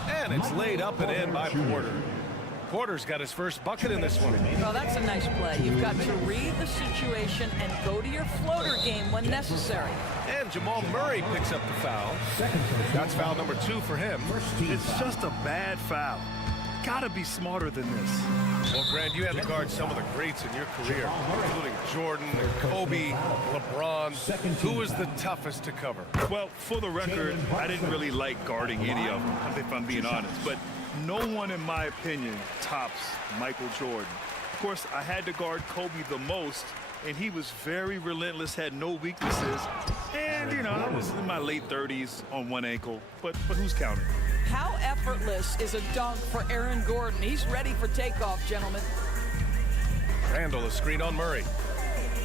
and it's laid up and in by Porter. Porter's got his first bucket in this one. Well, that's a nice play. You've got to read the situation and go to your floater game when necessary. And Jamal Murray picks up the foul. That's foul number 2 for him. It's just a bad foul. Gotta be smarter than this. Well, Grant, you had to guard some of the greats in your career, including Jordan, Kobe, LeBron. Who was the toughest to cover? Well, for the record, I didn't really like guarding any of them, if I'm being honest. But no one, in my opinion, tops Michael Jordan. Of course, I had to guard Kobe the most, and he was very relentless, had no weaknesses. And, you know, I was in my late 30s on one ankle, but who's counting? How effortless is a dunk for Aaron Gordon? He's ready for takeoff, gentlemen. Randall, a screen on Murray.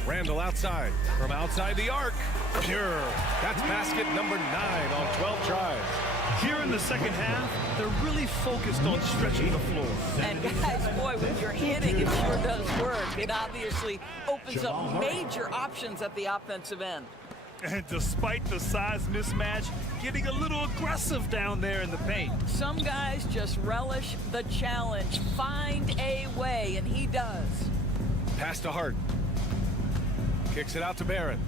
Randall outside, from outside the arc. Pure. That's basket number 9 on 12 tries. Here in the second half, they're really focused on stretching the floor. And guys, boy, when you're hitting, it sure does work. It obviously opens up major options at the offensive end. And despite the size mismatch, getting a little aggressive down there in the paint. Some guys just relish the challenge. Find a way, and he does. Pass to Hart. Kicks it out to Barrett.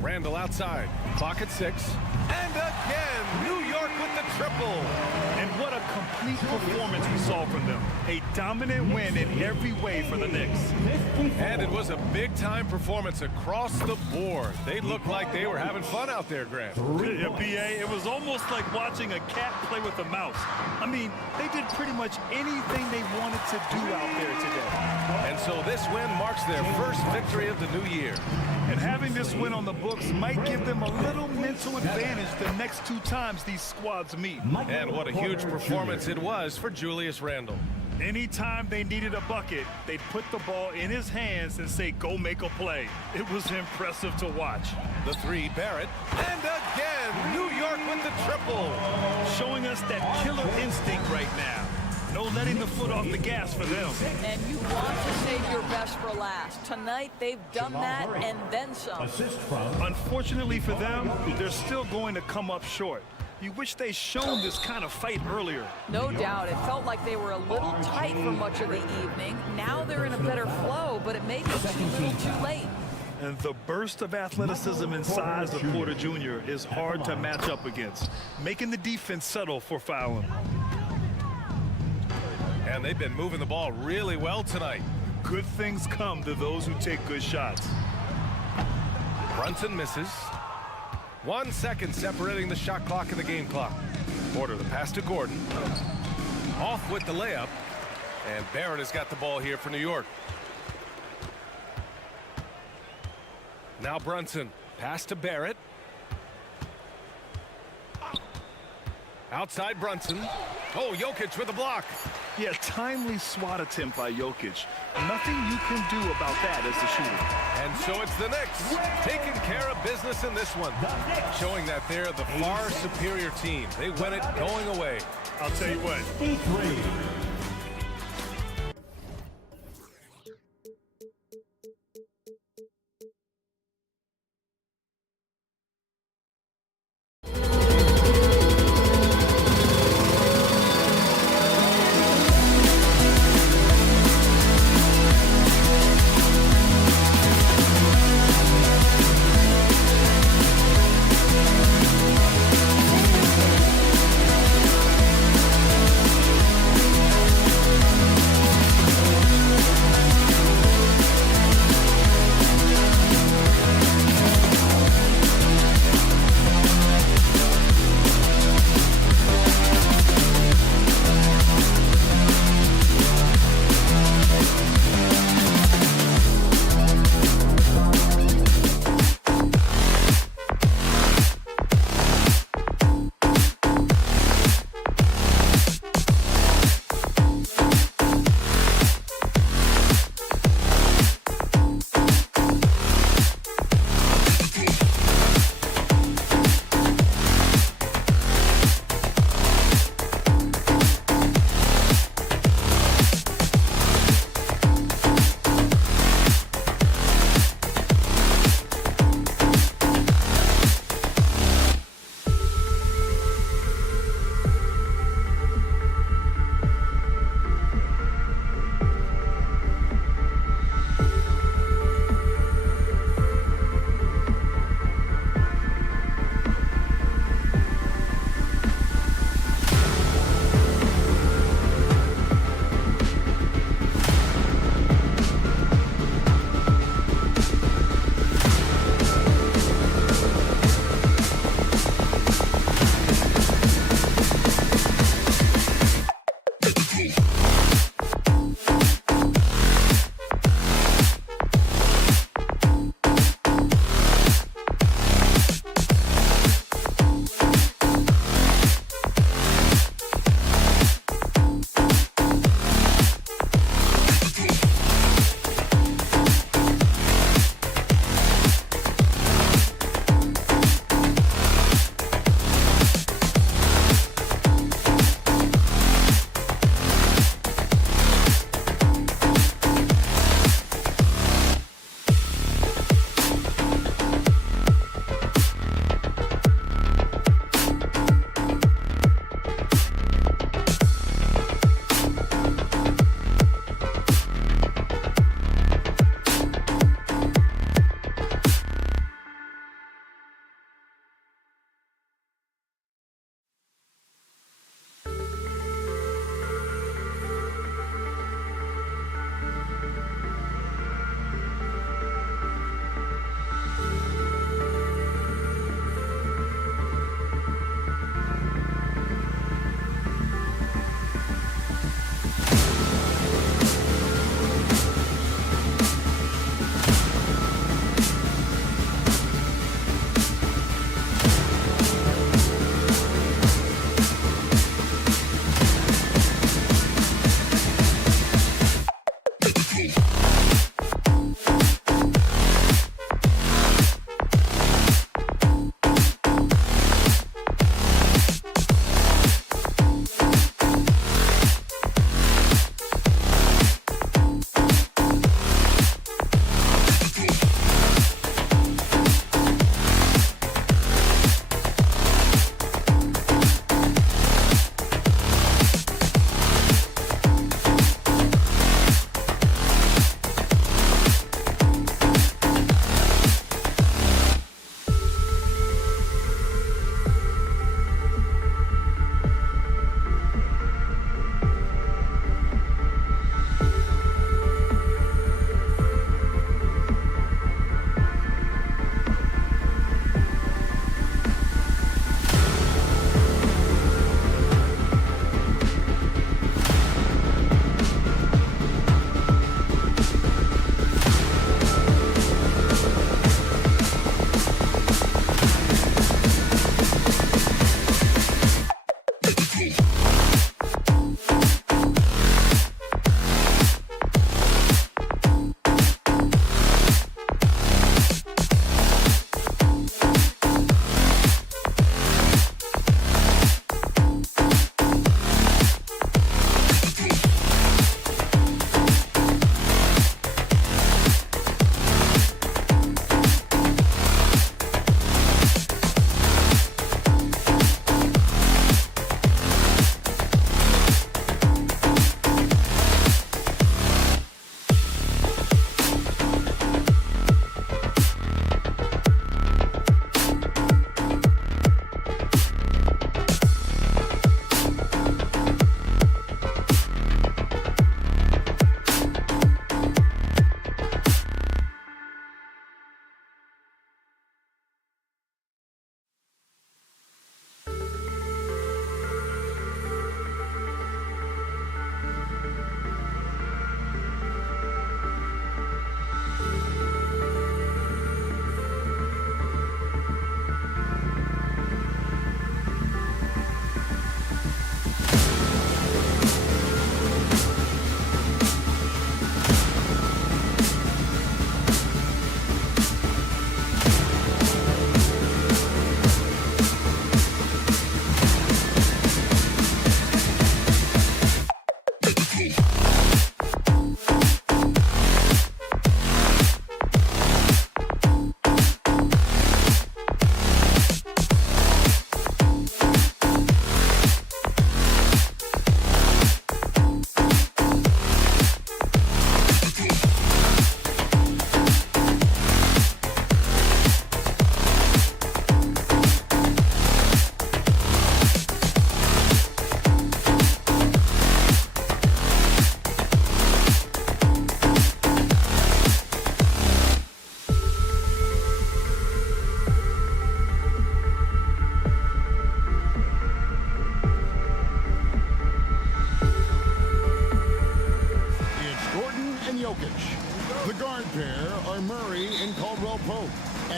Randall outside. Clock at 6. And again, New York with the triple. And what a complete performance we saw from them. A dominant win in every way for the Knicks. And it was a big-time performance across the board. They looked like they were having fun out there, Grant. Yeah, B.A., it was almost like watching a cat play with a mouse. I mean, they did pretty much anything they wanted to do out there today. And so this win marks their first victory of the new year. And having this win on the books might give them a little mental advantage the next 2 times these squads meet. And what a huge performance it was for Julius Randle. Anytime they needed a bucket, they'd put the ball in his hands and say, go make a play. It was impressive to watch. The 3, Barrett. And again, New York with the triple. Showing us that killer instinct right now. No letting the foot off the gas for them. And you want to save your best for last. Tonight, they've done that and then some. Unfortunately for them, they're still going to come up short. You wish they'd shown this kind of fight earlier. No doubt. It felt like they were a little tight for much of the evening. Now they're in a better flow, but it may be too little too late. And the burst of athleticism and size of Porter Jr. is hard to match up against, making the defense settle for fouling. And they've been moving the ball really well tonight. Good things come to those who take good shots. Brunson misses. 1 second separating the shot clock and the game clock. Porter, the pass to Gordon. Off with the layup. And Barrett has got the ball here for New York. Now Brunson. Pass to Barrett. Outside Brunson. Oh, Jokic with a block. Yeah, timely swat attempt by Jokic. Nothing you can do about that as the shooter. And so it's the Knicks taking care of business in this one, showing that they're the far superior team. They win it going away. I'll tell you what.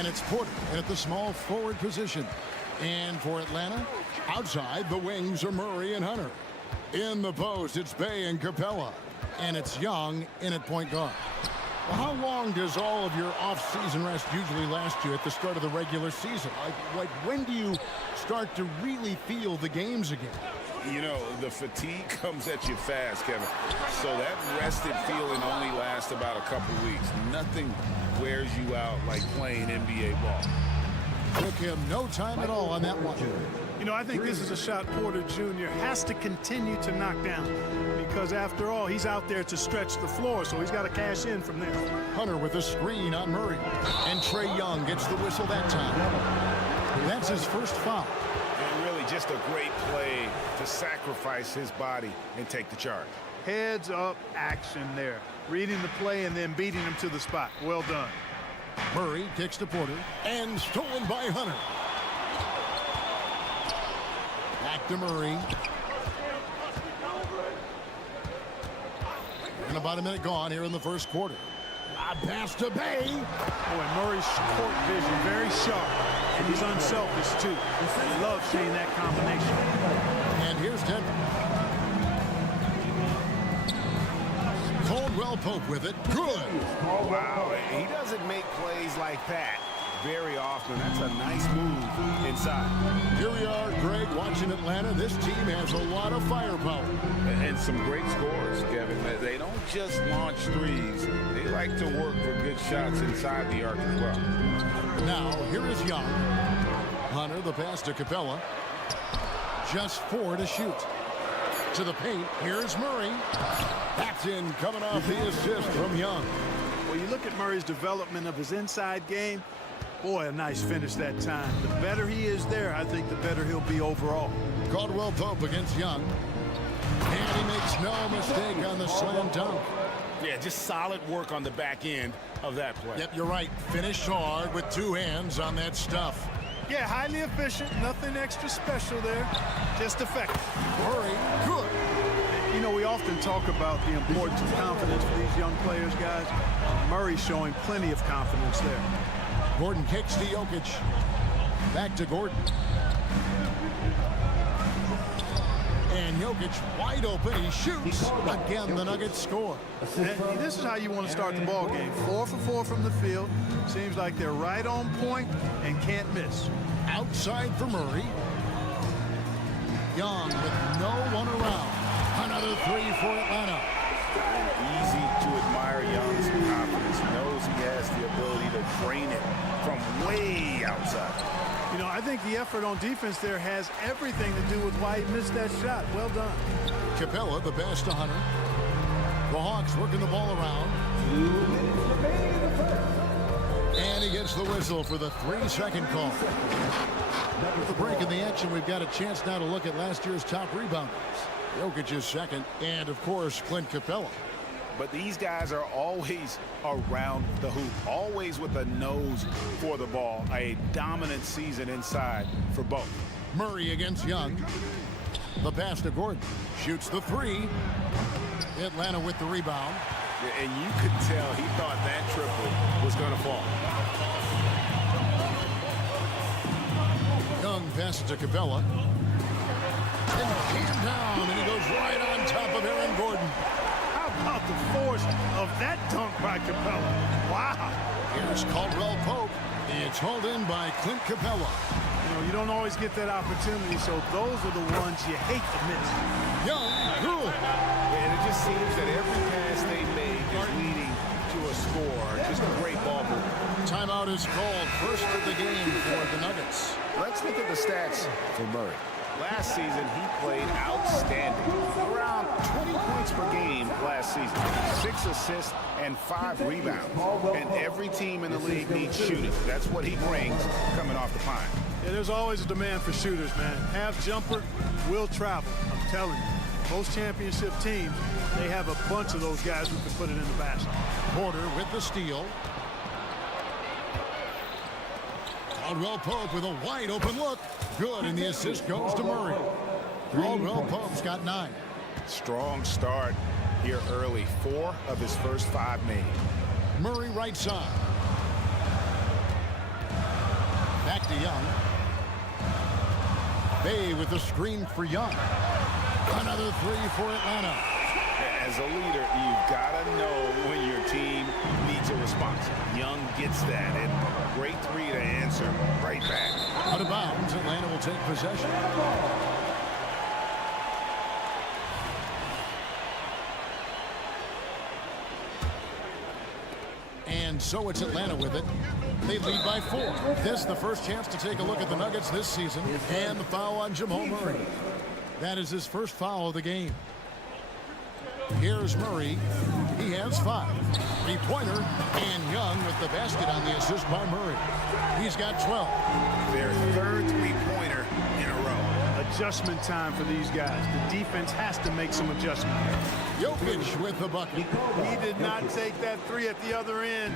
And it's Porter at the small forward position. And for Atlanta, outside the wings are Murray and Hunter. In the post, it's Bay and Capella. And it's Young in at point guard. Well, how long does all of your off-season rest usually last you at the start of the regular season? Like when do you start to really feel the games again? You know, the fatigue comes at you fast, Kevin. So that rested feeling only lasts about a couple weeks. Nothing wears you out like playing NBA ball. Took him no time at all on that one. You know, I think this is a shot Porter Jr. has to continue to knock down because, after all, he's out there to stretch the floor, so he's got to cash in from there. Hunter with a screen on Murray. And Trae Young gets the whistle that time. That's his first foul. And really just a great play to sacrifice his body and take the charge. Heads-up action there. Reading the play and then beating him to the spot. Well done. Murray kicks to Porter. And stolen by Hunter. Back to Murray. And about a minute gone here in the first quarter. A pass to Bay. Boy, Murray's court vision very sharp. And he's unselfish, too. I love seeing that combination. And here's Denver. Caldwell Pope with it. Good. Wow, he doesn't make plays like that very often. That's a nice move inside. Here we are, Greg, watching Atlanta. This team has a lot of firepower. And some great scores, Kevin. They don't just launch threes. They like to work for good shots inside the arc as well. Now, here is Young. Hunter, the pass to Capella. Just 4 to shoot. To the paint, here's Murray. That's in, coming off the assist from Young. Well, you look at Murray's development of his inside game. Boy, a nice finish that time. The better he is there, I think the better he'll be overall. Caldwell Pope against Young. And he makes no mistake on the slam dunk. Yeah, just solid work on the back end of that play. Yep, you're right. Finished hard with 2 hands on that stuff. Yeah, highly efficient. Nothing extra special there. Just effective. Murray, good. You know, we often talk about the importance of confidence for these young players, guys. Murray's showing plenty of confidence there. Gordon kicks to Jokic. Back to Gordon. And Jokic wide open. He shoots. Again, the Nuggets score. And this is how you want to start the ball game. 4 for 4 from the field. Seems like they're right on point and can't miss. Outside for Murray. Young with no one around. Another 3 for Atlanta. Easy to admire Young's confidence. He knows he has the ability to drain it from way outside. You know, I think the effort on defense there has everything to do with why he missed that shot. Well done. Capella, the pass to Hunter. The Hawks working the ball around. And he gets the whistle for the 3-second call. With the break in the action, we've got a chance now to look at last year's top rebounders. Jokic is second, and of course, Clint Capella. But these guys are always around the hoop, always with a nose for the ball. A dominant season inside for both. Murray against Young. The pass to Gordon. Shoots the 3. Atlanta with the rebound. And you could tell he thought that triple was going to fall. Young passes to Capella. And jammed down, and he goes right on top of Aaron Gordon. How about the force of that dunk by Capella? Wow. Here's Caldwell Pope. It's hauled in by Clint Capella. You know, you don't always get that opportunity, so those are the ones you hate to miss. Young, good. And it just seems that every pass they make is leading to a score. Just a great ball move. Timeout is called. First of the game for the Nuggets. Let's look at the stats for Murray. Last season, he played outstanding. Around 20 points per game last season. 6 assists and 5 rebounds. And every team in the league needs shooting. That's what he brings coming off the pine. Yeah, there's always a demand for shooters, man. Half jumper will travel. I'm telling you. Most championship teams, they have a bunch of those guys who can put it in the basket. Porter with the steal. Caldwell Pope with a wide open look. Good, and the assist goes to Murray. Caldwell Pope's got 9. Strong start here early. 4 of his first 5 made. Murray right side. to Young. Bay with the screen for Young. Another three for Atlanta. As a leader, you've got to know when your team needs a response. Young gets that, and great three to answer right back. Out of bounds, Atlanta will take possession. And so it's Atlanta with it. They lead by 4. This the first chance to take a look at the Nuggets this season. And the foul on Jamal Murray. That is his first foul of the game. Here's Murray. He has 5. Three-pointer, and Young with the basket on the assist by Murray. He's got 12. Their third three-pointer in a row. Adjustment time for these guys. The defense has to make some adjustment. Jokic with the bucket. He did not take that three at the other end,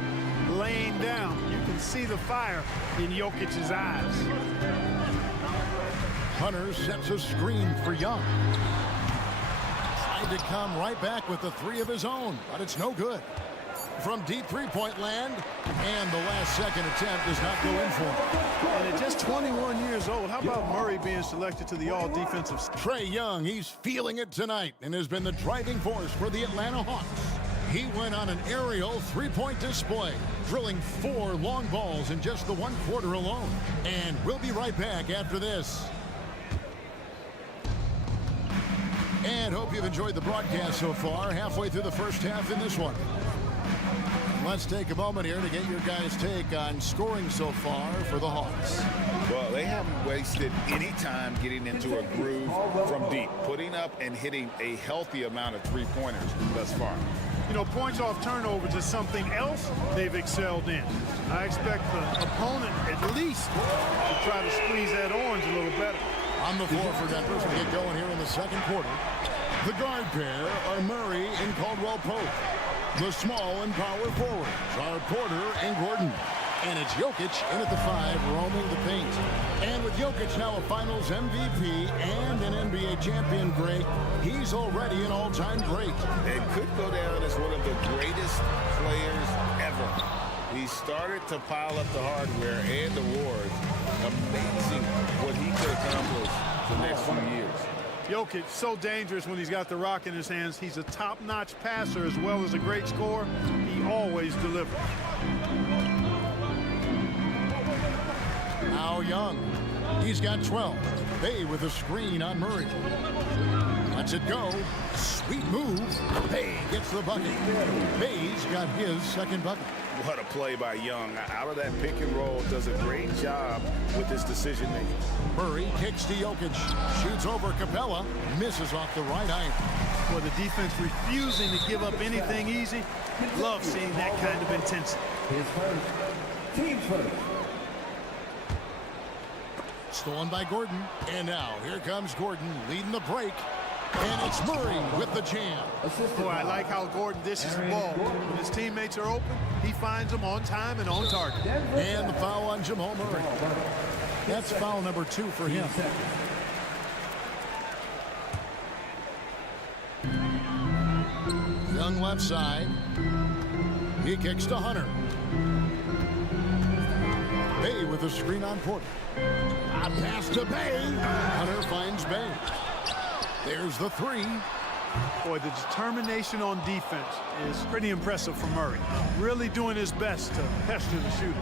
laying down. You can see the fire in Jokic's eyes. Hunter sets a screen for Young. Tried to come right back with the three of his own, but it's no good. From deep three-point land, and the last second attempt does not go in for him. And at just 21 years old, how about Murray being selected to the all-defensive? Trae Young, he's feeling it tonight and has been the driving force for the Atlanta Hawks. He went on an aerial three-point display, drilling 4 long balls in just the 1 quarter alone. And we'll be right back after this. And hope you've enjoyed the broadcast so far, halfway through the first half in this one. Let's take a moment here to get your guys' take on scoring so far for the Hawks. Well, they haven't wasted any time getting into a groove from deep, putting up and hitting a healthy amount of three-pointers thus far. You know, points off turnovers is something else they've excelled in. I expect the opponent at least to try to squeeze that orange a little better. On the floor for Denver as we get going here in the second quarter. The guard pair are Murray and Caldwell-Pope. The small and power forwards are Porter and Gordon. And it's Jokic in at the 5, roaming the paint. And with Jokic now a Finals MVP and an NBA champion, Greg, he's already an all-time great. And could go down as one of the greatest players ever. He started to pile up the hardware and awards. Amazing what he could accomplish the next few years. Jokic, so dangerous when he's got the rock in his hands. He's a top-notch passer as well as a great scorer. He always delivers. Now Young. He's got 12. Bay with a screen on Murray. Lets it go. Sweet move. Bay gets the bucket. Bay's got his second bucket. What a play by Young. Out of that pick and roll, does a great job with his decision making. Murray kicks to Jokic. Shoots over Capella. Misses off the right iron. For the defense refusing to give up anything easy. Love seeing that kind of intensity. His first. Team first. Stolen by Gordon. And now here comes Gordon leading the break. And it's Murray with the jam. Boy, I like how Gordon dishes the ball. When his teammates are open, he finds them on time and on target. And the foul on Jamal Murray. That's foul number 2 for him. Young left side. He kicks to Hunter. Bay with a screen on Porter. A pass to Bay. Hunter finds Bay. There's the 3. Boy, the determination on defense is pretty impressive from Murray. Really doing his best to pester the shooters.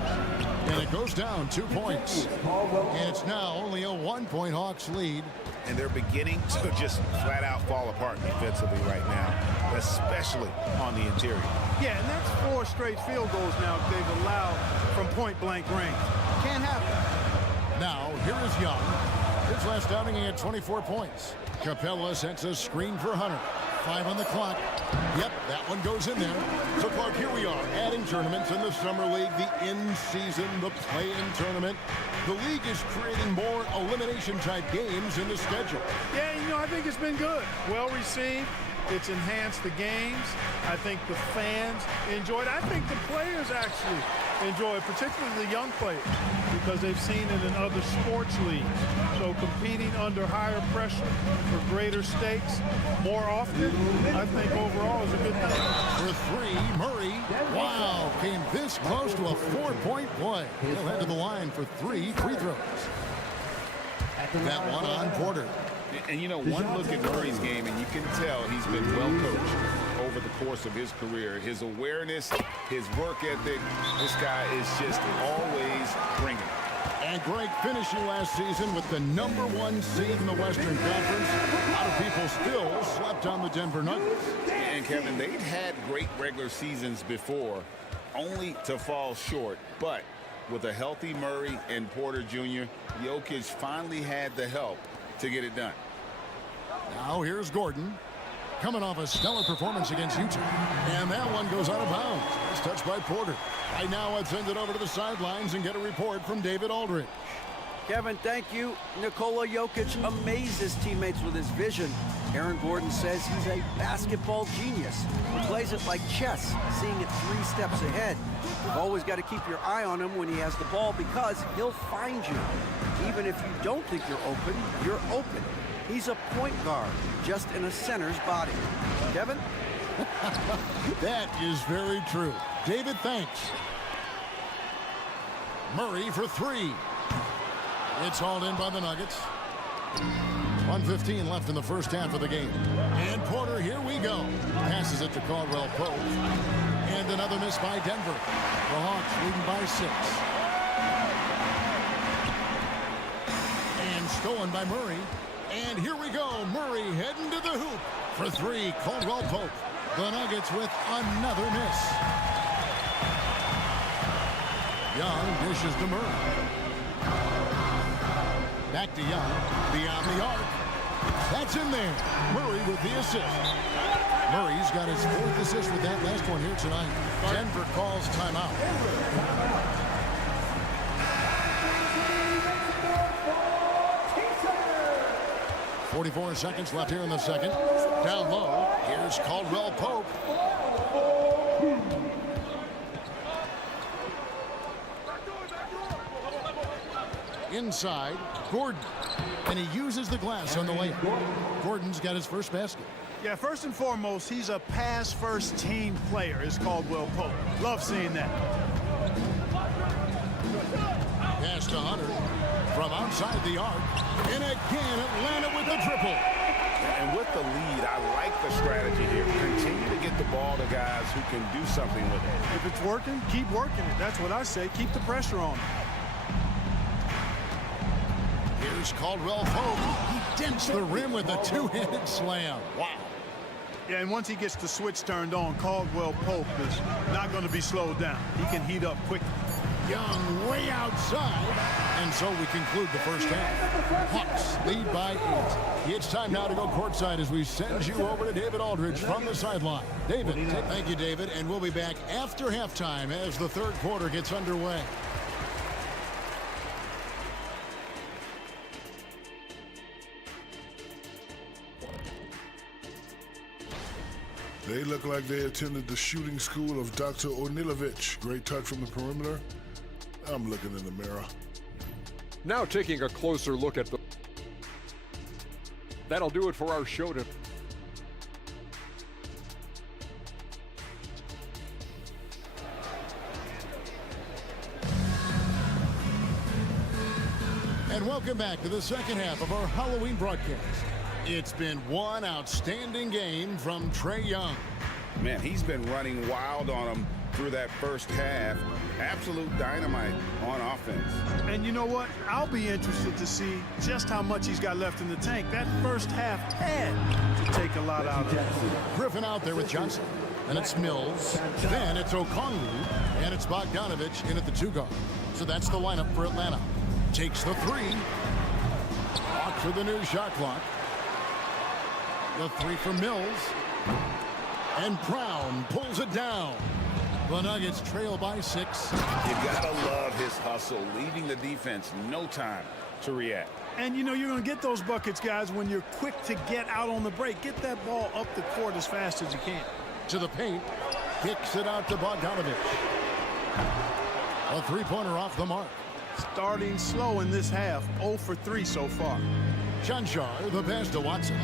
And it goes down 2 points. And it's now only a 1-point Hawks lead. And they're beginning to just flat out fall apart defensively right now, especially on the interior. Yeah, and that's 4 straight field goals now they've allowed from point-blank range. Can't happen. Now, here is Young. His last outing, he had 24 points. Capella sets a screen for Hunter. 5 on the clock. Yep, that one goes in there. So, Clark, here we are, adding tournaments in the Summer League, the in-season, the play-in tournament. The league is creating more elimination-type games in the schedule. Yeah, you know, I think it's been good. Well-received. It's enhanced the games. I think the fans enjoyed it. I think the players actually enjoy it, particularly the young players, because they've seen it in other sports leagues. So competing under higher pressure for greater stakes more often, I think overall is a good thing. For three, Murray, wow, came this close to a 4-point play. He'll head to the line for 3 free throws. That one on Porter. And, you know, one look at Murray's game, and you can tell he's been well coached over the course of his career. His awareness, his work ethic, this guy is just always bringing it. And Greg finishing last season with the #1 seed in the Western Conference. A lot of people still slept on the Denver Nuggets. And, Kevin, they've had great regular seasons before, only to fall short. But with a healthy Murray and Porter Jr., Jokic finally had the help to get it done. Now here's Gordon, coming off a stellar performance against Utah. And that one goes out of bounds. It's touched by Porter. Right now, let's send it over to the sidelines and get a report from David Aldridge. Kevin, thank you. Nikola Jokic amazes teammates with his vision. Aaron Gordon says he's a basketball genius. He plays it like chess, seeing it 3 steps ahead. You've always got to keep your eye on him when he has the ball because he'll find you. Even if you don't think you're open, you're open. He's a point guard, just in a center's body. Kevin? That is very true. David, thanks. Murray for 3. It's hauled in by the Nuggets. 1:15 left in the first half of the game. And Porter, here we go. Passes it to Caldwell Pope. And another miss by Denver. The Hawks leading by 6. And stolen by Murray. And here we go. Murray heading to the hoop for 3. Caldwell Pope. The Nuggets with another miss. Young dishes to Murray. Back to Young. Beyond the arc. That's in there. Murray with the assist. Murray's got his 4th assist with that last one here tonight. Denver calls timeout. 44 seconds left here in the second. Down low. Here's Caldwell Pope. Inside, Gordon. And he uses the glass on the layup. Gordon's got his first basket. Yeah, first and foremost, he's a pass-first team player, is Caldwell Pope. Love seeing that. Pass to Hunter from outside the arc. And again, Atlanta with the triple. And with the lead, I like the strategy here. Continue to get the ball to guys who can do something with it. If it's working, keep working it. That's what I say. Keep the pressure on. Here's Caldwell Pope. He dents the rim with a 2-handed slam. Wow. Yeah, and once he gets the switch turned on, Caldwell Pope is not going to be slowed down. He can heat up quickly. Young way outside. And so we conclude the first half. Hawks lead by 8. It's time now to go courtside as we send you over to David Aldridge from the sideline. David. Thank you, David. And we'll be back after halftime as the third quarter gets underway. They look like they attended the shooting school of Dr. Onilovich. Great touch from the perimeter. I'm looking in the mirror. Now taking a closer look at the... That'll do it for our show today. And welcome back to the second half of our Halloween broadcast. It's been one outstanding game from Trae Young. Man, he's been running wild on him through that first half. Absolute dynamite on offense. And you know what? I'll be interested to see just how much he's got left in the tank. That first half had to take a lot out of it. Griffin out there with Johnson. And it's Mills. Then it's Okongwu. And it's Bogdanovich in at the 2 guard. So that's the lineup for Atlanta. Takes the 3. Clock for the new shot clock. The 3 from Mills. And Brown pulls it down. The Nuggets trail by 6. You gotta love his hustle, leaving the defense no time to react. And you know you're going to get those buckets, guys, when you're quick to get out on the break. Get that ball up the court as fast as you can. To the paint. Kicks it out to Bogdanovich. A three-pointer off the mark. Starting slow in this half, 0 for 3 so far. Chanchar, the pass to Watson.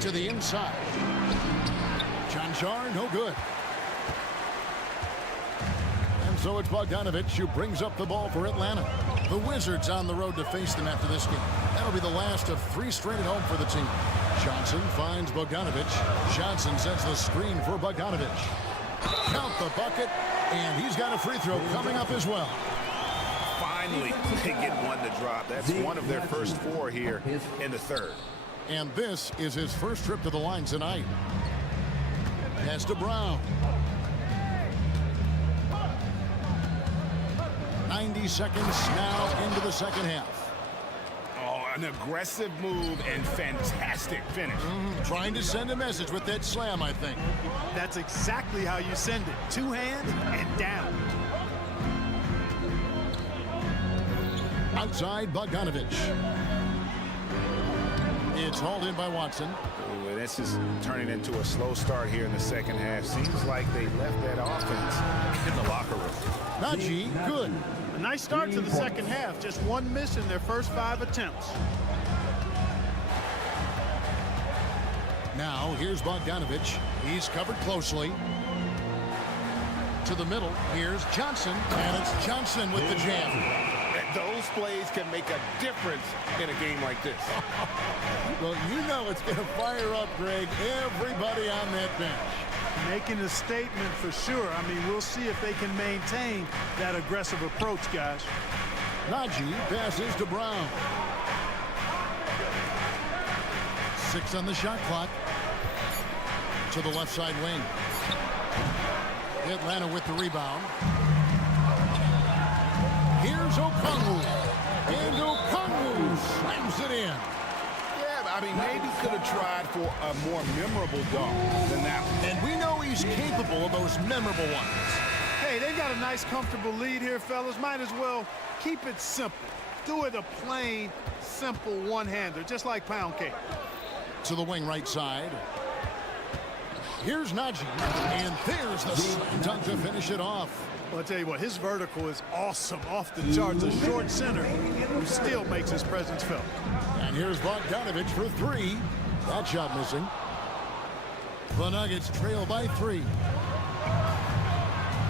To the inside. Chanchar, no good. And so it's Bogdanovich who brings up the ball for Atlanta. The Wizards on the road to face them after this game. That'll be the last of 3 straight at home for the team. Johnson finds Bogdanovich. Johnson sets the screen for Bogdanovich. Count the bucket, and he's got a free throw coming up as well. Finally, they get one to drop. That's one of their first 4 here in the third. And this is his first trip to the line tonight. Pass to Brown. 90 seconds now into the second half. Oh, an aggressive move and fantastic finish. Trying to send a message with that slam, I think. That's exactly how you send it. 2 hands and down. Outside, Bogdanovich. It's hauled in by Watson. Ooh, this is turning into a slow start here in the second half. Seems like they left that offense in the locker room. Najee, good. A nice start to the second half. Just 1 miss in their first 5 attempts. Now, here's Bogdanovich. He's covered closely. To the middle, here's Johnson. And it's Johnson with the jam. Those plays can make a difference in a game like this. Well, you know it's going to fire up, Greg, everybody on that bench. Making a statement for sure. I mean, we'll see if they can maintain that aggressive approach, guys. Najee passes to Brown. 6 on the shot clock. To the left side wing. Atlanta with the rebound. Here's Okongwu. And Okongwu slams it in. Yeah, I mean, maybe could have tried for a more memorable dunk than that one. And we know he's capable of those memorable ones. Hey, they've got a nice, comfortable lead here, fellas. Might as well keep it simple. Do it a plain, simple one-hander, just like pound cake. To the wing right side. Here's Najee. And there's the slam dunk to finish it off. Well, I'll tell you what, his vertical is awesome, off the charts. A short center who still makes his presence felt. And here's Bogdanovich for 3. That shot missing. The Nuggets trail by 3.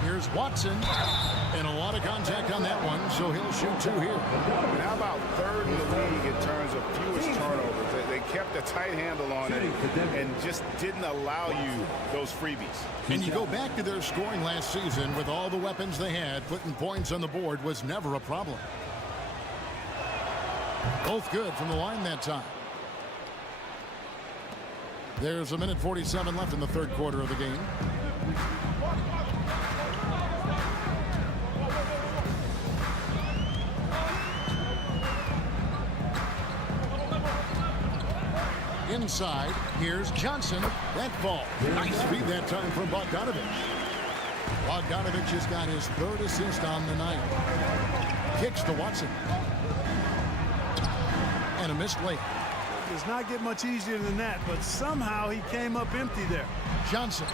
Here's Watson. And a lot of contact on that one, so he'll shoot 2 here. And how about third in the league in terms of fewest turnovers? They kept a tight handle on it and just didn't allow you those freebies. And you go back to their scoring last season with all the weapons they had, putting points on the board was never a problem. Both good from the line that time. There's 1:47 left in the third quarter of the game. Inside, here's Johnson. That ball. Nice feed that time from Bogdanovich. Bogdanovich has got his 3rd assist on the night. Kicks to Watson. And a missed layup. Does not get much easier than that, but somehow he came up empty there. Johnson.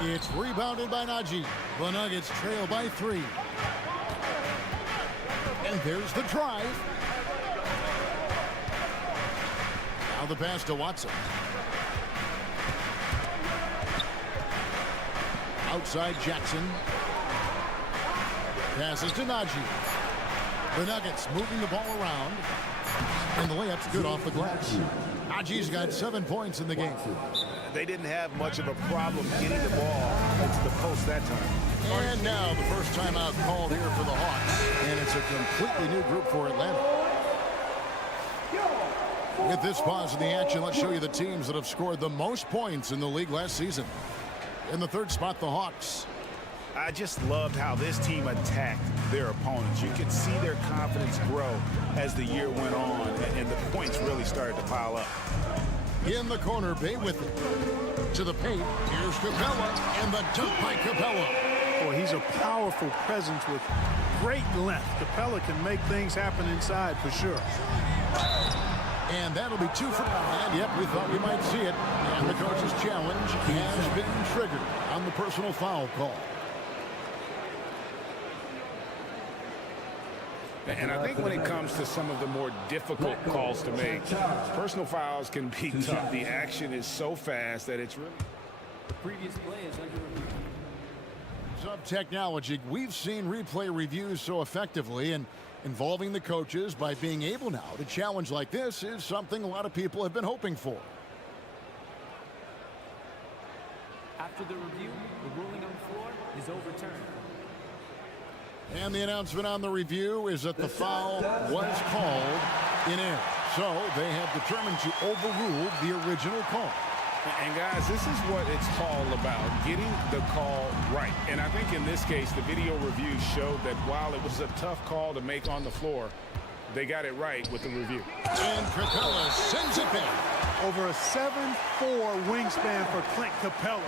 It's rebounded by Najee. The Nuggets trail by 3. And there's the drive. Now the pass to Watson. Outside Jackson. Passes to Najee. The Nuggets moving the ball around. And the layup's good off the glass. Najee's got 7 points in the game. They didn't have much of a problem getting the ball into the post that time. And now the first timeout called here for the Hawks. And it's a completely new group for Atlanta. With this pause in the action, let's show you the teams that have scored the most points in the league last season. In the 3rd spot, the Hawks. I just loved how this team attacked their opponents. You could see their confidence grow as the year went on, and the points really started to pile up. In the corner, Bay with it. To the paint, here's Capella, and the dunk by Capella. Boy, he's a powerful presence with great length. Capella can make things happen inside for sure. And that'll be 2 for... And yep, we thought we might see it. And the coach's challenge has been triggered on the personal foul call. And I think when it comes to some of the more difficult calls to make, personal fouls can be tough. The action is so fast that it's really... The previous play is under review. Sub technology, we've seen replay reviews so effectively, and involving the coaches by being able now to challenge like this is something a lot of people have been hoping for. After the review, the ruling on the floor is overturned. And the announcement on the review is that the foul was called in error. So they have determined to overrule the original call. And guys, this is what it's all about, getting the call right. And I think in this case, the video review showed that while it was a tough call to make on the floor, they got it right with the review. And Capella sends it back. Over a 7'4" wingspan for Clint Capella.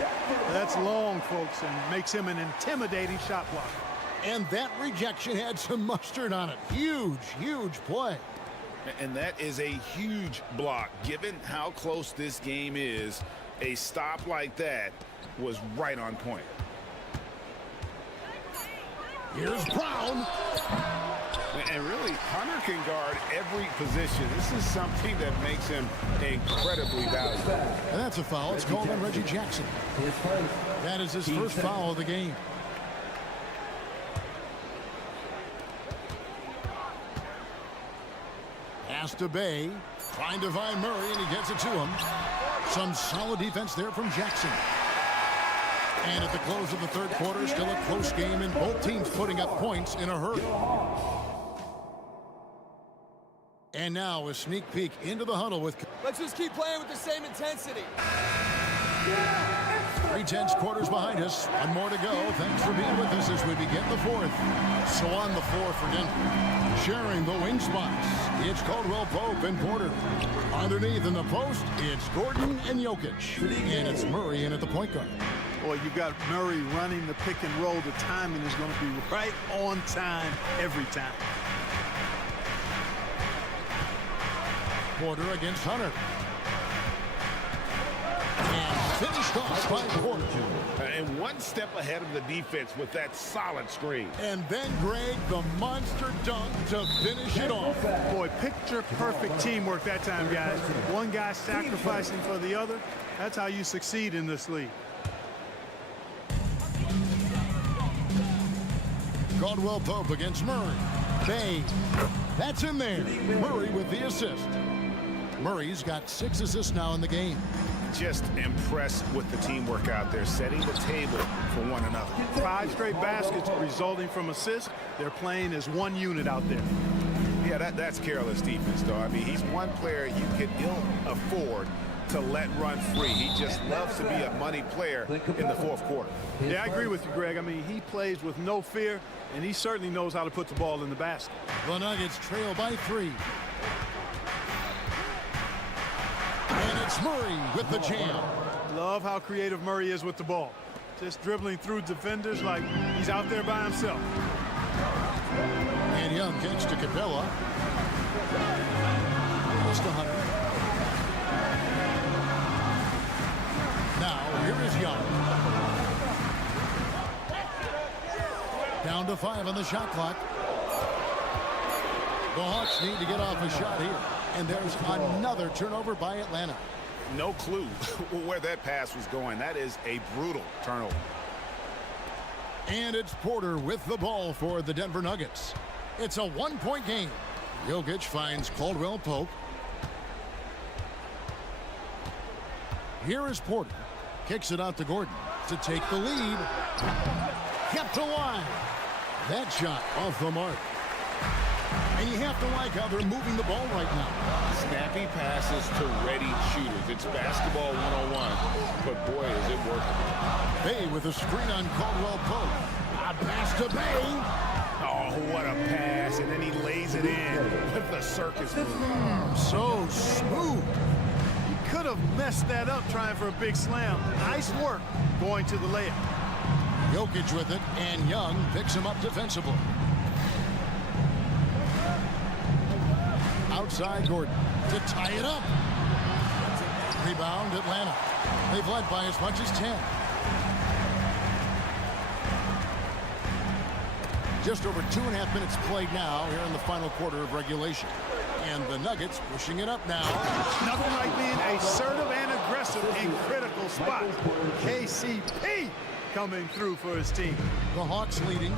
That's long, folks, and makes him an intimidating shot blocker. And that rejection had some mustard on it. Huge, huge play. And that is a huge block. Given how close this game is, a stop like that was right on point. Here's Brown. And really, Hunter can guard every position. This is something that makes him incredibly valuable. And that's a foul. It's called on Reggie Jackson. That is his first foul of the game. Pass to Bay. Trying to find Murray, and he gets it to him. Some solid defense there from Jackson. And at the close of the third quarter, still a close game, and both teams putting up points in a hurry. And now a sneak peek into the huddle with... Let's just keep playing with the same intensity. 3/10 quarters behind us. One more to go. Thanks for being with us as we begin the fourth. So on the floor for Denver, sharing the wing spots, it's Caldwell Pope and Porter. Underneath in the post, it's Gordon and Jokic. And it's Murray in at the point guard. Boy, you got Murray running the pick and roll. The timing is going to be right on time every time. Porter against Hunter. And finished off by Porter. And one step ahead of the defense with that solid screen. And then Greg, the monster dunk to finish it off. Boy, picture-perfect teamwork that time, guys. One guy sacrificing for the other. That's how you succeed in this league. Caldwell Pope against Murray. Bay. That's in there. Murray with the assist. Murray's got 6 assists now in the game. Just impressed with the teamwork out there, setting the table for one another. 5 straight baskets resulting from assists. They're playing as one unit out there. Yeah, that's careless defense, though. I mean, he's one player you can ill afford to let run free. He just loves to be a money player in the fourth quarter. Yeah, I agree with you, Greg. I mean, he plays with no fear, and he certainly knows how to put the ball in the basket. The Nuggets trail by 3. And it's Murray with the jam. Love how creative Murray is with the ball. Just dribbling through defenders like he's out there by himself. And Young gets to Capella. Goes to Hunter. Now, here is Young. Down to 5 on the shot clock. The Hawks need to get off a shot here. And there's another turnover by Atlanta. No clue where that pass was going. That is a brutal turnover. And it's Porter with the ball for the Denver Nuggets. It's a 1-point game. Jokic finds Caldwell Pope. Here is Porter. Kicks it out to Gordon to take the lead. Kept alive. That shot off the mark. And you have to like how they're moving the ball right now. Snappy passes to ready shooters. It's basketball 101, but boy, is it working. Bay with a screen on Caldwell Pope. A pass to Bay. Oh, what a pass, and then he lays it in with the circus move. So smooth. He could have messed that up trying for a big slam. Nice work going to the layup. Jokic with it, and Young picks him up defensively. Outside Gordon to tie it up. Rebound Atlanta. They've led by as much as 10. Just over 2.5 minutes played now here in the final quarter of regulation. And the Nuggets pushing it up now. Nothing like being assertive and aggressive in critical spots. KCP coming through for his team. The Hawks leading.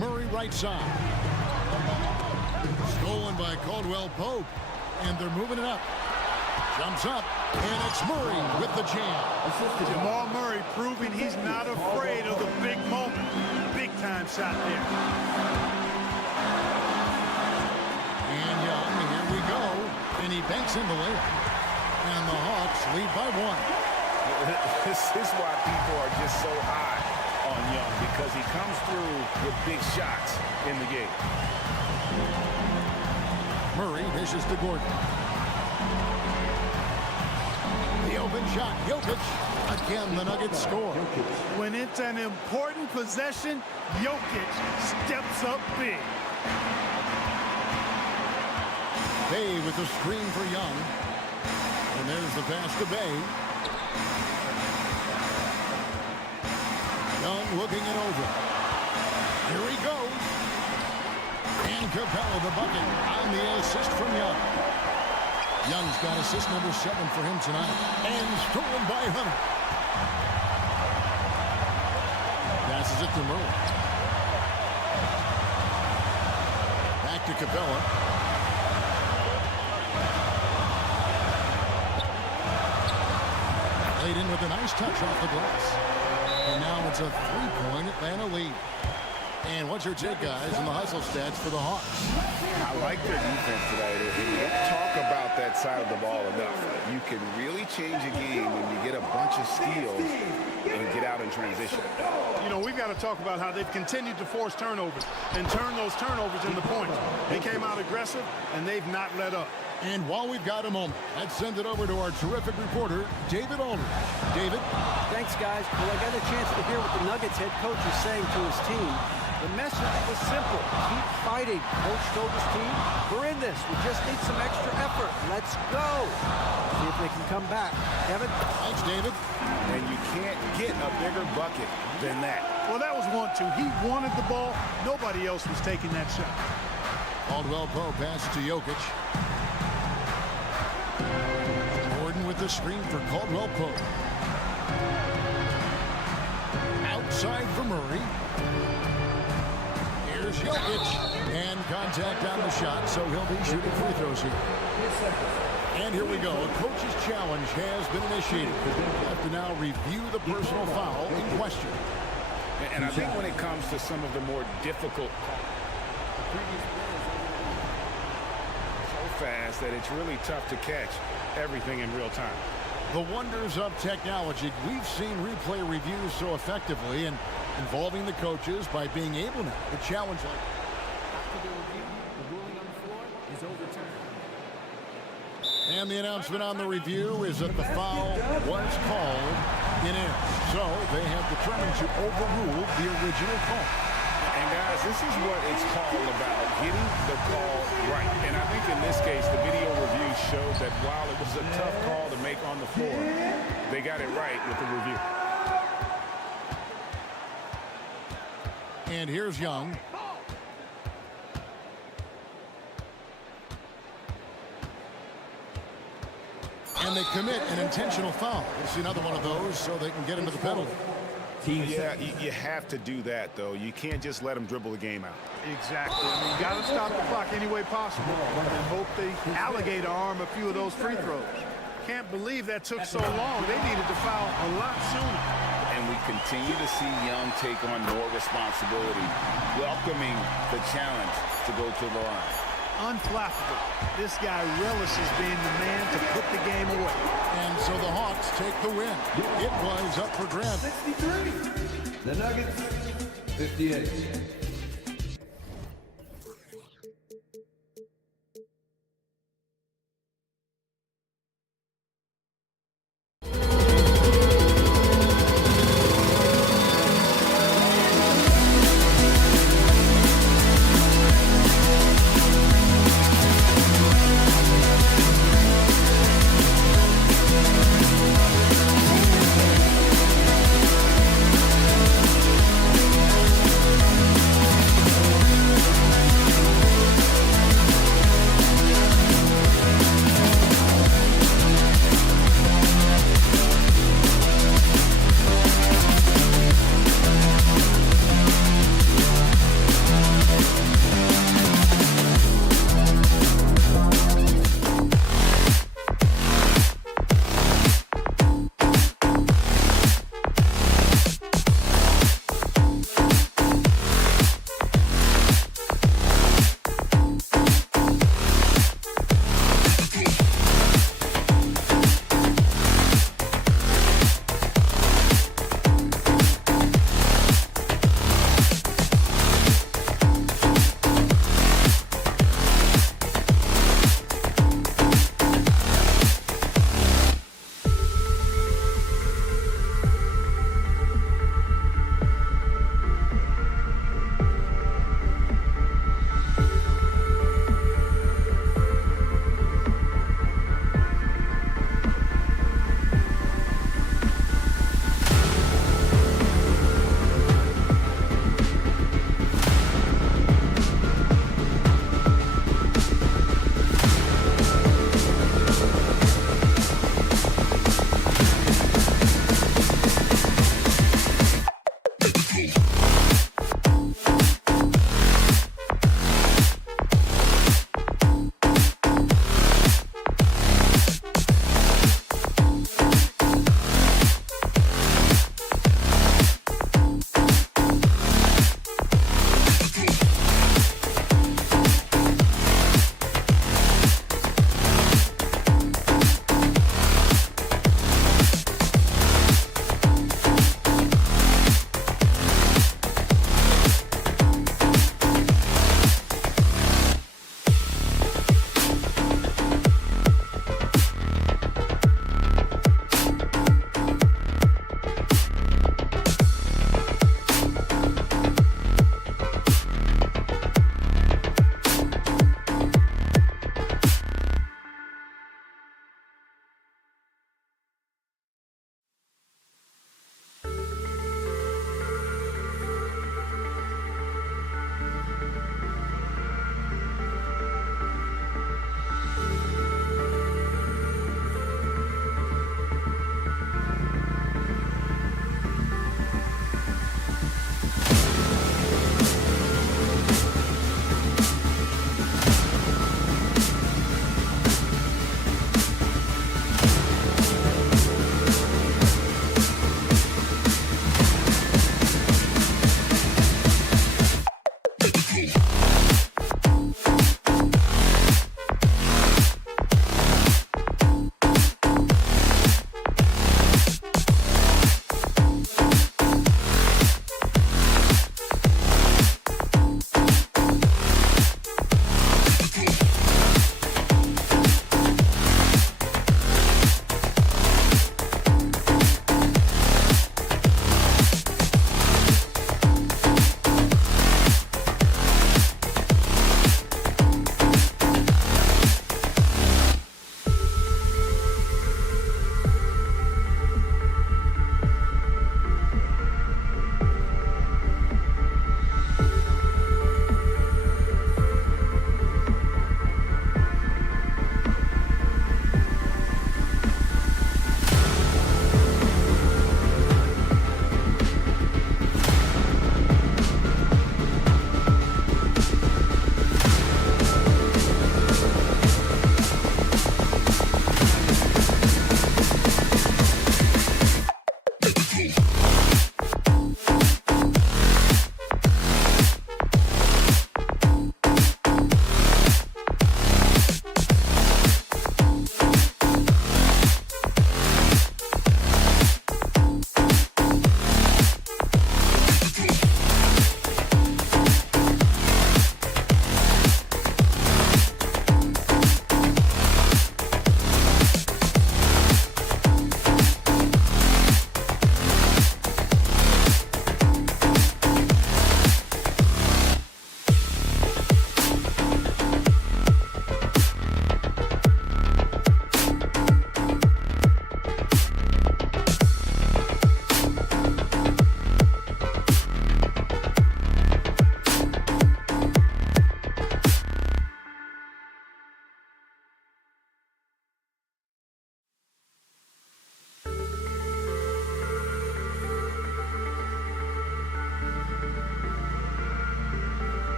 Murray right side. Stolen by Caldwell Pope. And they're moving it up. Jumps up. And it's Murray with the jam. Jamal Murray proving he's not afraid of the big moment. Big time shot there. And Young, here we go. And he banks in the layup. And the Hawks lead by 1. This is why people are just so high on Young, because he comes through with big shots in the game. Murray dishes to Gordon. The open shot, Jokic. Again, the Nuggets score. When it's an important possession, Jokic steps up big. Bay with the screen for Young. And there's the pass to Bay. Young looking it over. Here he goes. And Capella the bucket on the assist from Young. Young's got assist number 7 for him tonight. And stolen by Hunter. Passes it to Murray. Back to Capella. Laid in with a nice touch off the glass. And now it's a 3-point Atlanta lead. And what's your take, guys, on the hustle stats for the Hawks? I like their defense tonight. You don't talk about that side of the ball enough. You can really change a game when you get a bunch of steals and get out in transition. You know, we've got to talk about how they've continued to force turnovers and turn those turnovers into points. They came out aggressive, and they've not let up. And while we've got a moment, let's send it over to our terrific reporter, David Aldridge. David? Thanks, guys. Well, I got a chance to hear what the Nuggets head coach is saying to his team. The message was simple. Keep fighting. Coach told his team, we're in this. We just need some extra effort. Let's go. See if they can come back. Kevin? Thanks, David. And you can't get a bigger bucket than that. Well, that was 1-2. He wanted the ball. Nobody else was taking that shot. Caldwell Pope passes to Jokic. Gordon with the screen for Caldwell Pope. Outside for Murray. Here's Jokic. And contact on the shot, so he'll be shooting free throws here. And here we go. A coach's challenge has been initiated. We have to now review the personal foul in question. And I think when it comes to some of the more difficult, so fast that it's really tough to catch everything in real time. The wonders of technology. We've seen replay reviews so effectively and involving the coaches by being able now to challenge like After the review, the ruling on the floor is overturned. And the announcement on the review is that the foul was called in air. So they have determined to overrule the original call. And guys, this is what it's all about, getting the call right. And I think in this case, the video review showed that while it was a tough call to make on the floor, they got it right with the review. And here's Young. And they commit an intentional foul. We'll see another one of those so they can get into the penalty. Yeah, you have to do that, though. You can't just let them dribble the game out. Exactly. I mean, you got to stop the clock any way possible and hope the alligator arm a few of those free throws. Can't believe that took so long. They needed to foul a lot sooner. And we continue to see Young take on more responsibility, welcoming the challenge to go to the line. Unflappable. This guy relishes being the man to put the game away. And so the Hawks take the win. It was up for grabs. 63. The Nuggets, 58.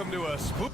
Welcome to a spook.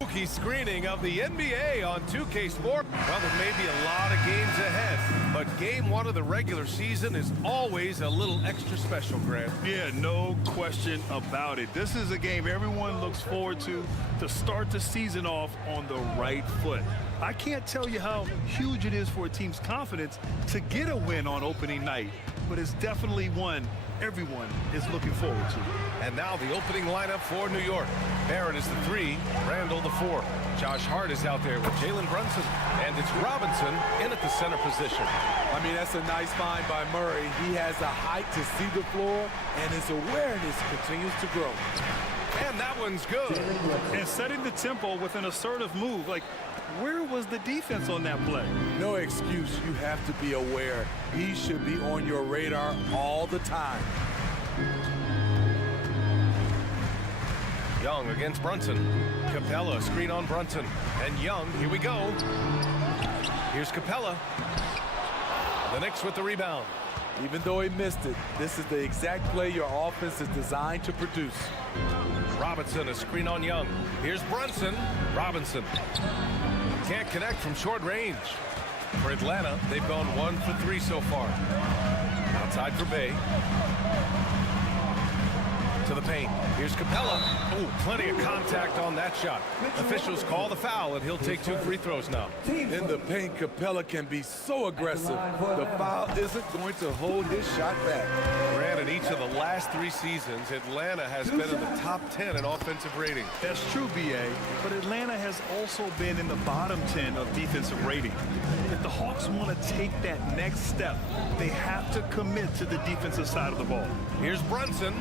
Spooky screening of the NBA on 2K Sports. Well, there may be a lot of games ahead, but game one of the regular season is always a little extra special, Grant. Yeah, no question about it. This is a game everyone looks forward to start the season off on the right foot. I can't tell you how huge it is for a team's confidence to get a win on opening night, but it's definitely one everyone is looking forward to. And now the opening lineup for New York. Barrett is the 3, Randall the 4. Josh Hart is out there with Jalen Brunson, and it's Robinson in at the center position. I mean, that's a nice find by Murray. He has the height to see the floor, and his awareness continues to grow. And that one's good. And setting the tempo with an assertive move. Like, where was the defense on that play? No excuse. You have to be aware. He should be on your radar all the time. Young against Brunson. Capella, screen on Brunson. And Young, here we go. Here's Capella. The Knicks with the rebound. Even though he missed it, this is the exact play your offense is designed to produce. Robinson, a screen on Young. Here's Brunson. Robinson can't connect from short range. For Atlanta, they've gone 1 for 3 so far. Outside for Bay. To the paint. Here's Capella. Oh, plenty of contact on that shot. Officials call the foul, and he'll take 2 free throws now. In the paint, Capella can be so aggressive. The foul isn't going to hold his shot back. Granted, each of the last 3 seasons, Atlanta has been in the top 10 in offensive rating. That's true, B.A., but Atlanta has also been in the bottom 10 of defensive rating. If the Hawks want to take that next step, they have to commit to the defensive side of the ball. Here's Brunson.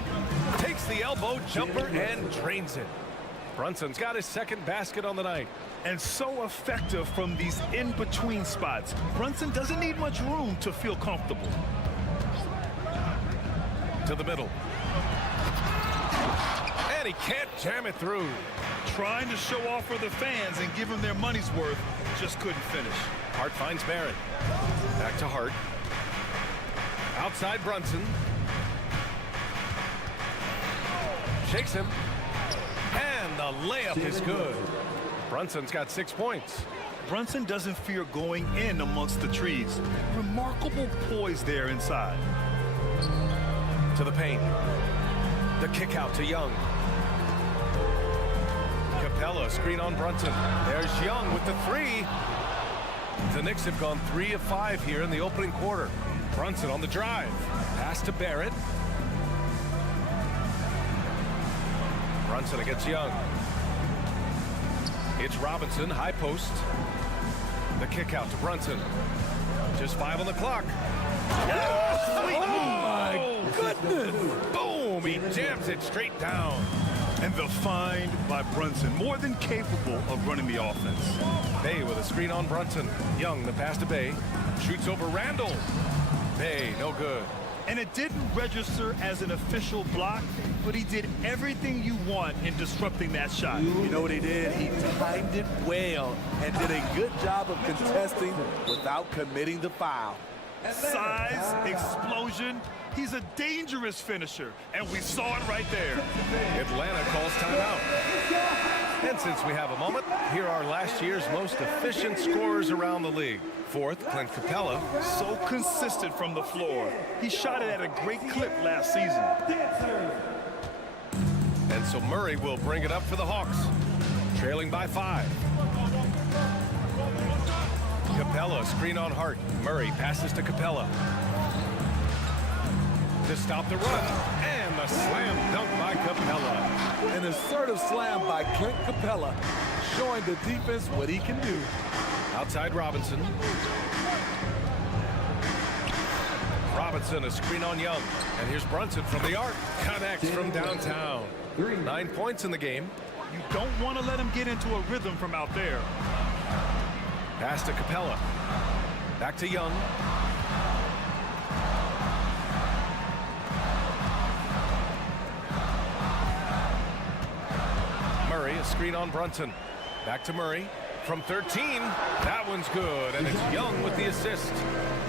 Takes the elbow jumper and drains it. Brunson's got his second basket on the night. And so effective from these in-between spots. Brunson doesn't need much room to feel comfortable. To the middle. And he can't jam it through. Trying to show off for the fans and give them their money's worth, just couldn't finish. Hart finds Barrett. Back to Hart. Outside Brunson. Shakes him. And the layup is good. Brunson's got 6 points. Brunson doesn't fear going in amongst the trees. Remarkable poise there inside. To the paint. The kick out to Young. Capella, screen on Brunson. There's Young with the 3. The Knicks have gone 3 of 5 here in the opening quarter. Brunson on the drive. Pass to Barrett. Brunson against Young. It's Robinson, high post. The kick out to Brunson. Just 5 on the clock. Oh, my goodness! Boom! He jams it straight down. And the find by Brunson, more than capable of running the offense. Bay with a screen on Brunson. Young, the pass to Bay. Shoots over Randall. Bay, no good. And it didn't register as an official block, but he did everything you want in disrupting that shot. You know what he did? He timed it well and did a good job of contesting without committing the foul. Size, explosion, he's a dangerous finisher, and we saw it right there. Atlanta calls timeout. And since we have a moment, here are last year's most efficient scorers around the league. 4th, Clint Capella. So consistent from the floor. He shot it at a great clip last season. And so Murray will bring it up for the Hawks, trailing by 5. Capella, screen on Hart. Murray passes to Capella. To stop the run. And the slam dunk by Capella. An assertive slam by Clint Capella, showing the defense what he can do. Outside Robinson. Robinson, a screen on Young. And here's Brunson from the arc. Connects from downtown. 9 points in the game. You don't want to let him get into a rhythm from out there. Pass to Capella. Back to Young. Murray, a screen on Brunson. Back to Murray. from 13. That one's good, and it's Young with the assist.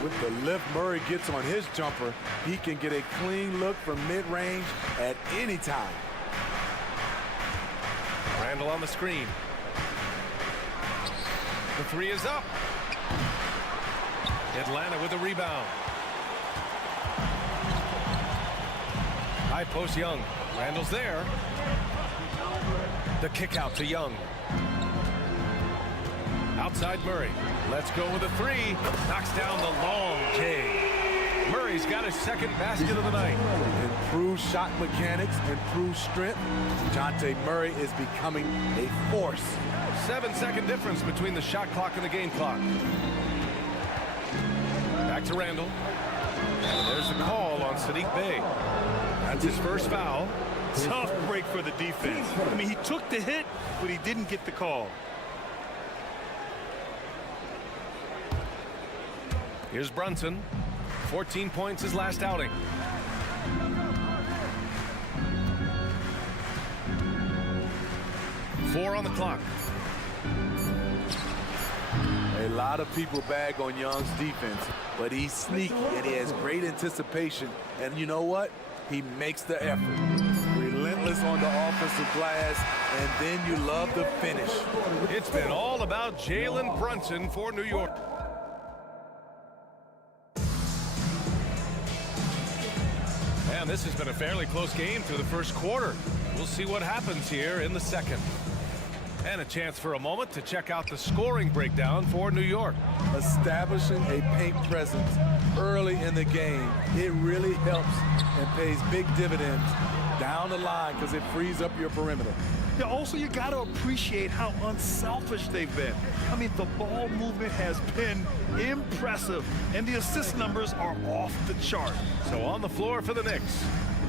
With the lift Murray gets on his jumper, he can get a clean look from mid-range at any time. Randall on the screen. The three is up. Atlanta with the rebound. High post Young. Randall's there. The kick out to Young. Outside Murray. Let's go with a three. Knocks down the long J. Murray's got his second basket of the night. Improved shot mechanics, improved strength. DeJounte Murray is becoming a force. 7-second difference between the shot clock and the game clock. Back to Randall. And there's the call on Sadiq Bey. That's his first foul. Tough break for the defense. I mean, he took the hit, but he didn't get the call. Here's Brunson. 14 points his last outing. Four on the clock. A lot of people bag on Young's defense, but he's sneaky and he has great anticipation. And you know what? He makes the effort. Relentless on the offensive glass, and then you love the finish. It's been all about Jalen Brunson for New York. And this has been a fairly close game through the first quarter. We'll see what happens here in the second. And a chance for a moment to check out the scoring breakdown for New York. Establishing a paint presence early in the game, it really helps and pays big dividends down the line because it frees up your perimeter. Yeah, also, you got to appreciate how unselfish they've been. I mean, the ball movement has been impressive, and the assist numbers are off the chart. So on the floor for the Knicks,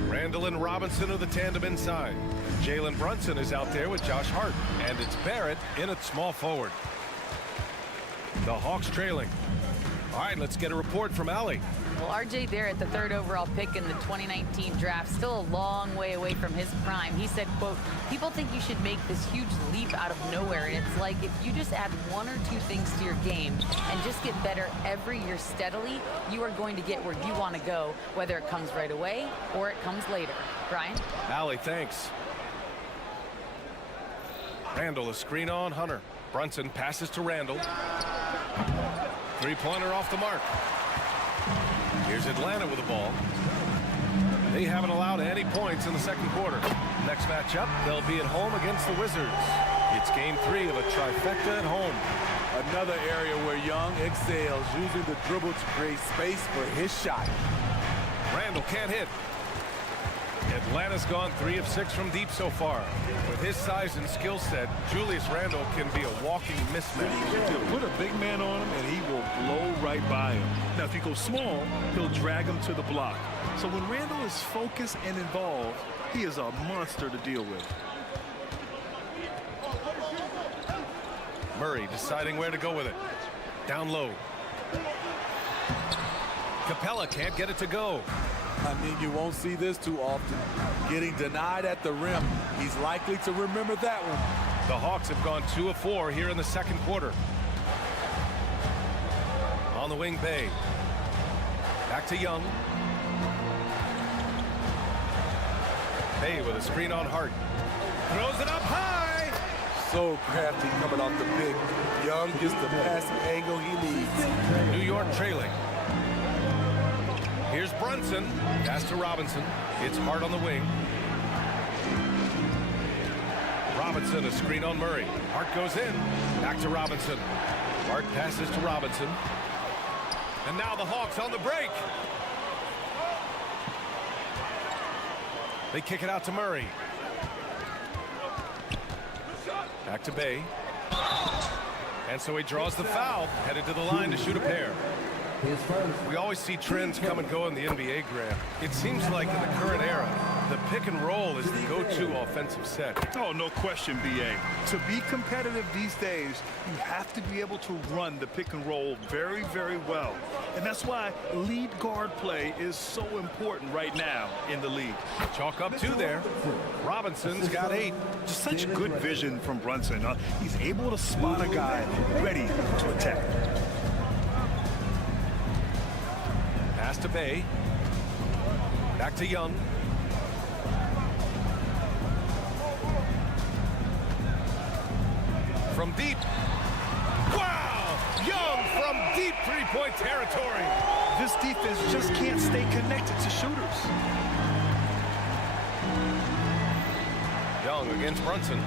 Randall and Robinson are the tandem inside. Jalen Brunson is out there with Josh Hart, and it's Barrett in at small forward. The Hawks trailing. All right, let's get a report from Allie. Well, RJ Barrett, the third overall pick in the 2019 draft, still a long way away from his prime. He said, quote, people think you should make this huge leap out of nowhere, and it's like if you just add one or two things to your game and just get better every year steadily, you are going to get where you want to go, whether it comes right away or it comes later. Brian? Allie, thanks. Randall, a screen on Hunter. Brunson passes to Randall. Three-pointer off the mark. Here's Atlanta with the ball. They haven't allowed any points in the second quarter. Next matchup, they'll be at home against the Wizards. It's game 3 of a trifecta at home. Another area where Young excels, using the dribble to create space for his shot. Randall can't hit. Atlanta's gone 3 of 6 from deep so far. With his size and skill set, Julius Randle can be a walking mismatch. He'll put a big man on him, and he will blow right by him. Now, if you go small, he'll drag him to the block. So when Randle is focused and involved, he is a monster to deal with. Murray deciding where to go with it. Down low. Capella can't get it to go. I mean, you won't see this too often. Getting denied at the rim. He's likely to remember that one. The Hawks have gone 2 of 4 here in the second quarter. On the wing, Bay. Back to Young. Bay with a screen on Hart. Throws it up high. So crafty coming off the pick. Young gets the passing angle he needs. New York trailing. Here's Brunson. Pass to Robinson. It's Hart on the wing. Robinson, a screen on Murray. Hart goes in. Back to Robinson. Hart passes to Robinson. And now the Hawks on the break. They kick it out to Murray. Back to Bay. And so he draws the foul, headed to the line to shoot a pair. We always see trends come and go in the NBA, Grant. It seems like in the current era, The pick and roll is the go-to offensive set. Oh, no question, B.A. To be competitive these days, you have to be able to run the pick and roll very, very well. And that's why lead guard play is so important right now in the league. Chalk up 2 there. Robinson's got 8. Just such good vision from Brunson. He's able to spot a guy ready to attack. Pass to Bay. Back to Young. From deep. Wow! Young from deep three-point territory. This defense just can't stay connected to shooters. Young against Brunson.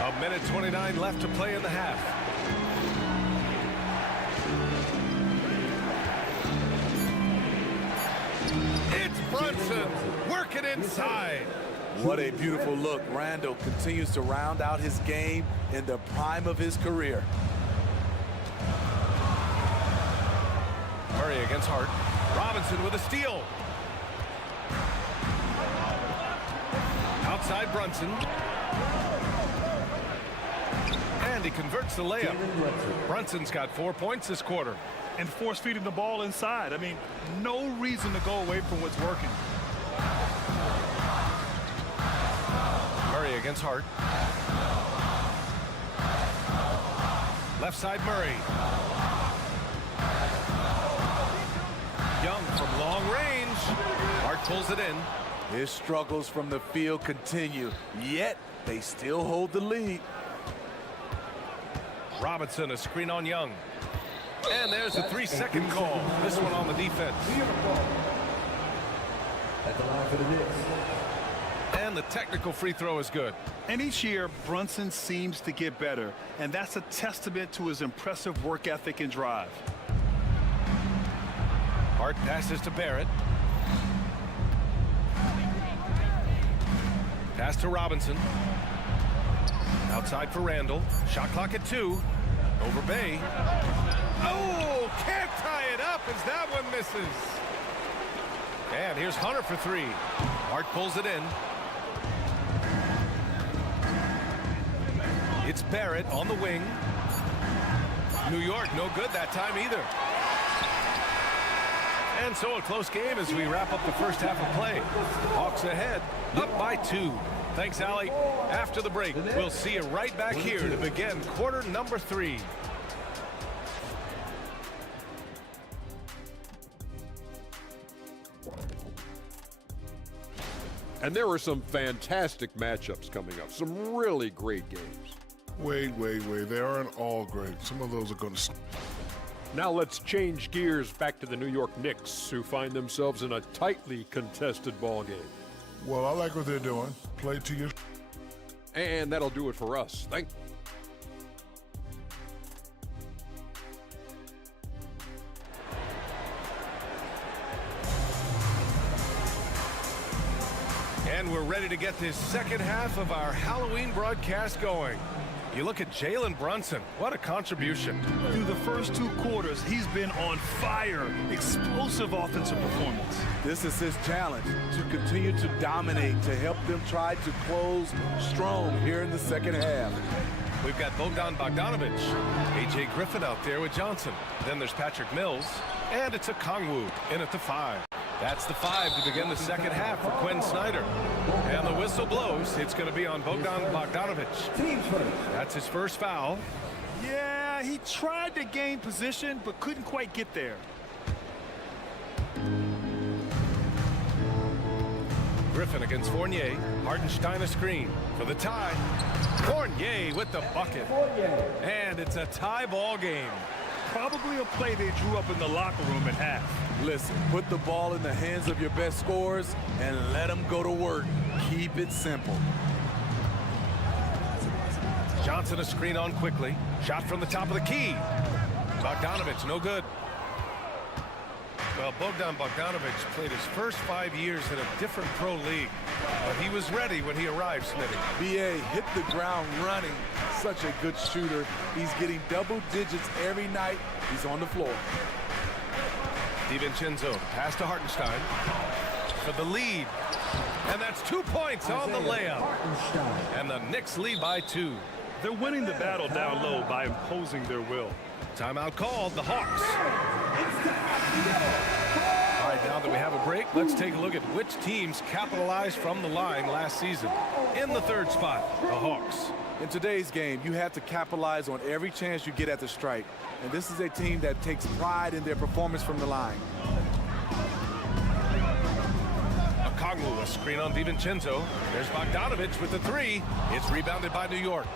A minute 29 left to play in the half. It's Brunson working inside. What a beautiful look. Randall continues to round out his game in the prime of his career. Murray against Hart. Robinson with a steal. Outside Brunson. And he converts the layup. Brunson's got 4 points this quarter. And force feeding the ball inside. I mean, no reason to go away from what's working. Murray against Hart. Left side Murray. Young from long range. Hart pulls it in. His struggles from the field continue, yet they still hold the lead. Robinson, a screen on Young. And there's a 3-second call. This one on the defense. At the line for the Knicks. And the technical free throw is good. And each year, Brunson seems to get better. And that's a testament to his impressive work ethic and drive. Hart passes to Barrett. Pass to Robinson. Outside for Randall. Shot clock at 2. Over Bay. Oh, can't tie it up as that one misses. And here's Hunter for 3. Hart pulls it in. It's Barrett on the wing. New York, no good that time either. And so a close game as we wrap up the first half of play. Hawks ahead, up by 2. Thanks, Allie. After the break, we'll see you right back here to begin quarter number 3. And there are some fantastic matchups coming up, some really great games. Wait. They aren't all great. Some of those are going to... Now let's change gears back to the New York Knicks, who find themselves in a tightly contested ball game. Well, I like what they're doing. Play to your... And that'll do it for us. Thank you. And we're ready to get this second half of our Halloween broadcast going. You look at Jalen Brunson. What a contribution. Through the first 2 quarters, he's been on fire. Explosive offensive performance. This is his challenge, to continue to dominate, to help them try to close strong here in the second half. We've got Bogdan Bogdanovic, A.J. Griffin out there with Johnson. Then there's Patrick Mills, and it's a Kongwu in at the 5. That's the 5 to begin the second half for Quinn Snyder. And the whistle blows. It's going to be on Bogdan Bogdanovic. That's his first foul. Yeah, he tried to gain position, but couldn't quite get there. Griffin against Fournier. Hartenstein a screen for the tie. Fournier with the bucket. And it's a tie ball game. Probably a play they drew up in the locker room at half. Listen, put the ball in the hands of your best scorers and let them go to work. Keep it simple. Johnson a screen on quickly. Shot from the top of the key. Bogdanovic, no good. Well, Bogdan Bogdanovic played his first 5 years in a different pro league. But he was ready when he arrived, Smitty. B.A. hit the ground running. Such a good shooter. He's getting double digits every night he's on the floor. DiVincenzo, pass to Hartenstein for the lead. And that's 2 points on the layup. And the Knicks lead by 2. They're winning the battle down low by imposing their will. Timeout called, the Hawks. All right, now that we have a break, let's take a look at which teams capitalized from the line last season. In the third spot, the Hawks. In today's game, you have to capitalize on every chance you get at the strike. And this is a team that takes pride in their performance from the line. Okongwu, a screen on DiVincenzo. There's Bogdanovich with the 3. It's rebounded by New York.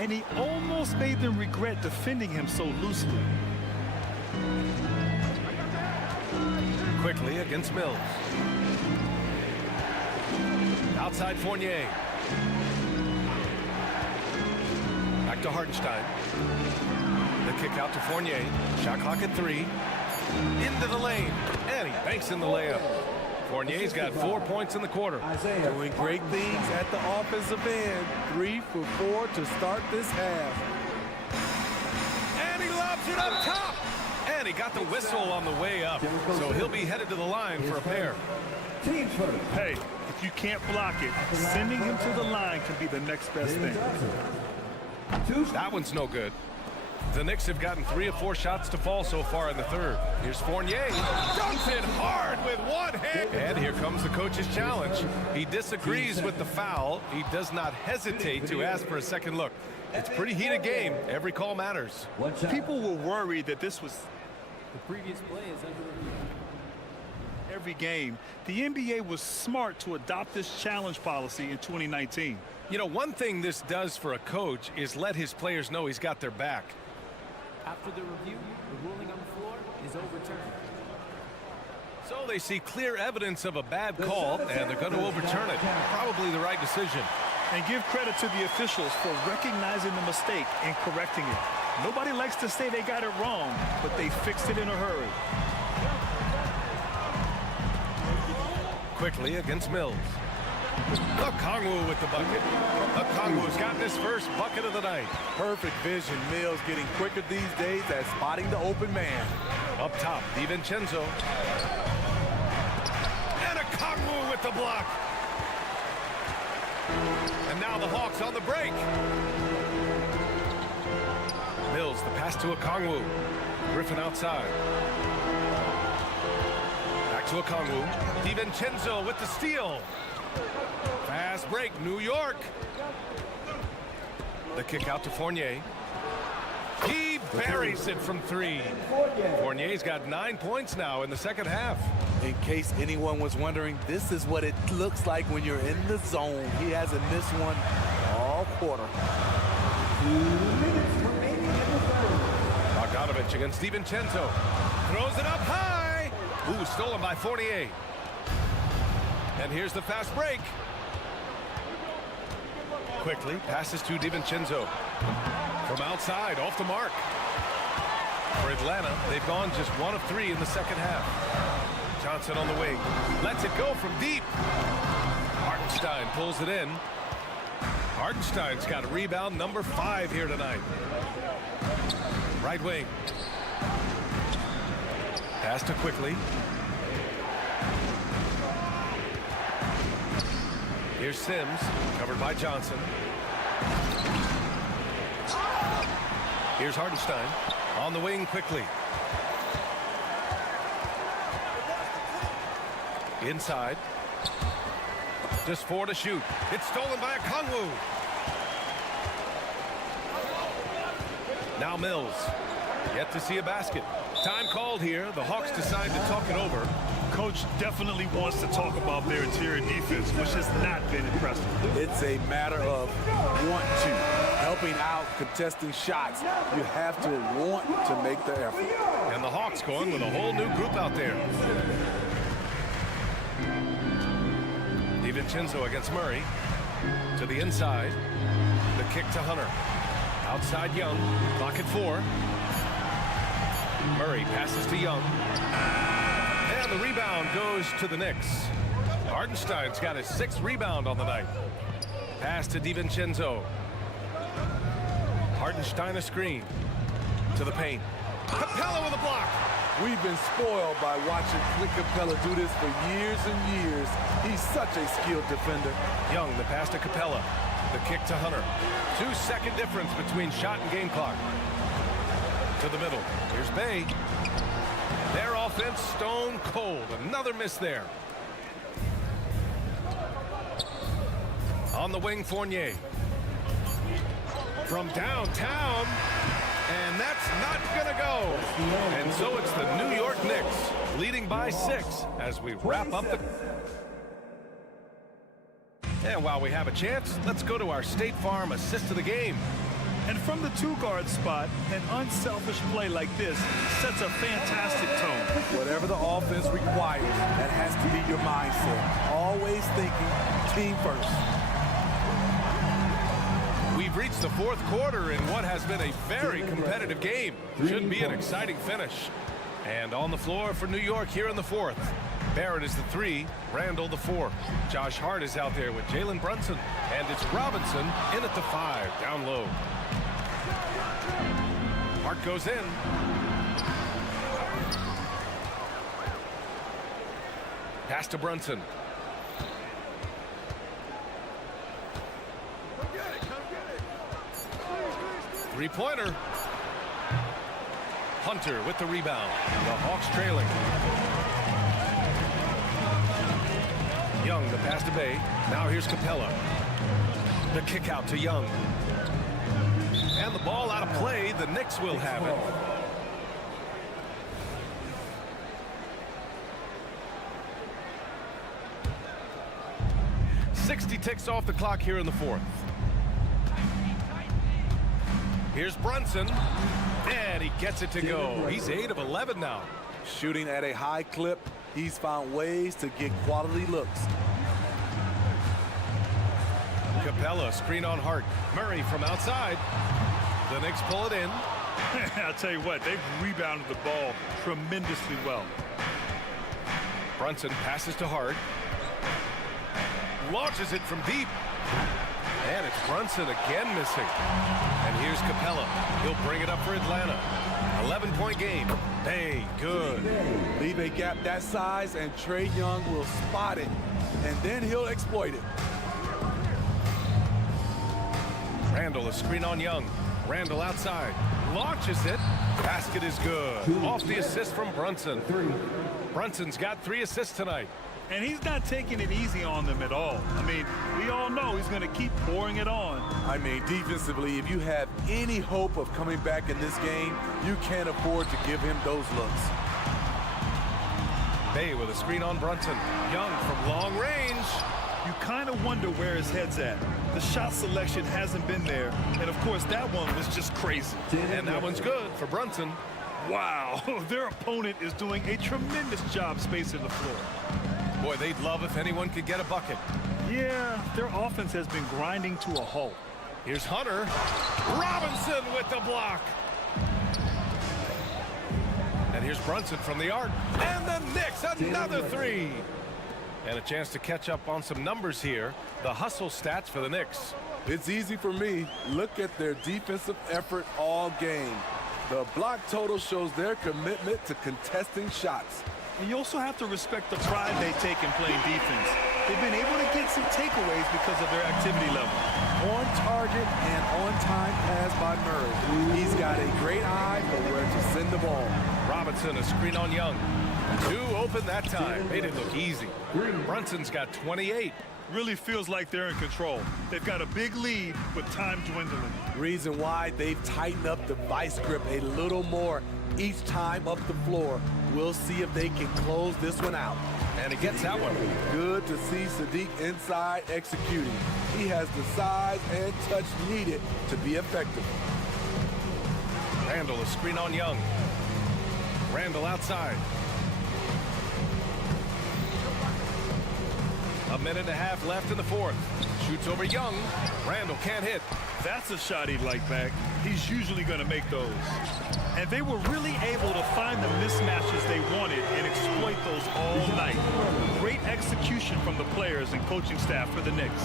And he almost made them regret defending him so loosely. Quickly against Mills. Outside Fournier. Back to Hartenstein. The kick out to Fournier. Shot clock at 3. Into the lane. And he banks in the layup. Fournier's got 4 points in the quarter. Doing great things at the offensive end. 3 for 4 to start this half. And he lobs it up top. And he got the whistle on the way up. So he'll be headed to the line for a pair. Hey, if you can't block it, sending him to the line can be the next best thing. That one's no good. The Knicks have gotten 3 of 4 shots to fall so far in the third. Here's Fournier. Dunks it hard with one hand. And here comes the coach's challenge. He disagrees with the foul. He does not hesitate to ask for a second look. It's a pretty heated game. Every call matters. People were worried that this was The previous play is under review. every game. The NBA was smart to adopt this challenge policy in 2019. You know, one thing this does for a coach is let his players know he's got their back. After the review, the ruling on the floor is overturned. So they see clear evidence of a bad call, and they're going to overturn it. Probably the right decision. And give credit to the officials for recognizing the mistake and correcting it. Nobody likes to say they got it wrong, but they fixed it in a hurry. Quickly against Mills. Okongwu with the bucket. Okongwu's got his first bucket of the night. Perfect vision. Mills getting quicker these days at spotting the open man. Up top, DiVincenzo. And Okongwu with the block. And now the Hawks on the break. Mills, the pass to Okongwu. Griffin outside. Back to Okongwu. DiVincenzo with the steal. Fast break, New York. The kick out to Fournier. He buries it from 3. Fournier's got 9 points now in the second half. In case anyone was wondering, this is what it looks like when you're in the zone. He hasn't missed one all quarter. Bogdanovich against DiVincenzo. Throws it up high. Ooh, stolen by Fournier. And here's the fast break. Quickly passes to DiVincenzo. From outside, off the mark. For Atlanta, they've gone just 1 of 3 in the second half. Johnson on the wing. Lets it go from deep. Hartenstein pulls it in. Hartenstein's got a rebound number 5 here tonight. Right wing. Pass to Quickly. Here's Sims, covered by Johnson. Here's Hartenstein on the wing quickly. Inside. Just 4 to shoot. It's stolen by Okongwu. Now Mills. Yet to see a basket. Time called here. The Hawks decide to talk it over. Coach definitely wants to talk about their interior defense, which has not been impressive. It's a matter of want to. Helping out, contesting shots. You have to want to make the effort. And the Hawks going with a whole new group out there. DiVincenzo against Murray. To the inside. The kick to Hunter. Outside Young. Clock at 4. Murray passes to Young. And the rebound goes to the Knicks. Hartenstein's got his 6th rebound on the night. Pass to DiVincenzo. Hartenstein a screen. To the paint. Capella with a block. We've been spoiled by watching Clint Capella do this for years and years. He's such a skilled defender. Young, the pass to Capella. The kick to Hunter. 2-second difference between shot and game clock. To the middle. Here's Bay. Their offense stone cold. Another miss there. On the wing, Fournier. From downtown. And that's not going to go. And so it's the New York Knicks leading by 6 as we wrap up the... And while we have a chance, let's go to our State Farm assist of the game. And from the two-guard spot, an unselfish play like this sets a fantastic tone. Whatever the offense requires, that has to be your mindset. Always thinking team first. We've reached the fourth quarter in what has been a very competitive game. Should be an exciting finish. And on the floor for New York here in the fourth. Barrett is the 3, Randall the 4. Josh Hart is out there with Jalen Brunson. And it's Robinson in at the 5, down low. Hart goes in. Pass to Brunson. Three-pointer. Hunter with the rebound. The Hawks trailing. Young, the pass to Bay. Now here's Capella. The kick out to Young. And the ball out of play. The Knicks will have it. .60 ticks off the clock here in the fourth. Here's Brunson, and he gets it to go. He's 8 of 11 now. Shooting at a high clip, he's found ways to get quality looks. Capella, screen on Hart. Murray from outside. The Knicks pull it in. I'll tell you what, they've rebounded the ball tremendously well. Brunson passes to Hart. Launches it from deep. And it's Brunson again missing. And here's Capella. He'll bring it up for Atlanta. 11-point game. Hey, good. Leave a gap that size and Trae Young will spot it. And then he'll exploit it. Randall, a screen on Young. Randall outside. Launches it. Basket is good. Off the assist from Brunson. Brunson's got 3 assists tonight. And he's not taking it easy on them at all. I mean, we all know he's going to keep pouring it on. I mean, defensively, if you have any hope of coming back in this game, you can't afford to give him those looks. Bay with a screen on Brunson. Young from long range. You kind of wonder where his head's at. The shot selection hasn't been there. And, of course, that one was just crazy. And that one's good for Brunson. Wow, their opponent is doing a tremendous job spacing the floor. Boy, they'd love if anyone could get a bucket. Yeah, their offense has been grinding to a halt. Here's Hunter. Robinson with the block. And here's Brunson from the arc. And the Knicks, another 3. And a chance to catch up on some numbers here. The hustle stats for the Knicks. It's easy for me. Look at their defensive effort all game. The block total shows their commitment to contesting shots. And you also have to respect the pride they take in playing defense. They've been able to get some takeaways because of their activity level. On target and on time pass by Murray. He's got a great eye for where to send the ball. Robinson, a screen on Young. 2 open that time. Made it look easy. Brunson's got 28. Really feels like they're in control. They've got a big lead with time dwindling. Reason why they've tightened up the vice grip a little more each time up the floor. We'll see if they can close this one out. And he gets that one. Good to see Sadiq inside executing. He has the size and touch needed to be effective. Randall, a screen on Young. Randall outside. A minute and a half left in the fourth. Shoots over Young. Randall can't hit. That's a shot he'd like back. He's usually going to make those. And they were really able to find the mismatches they wanted and exploit those all night. Great execution from the players and coaching staff for the Knicks.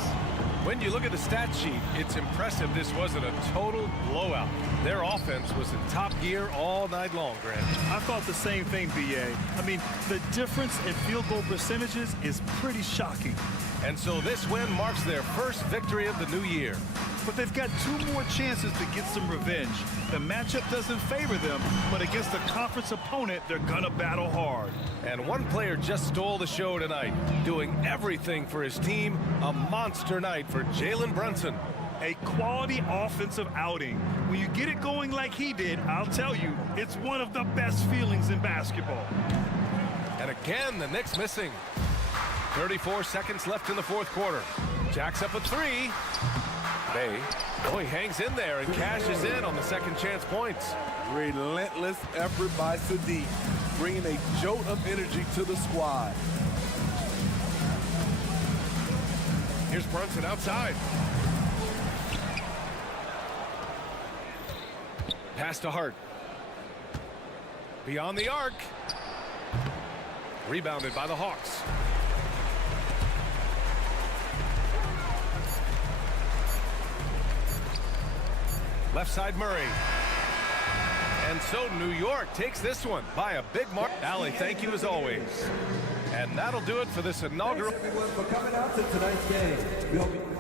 When you look at the stat sheet, it's impressive this wasn't a total blowout. Their offense was in top gear all night long, Grant. I thought the same thing, B.A. I mean, the difference in field goal percentages is pretty shocking. And so this win marks their first victory of the new year. But they've got 2 more chances to get some revenge. The matchup doesn't favor them, but against a conference opponent, they're gonna battle hard. And one player just stole the show tonight, doing everything for his team. A monster night for Jalen Brunson. A quality offensive outing. When you get it going like he did, I'll tell you, it's one of the best feelings in basketball. And again, the Knicks missing. 34 seconds left in the fourth quarter. Jacks up a 3. Bay, he hangs in there and cashes in on the second chance points. Relentless effort by Sadiq, bringing a jolt of energy to the squad. Here's Brunson outside. Pass to Hart. Beyond the arc. Rebounded by the Hawks. Left side Murray. And so New York takes this one by a big mark. Allie, thank you as always. And that'll do it for this inaugural. Thanks everyone for coming out to tonight's game.